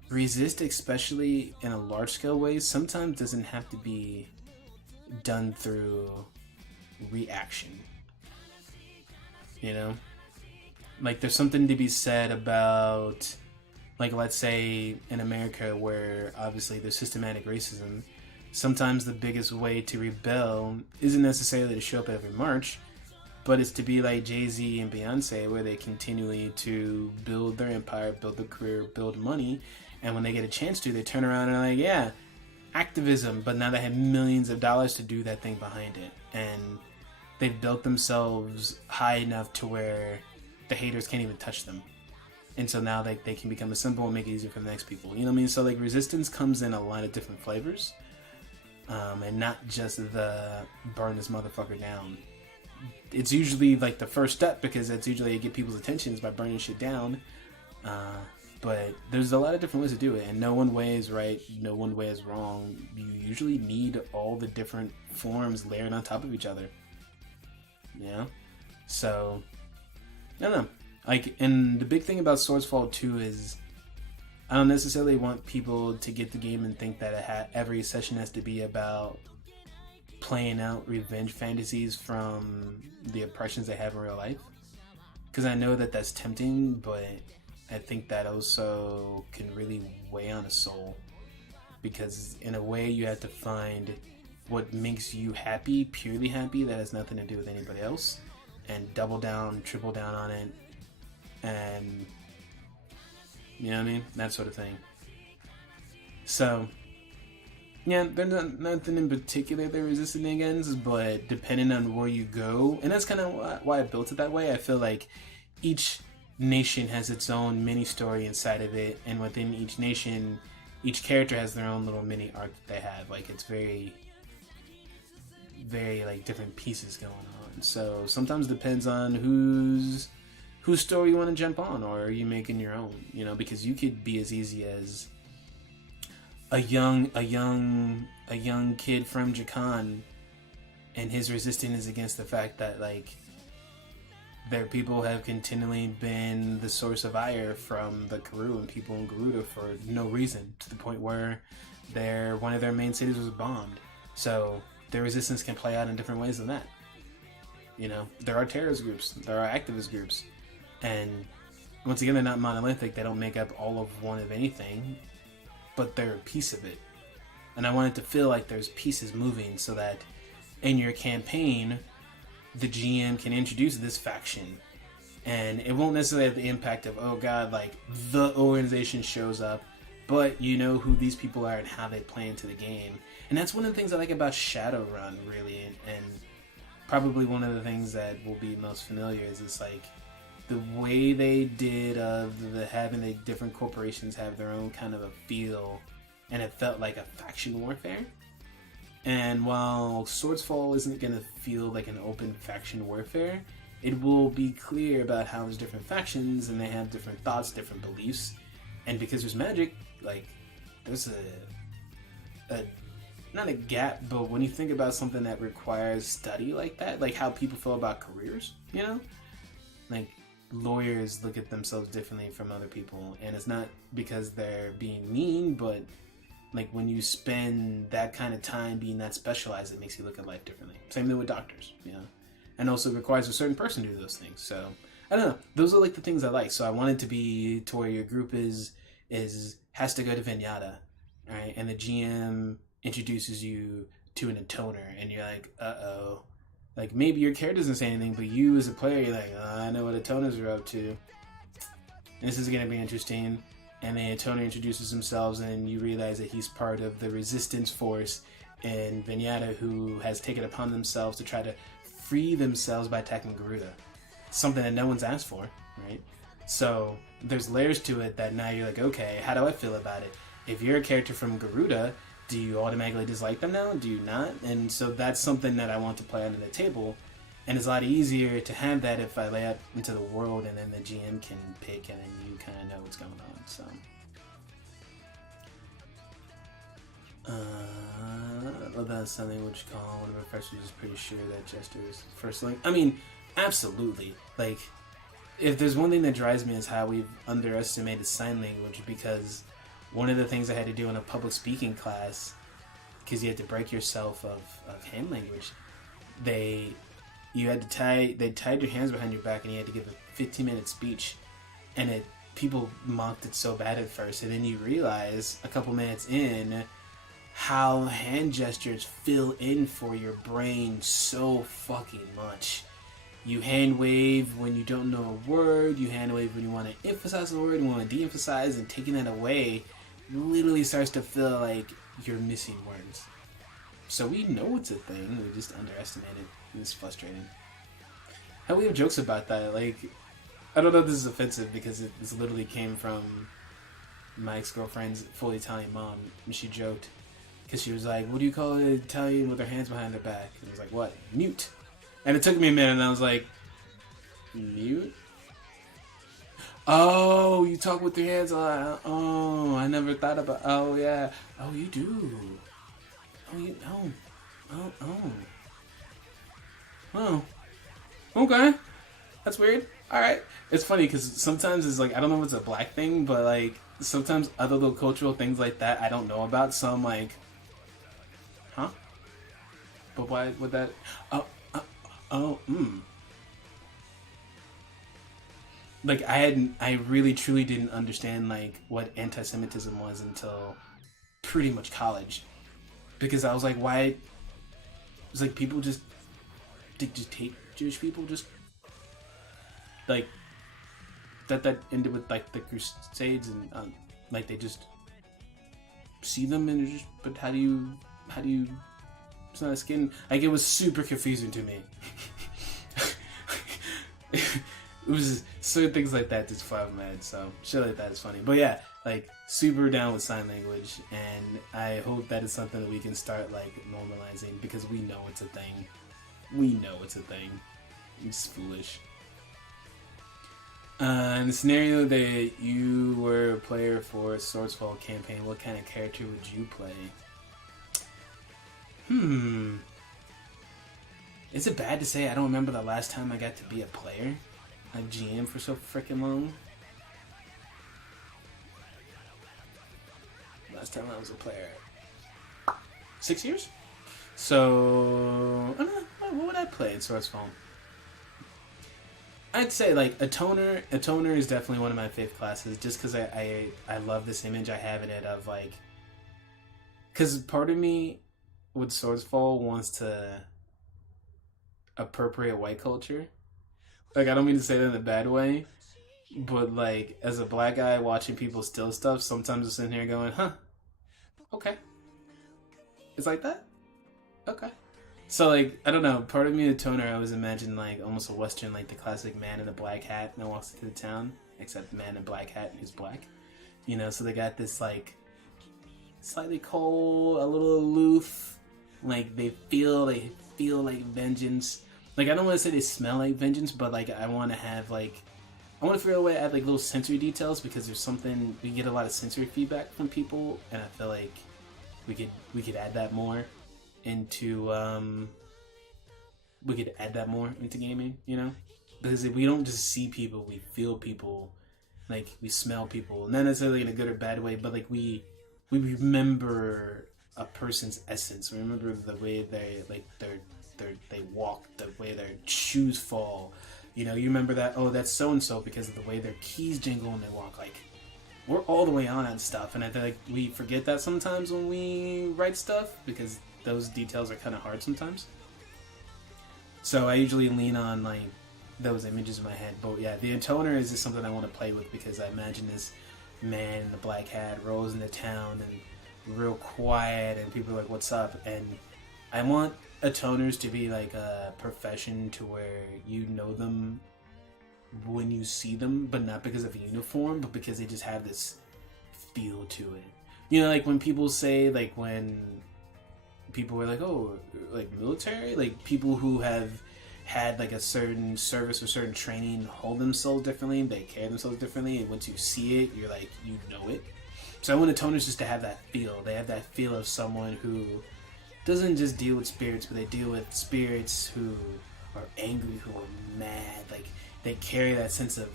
especially in a large scale way, sometimes doesn't have to be done through reaction. You know? Like, there's something to be said about, like, let's say in America, where obviously there's systematic racism, sometimes the biggest way to rebel isn't necessarily to show up at every march, but it's to be like Jay-Z and Beyonce, where they continually to build their empire, build their career, build money, and when they get a chance to, they turn around and are like, yeah, activism, but now they have millions of dollars to do that thing behind it, and they've built themselves high enough to where the haters can't even touch them. And so now they can become a symbol and make it easier for the next people. You know what I mean? So like resistance comes in a lot of different flavors. And not just the burn this motherfucker down. It's usually like the first step, because that's usually to get people's attention is by burning shit down. But there's a lot of different ways to do it, and no one way is right, no one way is wrong. You usually need all the different forms layered on top of each other. Yeah? So, I don't know. Like, and the big thing about Swordsfall 2 is I don't necessarily want people to get the game and think that every session has to be about playing out revenge fantasies from the oppressions they have in real life. Because I know that that's tempting, but I think that also can really weigh on a soul. Because in a way, you have to find what makes you happy, purely happy, that has nothing to do with anybody else, and double down, triple down on it, and you know what I mean? That sort of thing. So, yeah, there's nothing in particular they're resisting against, but depending on where you go, and that's kind of why I built it that way. I feel like each nation has its own mini story inside of it, and within each nation, each character has their own little mini arc that they have. Like, it's very, very, like, different pieces going on. So sometimes it depends on whose story you want to jump on, or are you making your own, you know, because you could be as easy as a young kid from Jakan, and his resistance is against the fact that, like, their people have continually been the source of ire from the Karoo and people in Garuda for no reason, to the point where one of their main cities was bombed. So their resistance can play out in different ways than that. You know, there are terrorist groups, there are activist groups, and once again, they're not monolithic. They don't make up all of one of anything, but they're a piece of it. And I want it to feel like there's pieces moving, so that in your campaign, the GM can introduce this faction, and it won't necessarily have the impact of, oh god, like, the organization shows up, but you know who these people are and how they play into the game. And that's one of the things I like about Shadowrun, really, and probably one of the things that will be most familiar is it's like the way they did having the different corporations have their own kind of a feel, and it felt like a faction warfare. And while Swordsfall isn't going to feel like an open faction warfare, it will be clear about how there's different factions and they have different thoughts, different beliefs. And because there's magic, like, there's a not a gap, but when you think about something that requires study like that, like how people feel about careers, you know? Like, lawyers look at themselves differently from other people, and it's not because they're being mean, but like when you spend that kind of time being that specialized, it makes you look at life differently. Same thing with doctors, you know? And also it requires a certain person to do those things. So, I don't know. Those are like the things I like. So I want it to be to where your group has to go to Vinyata, right? And the GM introduces you to an atoner, and you're like, uh-oh. Like, maybe your character doesn't say anything, but you as a player, you're like, I know what atoners are up to. And this is going to be interesting. And the atoner introduces themselves, and you realize that he's part of the resistance force in Vinyata, who has taken upon themselves to try to free themselves by attacking Garuda. Something that no one's asked for, right? So there's layers to it that now you're like, okay, how do I feel about it? If you're a character from Garuda, do you automatically dislike them now? Do you not? And so that's something that I want to play out on the table. And it's a lot easier to have that if I lay out into the world, and then the GM can pick, and then you kind of know what's going on. So, well, that's something which call one of my freshers is pretty sure that Jester is first link. I mean, absolutely. Like, if there's one thing that drives me is how we've underestimated sign language, because one of the things I had to do in a public speaking class, because you had to break yourself of hand language, they tied your hands behind your back, and you had to give a 15-minute speech, and people mocked it so bad at first, and then you realize a couple minutes in how hand gestures fill in for your brain so fucking much. You hand wave when you don't know a word, you hand wave when you want to emphasize a word, you want to de-emphasize, and taking that away literally starts to feel like you're missing words. So we know it's a thing, we just underestimate it, and it's frustrating. How we have jokes about that, like, I don't know if this is offensive because this literally came from my ex-girlfriend's fully Italian mom, and she joked, because she was like, what do you call an Italian with their hands behind their back? And I was like, what? Mute. And it took me a minute, and I was like, mute? Oh, you talk with your hands a lot. Oh, I never thought about. Oh yeah. Oh, you do. Oh, you. Oh. Oh. Oh. Oh. Okay. That's weird. All right. It's funny because sometimes it's like I don't know if it's a black thing, but like sometimes other little cultural things like that I don't know about. So I'm like, huh? But why would that? Oh. Oh. Like I really truly didn't understand like what anti-Semitism was until pretty much college, because I was like, why? It's like people just hate Jewish people, just like that ended with like the Crusades, and like they just see them and just, but how do you it's not a skin, like it was super confusing to me. It was certain things like that just fly over my head, so shit like that is funny. But yeah, like super down with sign language, and I hope that is something that we can start like normalizing, because we know it's a thing. We know it's a thing. It's foolish. In the scenario that you were a player for a Swordsfall campaign, what kind of character would you play? Is it bad to say I don't remember the last time I got to be a player? I GM for so freaking long. Last time I was a player, 6 years. So, I don't know, what would I play in Swordsfall? I'd say like a toner. A toner is definitely one of my favorite classes, just because I love this image I have in it of like, because part of me with Swordsfall wants to appropriate white culture. Like, I don't mean to say that in a bad way, but like as a black guy watching people steal stuff, sometimes I'm sitting here going, huh, okay, it's like that, okay. So like, I don't know, part of me, the toner, I always imagine like almost a western, like the classic man in a black hat that walks into the town, except the man in a black hat and he's black, you know. So they got this like slightly cold, a little aloof, like they feel like vengeance. Like, I don't want to say they smell like vengeance, but like I want to have like, I want to figure out a way to add like little sensory details, because there's something, we get a lot of sensory feedback from people, and I feel like we could add that more into gaming, you know, because if we don't just see people, we feel people, like we smell people, not necessarily in a good or bad way, but like we remember a person's essence. We remember the way they like they walk, the way their shoes fall. You know, you remember that, oh, that's so and so because of the way their keys jingle when they walk. Like, we're all the way on that stuff, and I feel like we forget that sometimes when we write stuff, because those details are kind of hard sometimes. So I usually lean on like those images in my head. But yeah, the intoner is just something I want to play with, because I imagine this man in the black hat rolls into town and real quiet, and people are like, "What's up?" And I want atoners to be like a profession to where you know them when you see them, but not because of a uniform, but because they just have this feel to it. You know, like when people say, like when people were like, oh, like military, like people who have had like a certain service or certain training hold themselves differently, they carry themselves differently, and once you see it, you're like, you know it. So I want atoners just to have that feel. They have that feel of someone who doesn't just deal with spirits, but they deal with spirits who are angry, who are mad. Like, they carry that sense of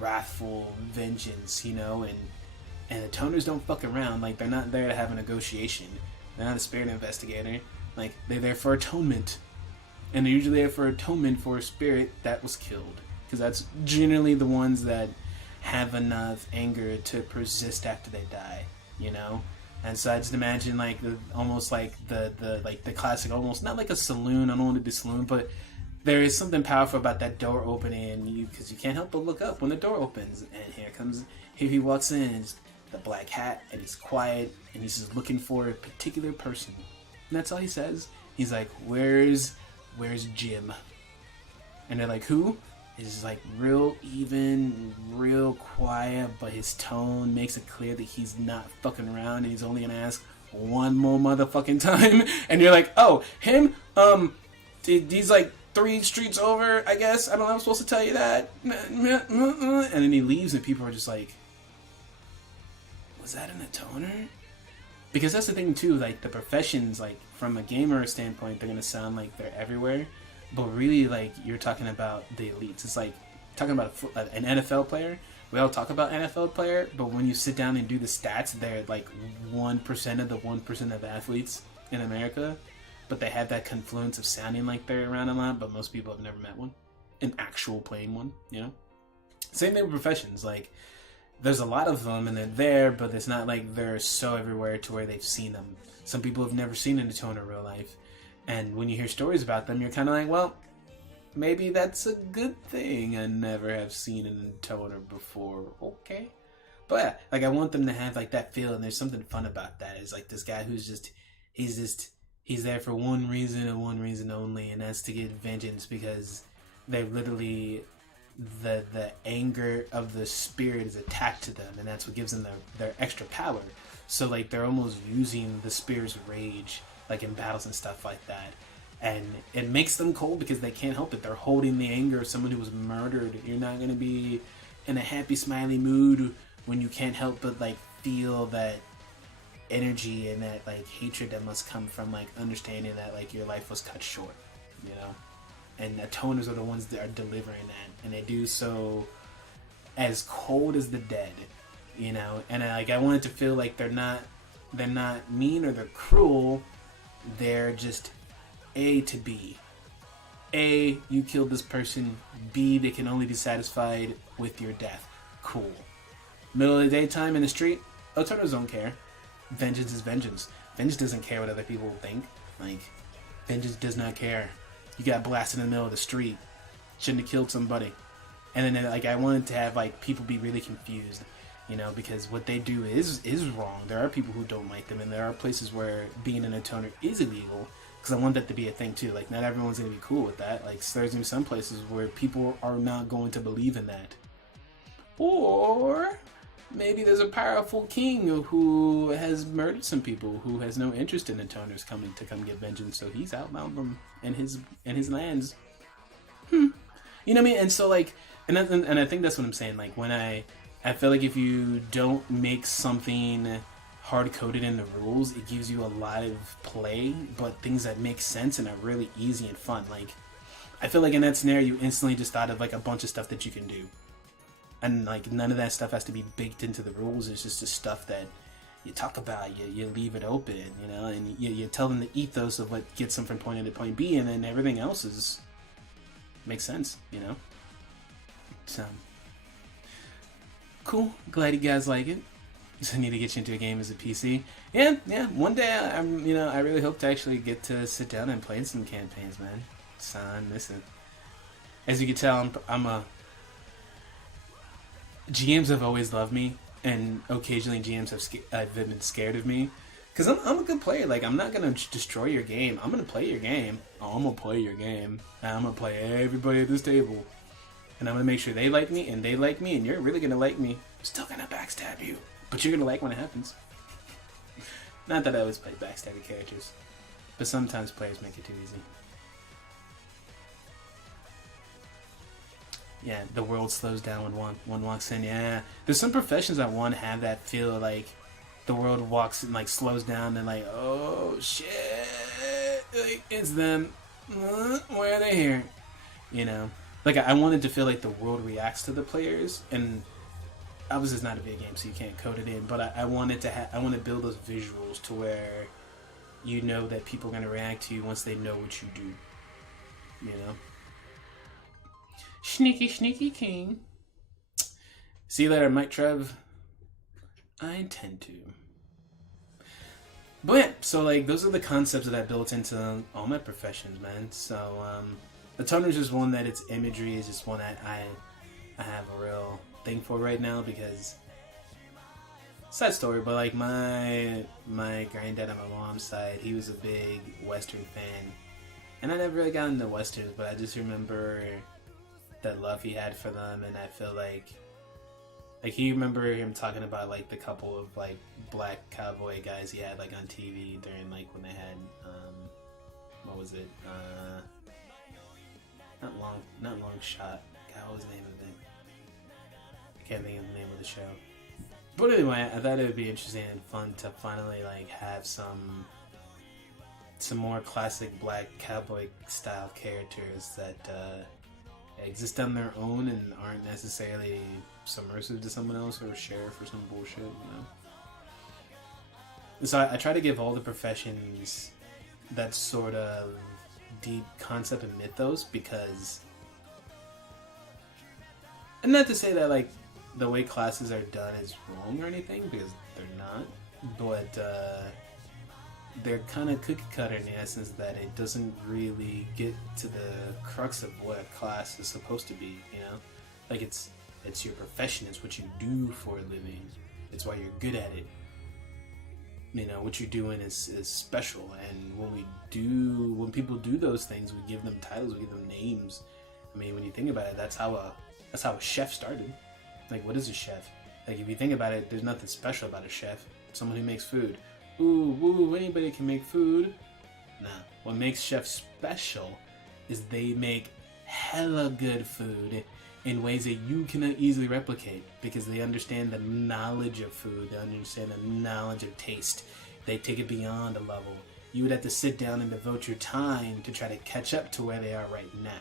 wrathful vengeance, you know, and the toners don't fuck around. Like, they're not there to have a negotiation. They're not a spirit investigator. Like, they're there for atonement. And they're usually there for atonement for a spirit that was killed. Because that's generally the ones that have enough anger to persist after they die, you know? And so I just imagine like almost like the classic, almost not like a saloon. I don't want to be saloon, but there is something powerful about that door opening, because you can't help but look up when the door opens, and here he walks in, and it's the black hat, and he's quiet, and he's just looking for a particular person, and that's all he says. He's like, "Where's Jim?" And they're like, "Who?" Is like real even, real quiet, but his tone makes it clear that he's not fucking around, and he's only gonna ask one more motherfucking time. And you're like, oh, him? He's like 3 streets over, I guess. I don't know, I'm supposed to tell you that. And then he leaves and people are just like, was that an atoner? Because that's the thing too, like the professions, like from a gamer standpoint, they're gonna sound like they're everywhere, but really, like you're talking about the elites. It's like talking about an NFL player. We all talk about NFL player, but when you sit down and do the stats, they're like 1% of the 1% of athletes in America, but they have that confluence of sounding like they're around a lot, but most people have never met one, an actual playing one, you know? Same thing with professions, like there's a lot of them and they're there, but it's not like they're so everywhere to where they've seen them. Some people have never seen an atoner in real life, and when you hear stories about them, you're kind of like, well, maybe that's a good thing. I never have seen an atoner before. Okay. But yeah, like I want them to have like that feel, and there's something fun about that. It's like this guy who's he's there for one reason and one reason only, and that's to get vengeance, because they literally the anger of the spirit is attached to them, and that's what gives them their extra power. So like they're almost using the spirit's rage like in battles and stuff like that, and it makes them cold because they can't help it. They're holding the anger of someone who was murdered. You're not going to be in a happy smiley mood when you can't help but like feel that energy and that like hatred that must come from like understanding that like your life was cut short, you know. And atoners are the ones that are delivering that, and they do so as cold as the dead, you know. And I want it to feel like they're not mean or they're cruel. They're just A to B. A, you killed this person. B, they can only be satisfied with your death. Cool. Middle of the daytime in the street, atoners don't care. Vengeance is vengeance. Vengeance doesn't care what other people think. Like, vengeance does not care. You got blasted in the middle of the street. Shouldn't have killed somebody. And then, like, I wanted to have, like, people be really confused, you know, because what they do is wrong. There are people who don't like them, and there are places where being an atoner is illegal, because I want that to be a thing, too. Like, not everyone's going to be cool with that. Like, there's going to be some places where people are not going to believe in that. Or maybe there's a powerful king who has murdered some people, who has no interest in atoners coming to come get vengeance, so he's outbound them in his lands. You know what I mean? And so like, and I think that's what I'm saying. Like when I feel like if you don't make something hard coded in the rules, it gives you a lot of play, but things that make sense and are really easy and fun. Like I feel like in that scenario, you instantly just thought of like a bunch of stuff that you can do. And like none of that stuff has to be baked into the rules. It's just the stuff that you talk about. You leave it open, you know, and you tell them the ethos of what gets them from point A to point B, and then everything else makes sense, you know. So cool. Glad you guys like it. Just need to get you into a game as a PC. Yeah. One day I really hope to actually get to sit down and play some campaigns, man. So I miss it. As you can tell, GMs have always loved me, and occasionally GMs have been scared of me, because I'm a good player. Like, I'm not going to destroy your game. I'm going to play your game. I'm going to play your game. I'm going to play everybody at this table. And I'm going to make sure they like me, and they like me, and you're really going to like me. I'm still going to backstab you, but you're going to like when it happens. Not that I always play backstabby characters, but sometimes players make it too easy. Yeah, the world slows down when one walks in. Yeah, there's some professions I want to have that feel like the world walks and like slows down and like, oh shit, like it's them. Why are they here? You know, like I wanted to feel like the world reacts to the players, and obviously it's not a video game, so you can't code it in. But I wanted to I want to build those visuals to where you know that people are gonna react to you once they know what you do. You know. Sneaky king. See you later, Mike Trev. I intend to. But yeah, so like those are the concepts that I built into all my professions, man. So the toner is just one that its imagery is just one that I have a real thing for right now, because sad story, but like my granddad on my mom's side, he was a big Western fan, and I never really got into Westerns, but I just remember that love he had for them, and I feel like you remember him talking about like the couple of like black cowboy guys he had like on TV during like when they had what was it, not long shot. God, what was the name of it? I can't think of the name of the show. But anyway, I thought it would be interesting and fun to finally like have some more classic black cowboy style characters that exist on their own and aren't necessarily submersive to someone else or sheriff or some bullshit, you know. So I try to give all the professions that sort of deep concept and mythos, because, and not to say that like the way classes are done is wrong or anything, because they're not, but they're kind of cookie cutter in the essence that it doesn't really get to the crux of what a class is supposed to be, you know? Like it's your profession, it's what you do for a living, it's why you're good at it. You know, what you're doing is special, and when people do those things, we give them titles, we give them names. I mean, when you think about it, that's how a chef started. Like, what is a chef? Like, if you think about it, there's nothing special about a chef. Someone who makes food. Ooh, anybody can make food. Nah, what makes chefs special is they make hella good food in ways that you cannot easily replicate, because they understand the knowledge of food, they understand the knowledge of taste. They take it beyond a level. You would have to sit down and devote your time to try to catch up to where they are right now.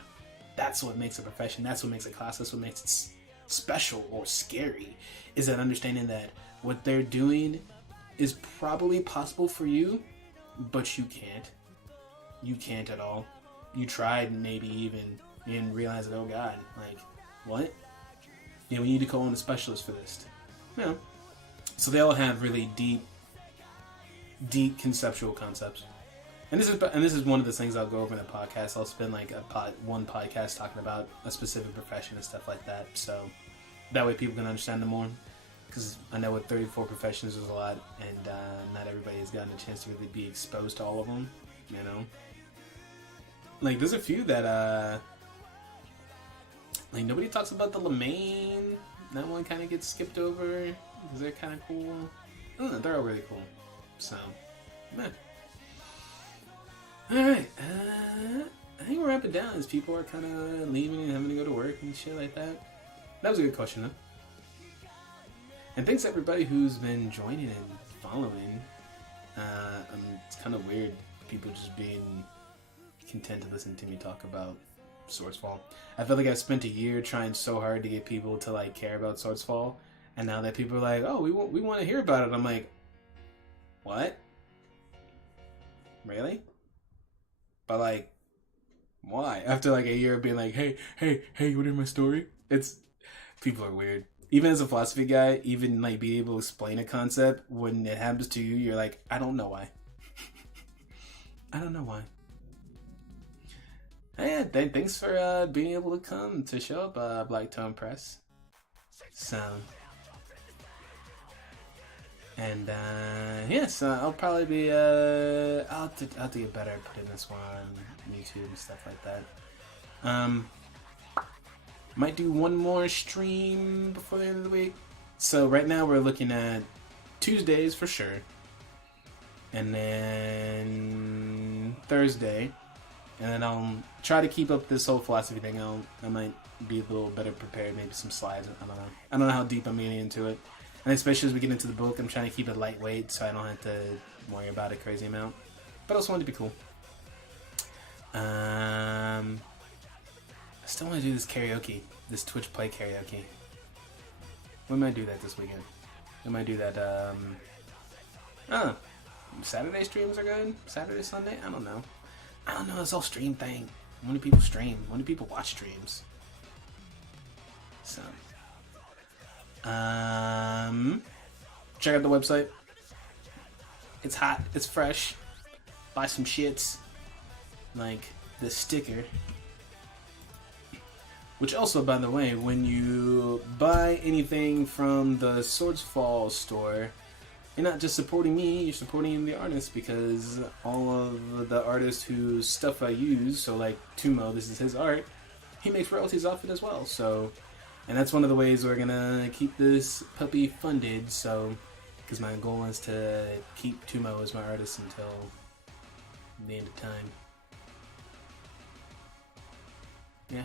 That's what makes a profession, that's what makes a class, that's what makes it special or scary, is that understanding that what they're doing is probably possible for you, but you can't. You can't at all. You tried maybe even and realized that, oh god, like, what? You know, we need to call in a specialist for this. You know, so they all have really deep conceptual concepts. And this is one of the things I'll go over in the podcast. I'll spend like one podcast talking about a specific profession and stuff like that. So that way people can understand them more. Because I know with 34 professions there's a lot, and not everybody has gotten a chance to really be exposed to all of them. You know, like there's a few that like nobody talks about the LeMain. That one kind of gets skipped over because they're kind of cool. I don't know, they're all really cool. So, meh. Alright, I think we'll wrap it down as people are kind of leaving and having to go to work and shit like that. That was a good question, though. And thanks everybody who's been joining and following. It's kind of weird, people just being content to listen to me talk about Swordsfall. I feel like I've spent a year trying so hard to get people to like care about Swordsfall, and now that people are like, oh, we want to hear about it, I'm like, what? Really? But like, why? After like a year of being like, hey, you want to hear my story? People are weird. Even as a philosophy guy, even like being able to explain a concept, when it happens to you, you're like, I don't know why. I don't know why. Yeah, thanks for being able to come to show up, Black Tone Press. So, and yeah, so I'll probably be I'll have to get better at putting this one on YouTube and stuff like that. Might do one more stream before the end of the week. So right now we're looking at Tuesdays for sure, and then Thursday, and then I'll try to keep up this whole philosophy thing. I might be a little better prepared, maybe some slides. I don't know how deep I'm getting into it, and especially as we get into the book, I'm trying to keep it lightweight so I don't have to worry about a crazy amount. But I also want it to be cool. I still want to do this karaoke, this Twitch play karaoke. We might do that this weekend. We might do that, Saturday streams are good? Saturday, Sunday? I don't know. It's all stream thing. When do people stream? When do people watch streams? So, check out the website. It's hot. It's fresh. Buy some shits. Like the sticker. Which also, by the way, when you buy anything from the Swordsfall store, you're not just supporting me, you're supporting the artist, because all of the artists whose stuff I use, so like Tumo, this is his art, he makes royalties off it as well. So, and that's one of the ways we're gonna keep this puppy funded, so, because my goal is to keep Tumo as my artist until the end of time. yeah.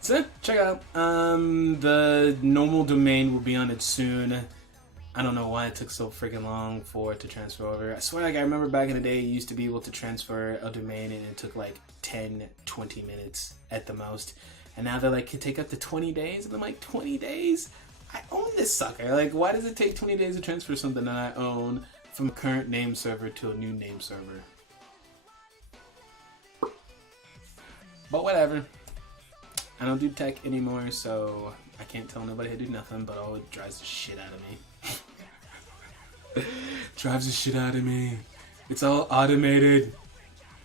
So check it out. The normal domain will be on it soon. I don't know why it took so freaking long for it to transfer over. I swear, like, I remember back in the day, you used to be able to transfer a domain and it took like 10, 20 minutes at the most. And now they're like, could take up to 20 days. And I'm like, 20 days? I own this sucker. Like, why does it take 20 days to transfer something that I own from a current name server to a new name server? But whatever. I don't do tech anymore, so I can't tell nobody how to do nothing, but oh, it drives the shit out of me. Drives the shit out of me. It's all automated.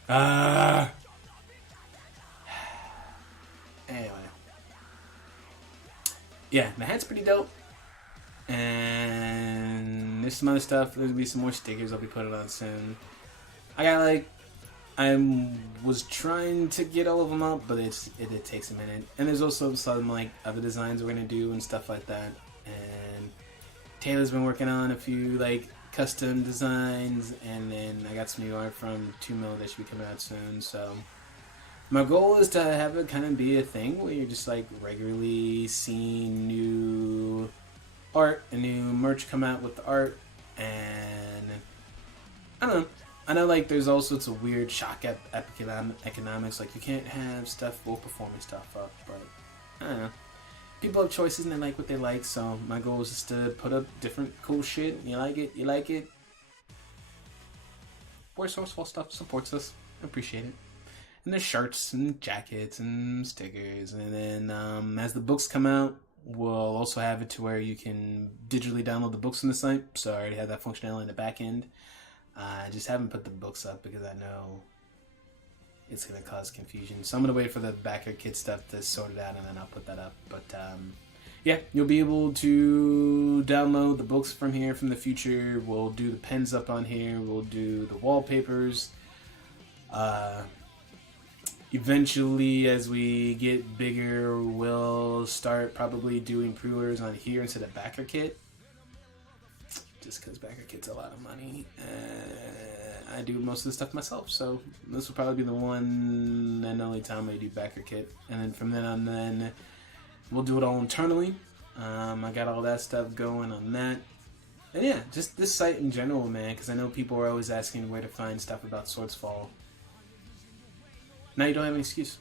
Ah. Anyway. Yeah, the hat's pretty dope. And there's some other stuff. There's gonna be some more stickers I'll be putting on soon. I was trying to get all of them up, but it takes a minute. And there's also some like other designs we're gonna do and stuff like that. And Taylor's been working on a few like custom designs, and then I got some new art from 2mil that should be coming out soon. So my goal is to have it kind of be a thing where you're just like regularly seeing new art and new merch come out with the art. And I don't know. I know, like, there's all sorts of weird shock economics. Like, you can't have stuff while performing stuff up, but I don't know. People have choices and they like what they like, so my goal is just to put up different cool shit. You like it, you like it. Wear Swordsfall stuff, supports us. I appreciate it. And there's shirts and jackets and stickers. And then as the books come out, we'll also have it to where you can digitally download the books from the site. So I already have that functionality in the back end. I just haven't put the books up because I know it's going to cause confusion. So I'm going to wait for the backer kit stuff to sort it out and then I'll put that up. But yeah, you'll be able to download the books from here from the future. We'll do the pens up on here. We'll do the wallpapers. Eventually, as we get bigger, we'll start probably doing pre-orders on here instead of backer kit. Just because backer kit's a lot of money. I do most of the stuff myself, so this will probably be the one and only time I do backer kit. And then from then on, then we'll do it all internally. I got all that stuff going on that. And yeah, just this site in general, man, because I know people are always asking where to find stuff about Swordsfall. Now you don't have an excuse.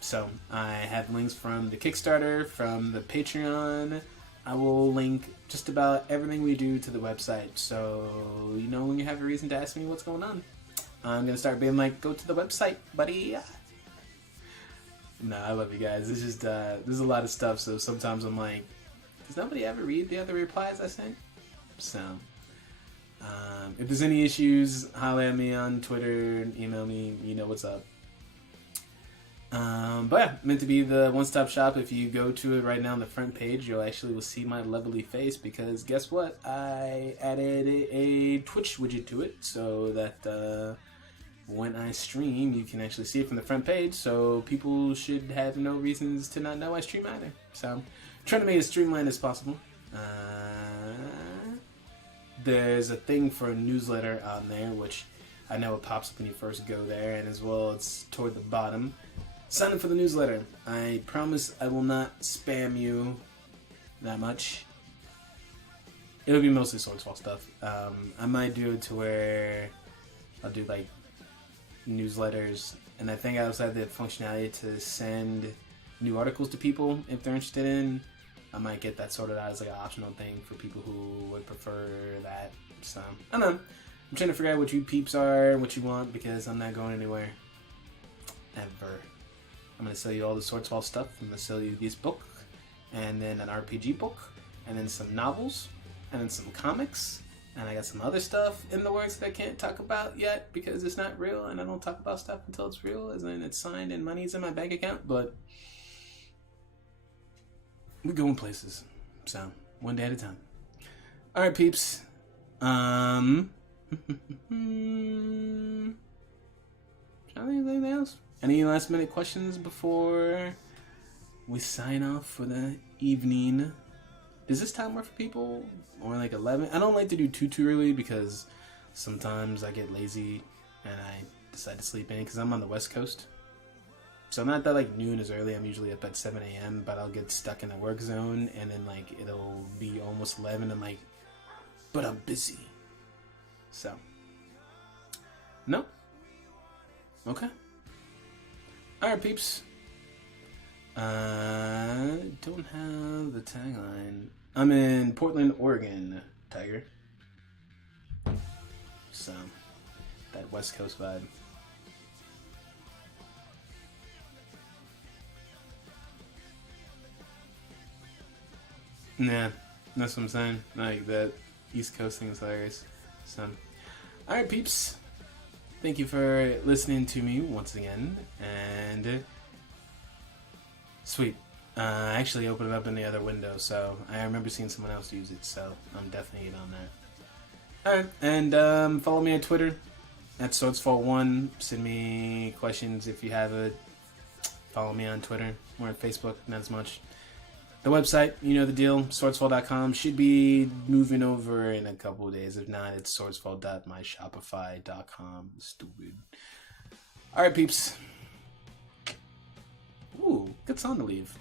So I have links from the Kickstarter, from the Patreon. I will link just about everything we do to the website, so you know when you have a reason to ask me what's going on. I'm gonna start being like, go to the website, buddy. No, I love you guys. It's just there's a lot of stuff, so sometimes I'm like, does nobody ever read the other replies I sent? So if there's any issues, holler at me on Twitter, email me. You know what's up. But yeah, meant to be the one-stop shop. If you go to it right now on the front page, you'll actually will see my lovely face, because guess what? I added a Twitch widget to it so that when I stream, you can actually see it from the front page, so people should have no reasons to not know I stream either. So I'm trying to make it as streamlined as possible. There's a thing for a newsletter on there, which I know it pops up when you first go there, and as well it's toward the bottom. Sign up for the newsletter. I promise I will not spam you that much. It'll be mostly Swordsfall stuff. I might do it to where I'll do like newsletters, and I think I also have the functionality to send new articles to people if they're interested in. I might get that sorted out as like an optional thing for people who would prefer that. So I don't know. I'm trying to figure out what you peeps are and what you want, because I'm not going anywhere. Ever. I'm going to sell you all the Swordsfall stuff. I'm going to sell you this book, and then an RPG book, and then some novels, and then some comics, and I got some other stuff in the works that I can't talk about yet because it's not real, and I don't talk about stuff until it's real, as in it's signed and money's in my bank account, but we're going places. So, one day at a time. Alright, peeps. Anything else? Any last minute questions before we sign off for the evening? Does this time work for people? Or like 11? I don't like to do too early because sometimes I get lazy and I decide to sleep in because I'm on the West Coast. So not that like noon is early. I'm usually up at 7 a.m. But I'll get stuck in a work zone, and then like it'll be almost 11. I'm like, but I'm busy. So no. Okay. All right, peeps. Don't have the tagline. I'm in Portland, Oregon, Tiger. So that West Coast vibe. Nah, that's what I'm saying. Like that East Coast thing is hilarious. So, all right, peeps. Thank you for listening to me once again, and sweet. I actually opened it up in the other window, so I remember seeing someone else use it, so I'm definitely in on that. Alright, and follow me on Twitter at Swordsfall1. Send me questions if you have it. Follow me on Twitter. We're on Facebook, not as much. The website, you know the deal, swordsfall.com. Should be moving over in a couple of days. If not, it's swordsfall.myshopify.com. Stupid. Alright, peeps. Ooh, good song to leave.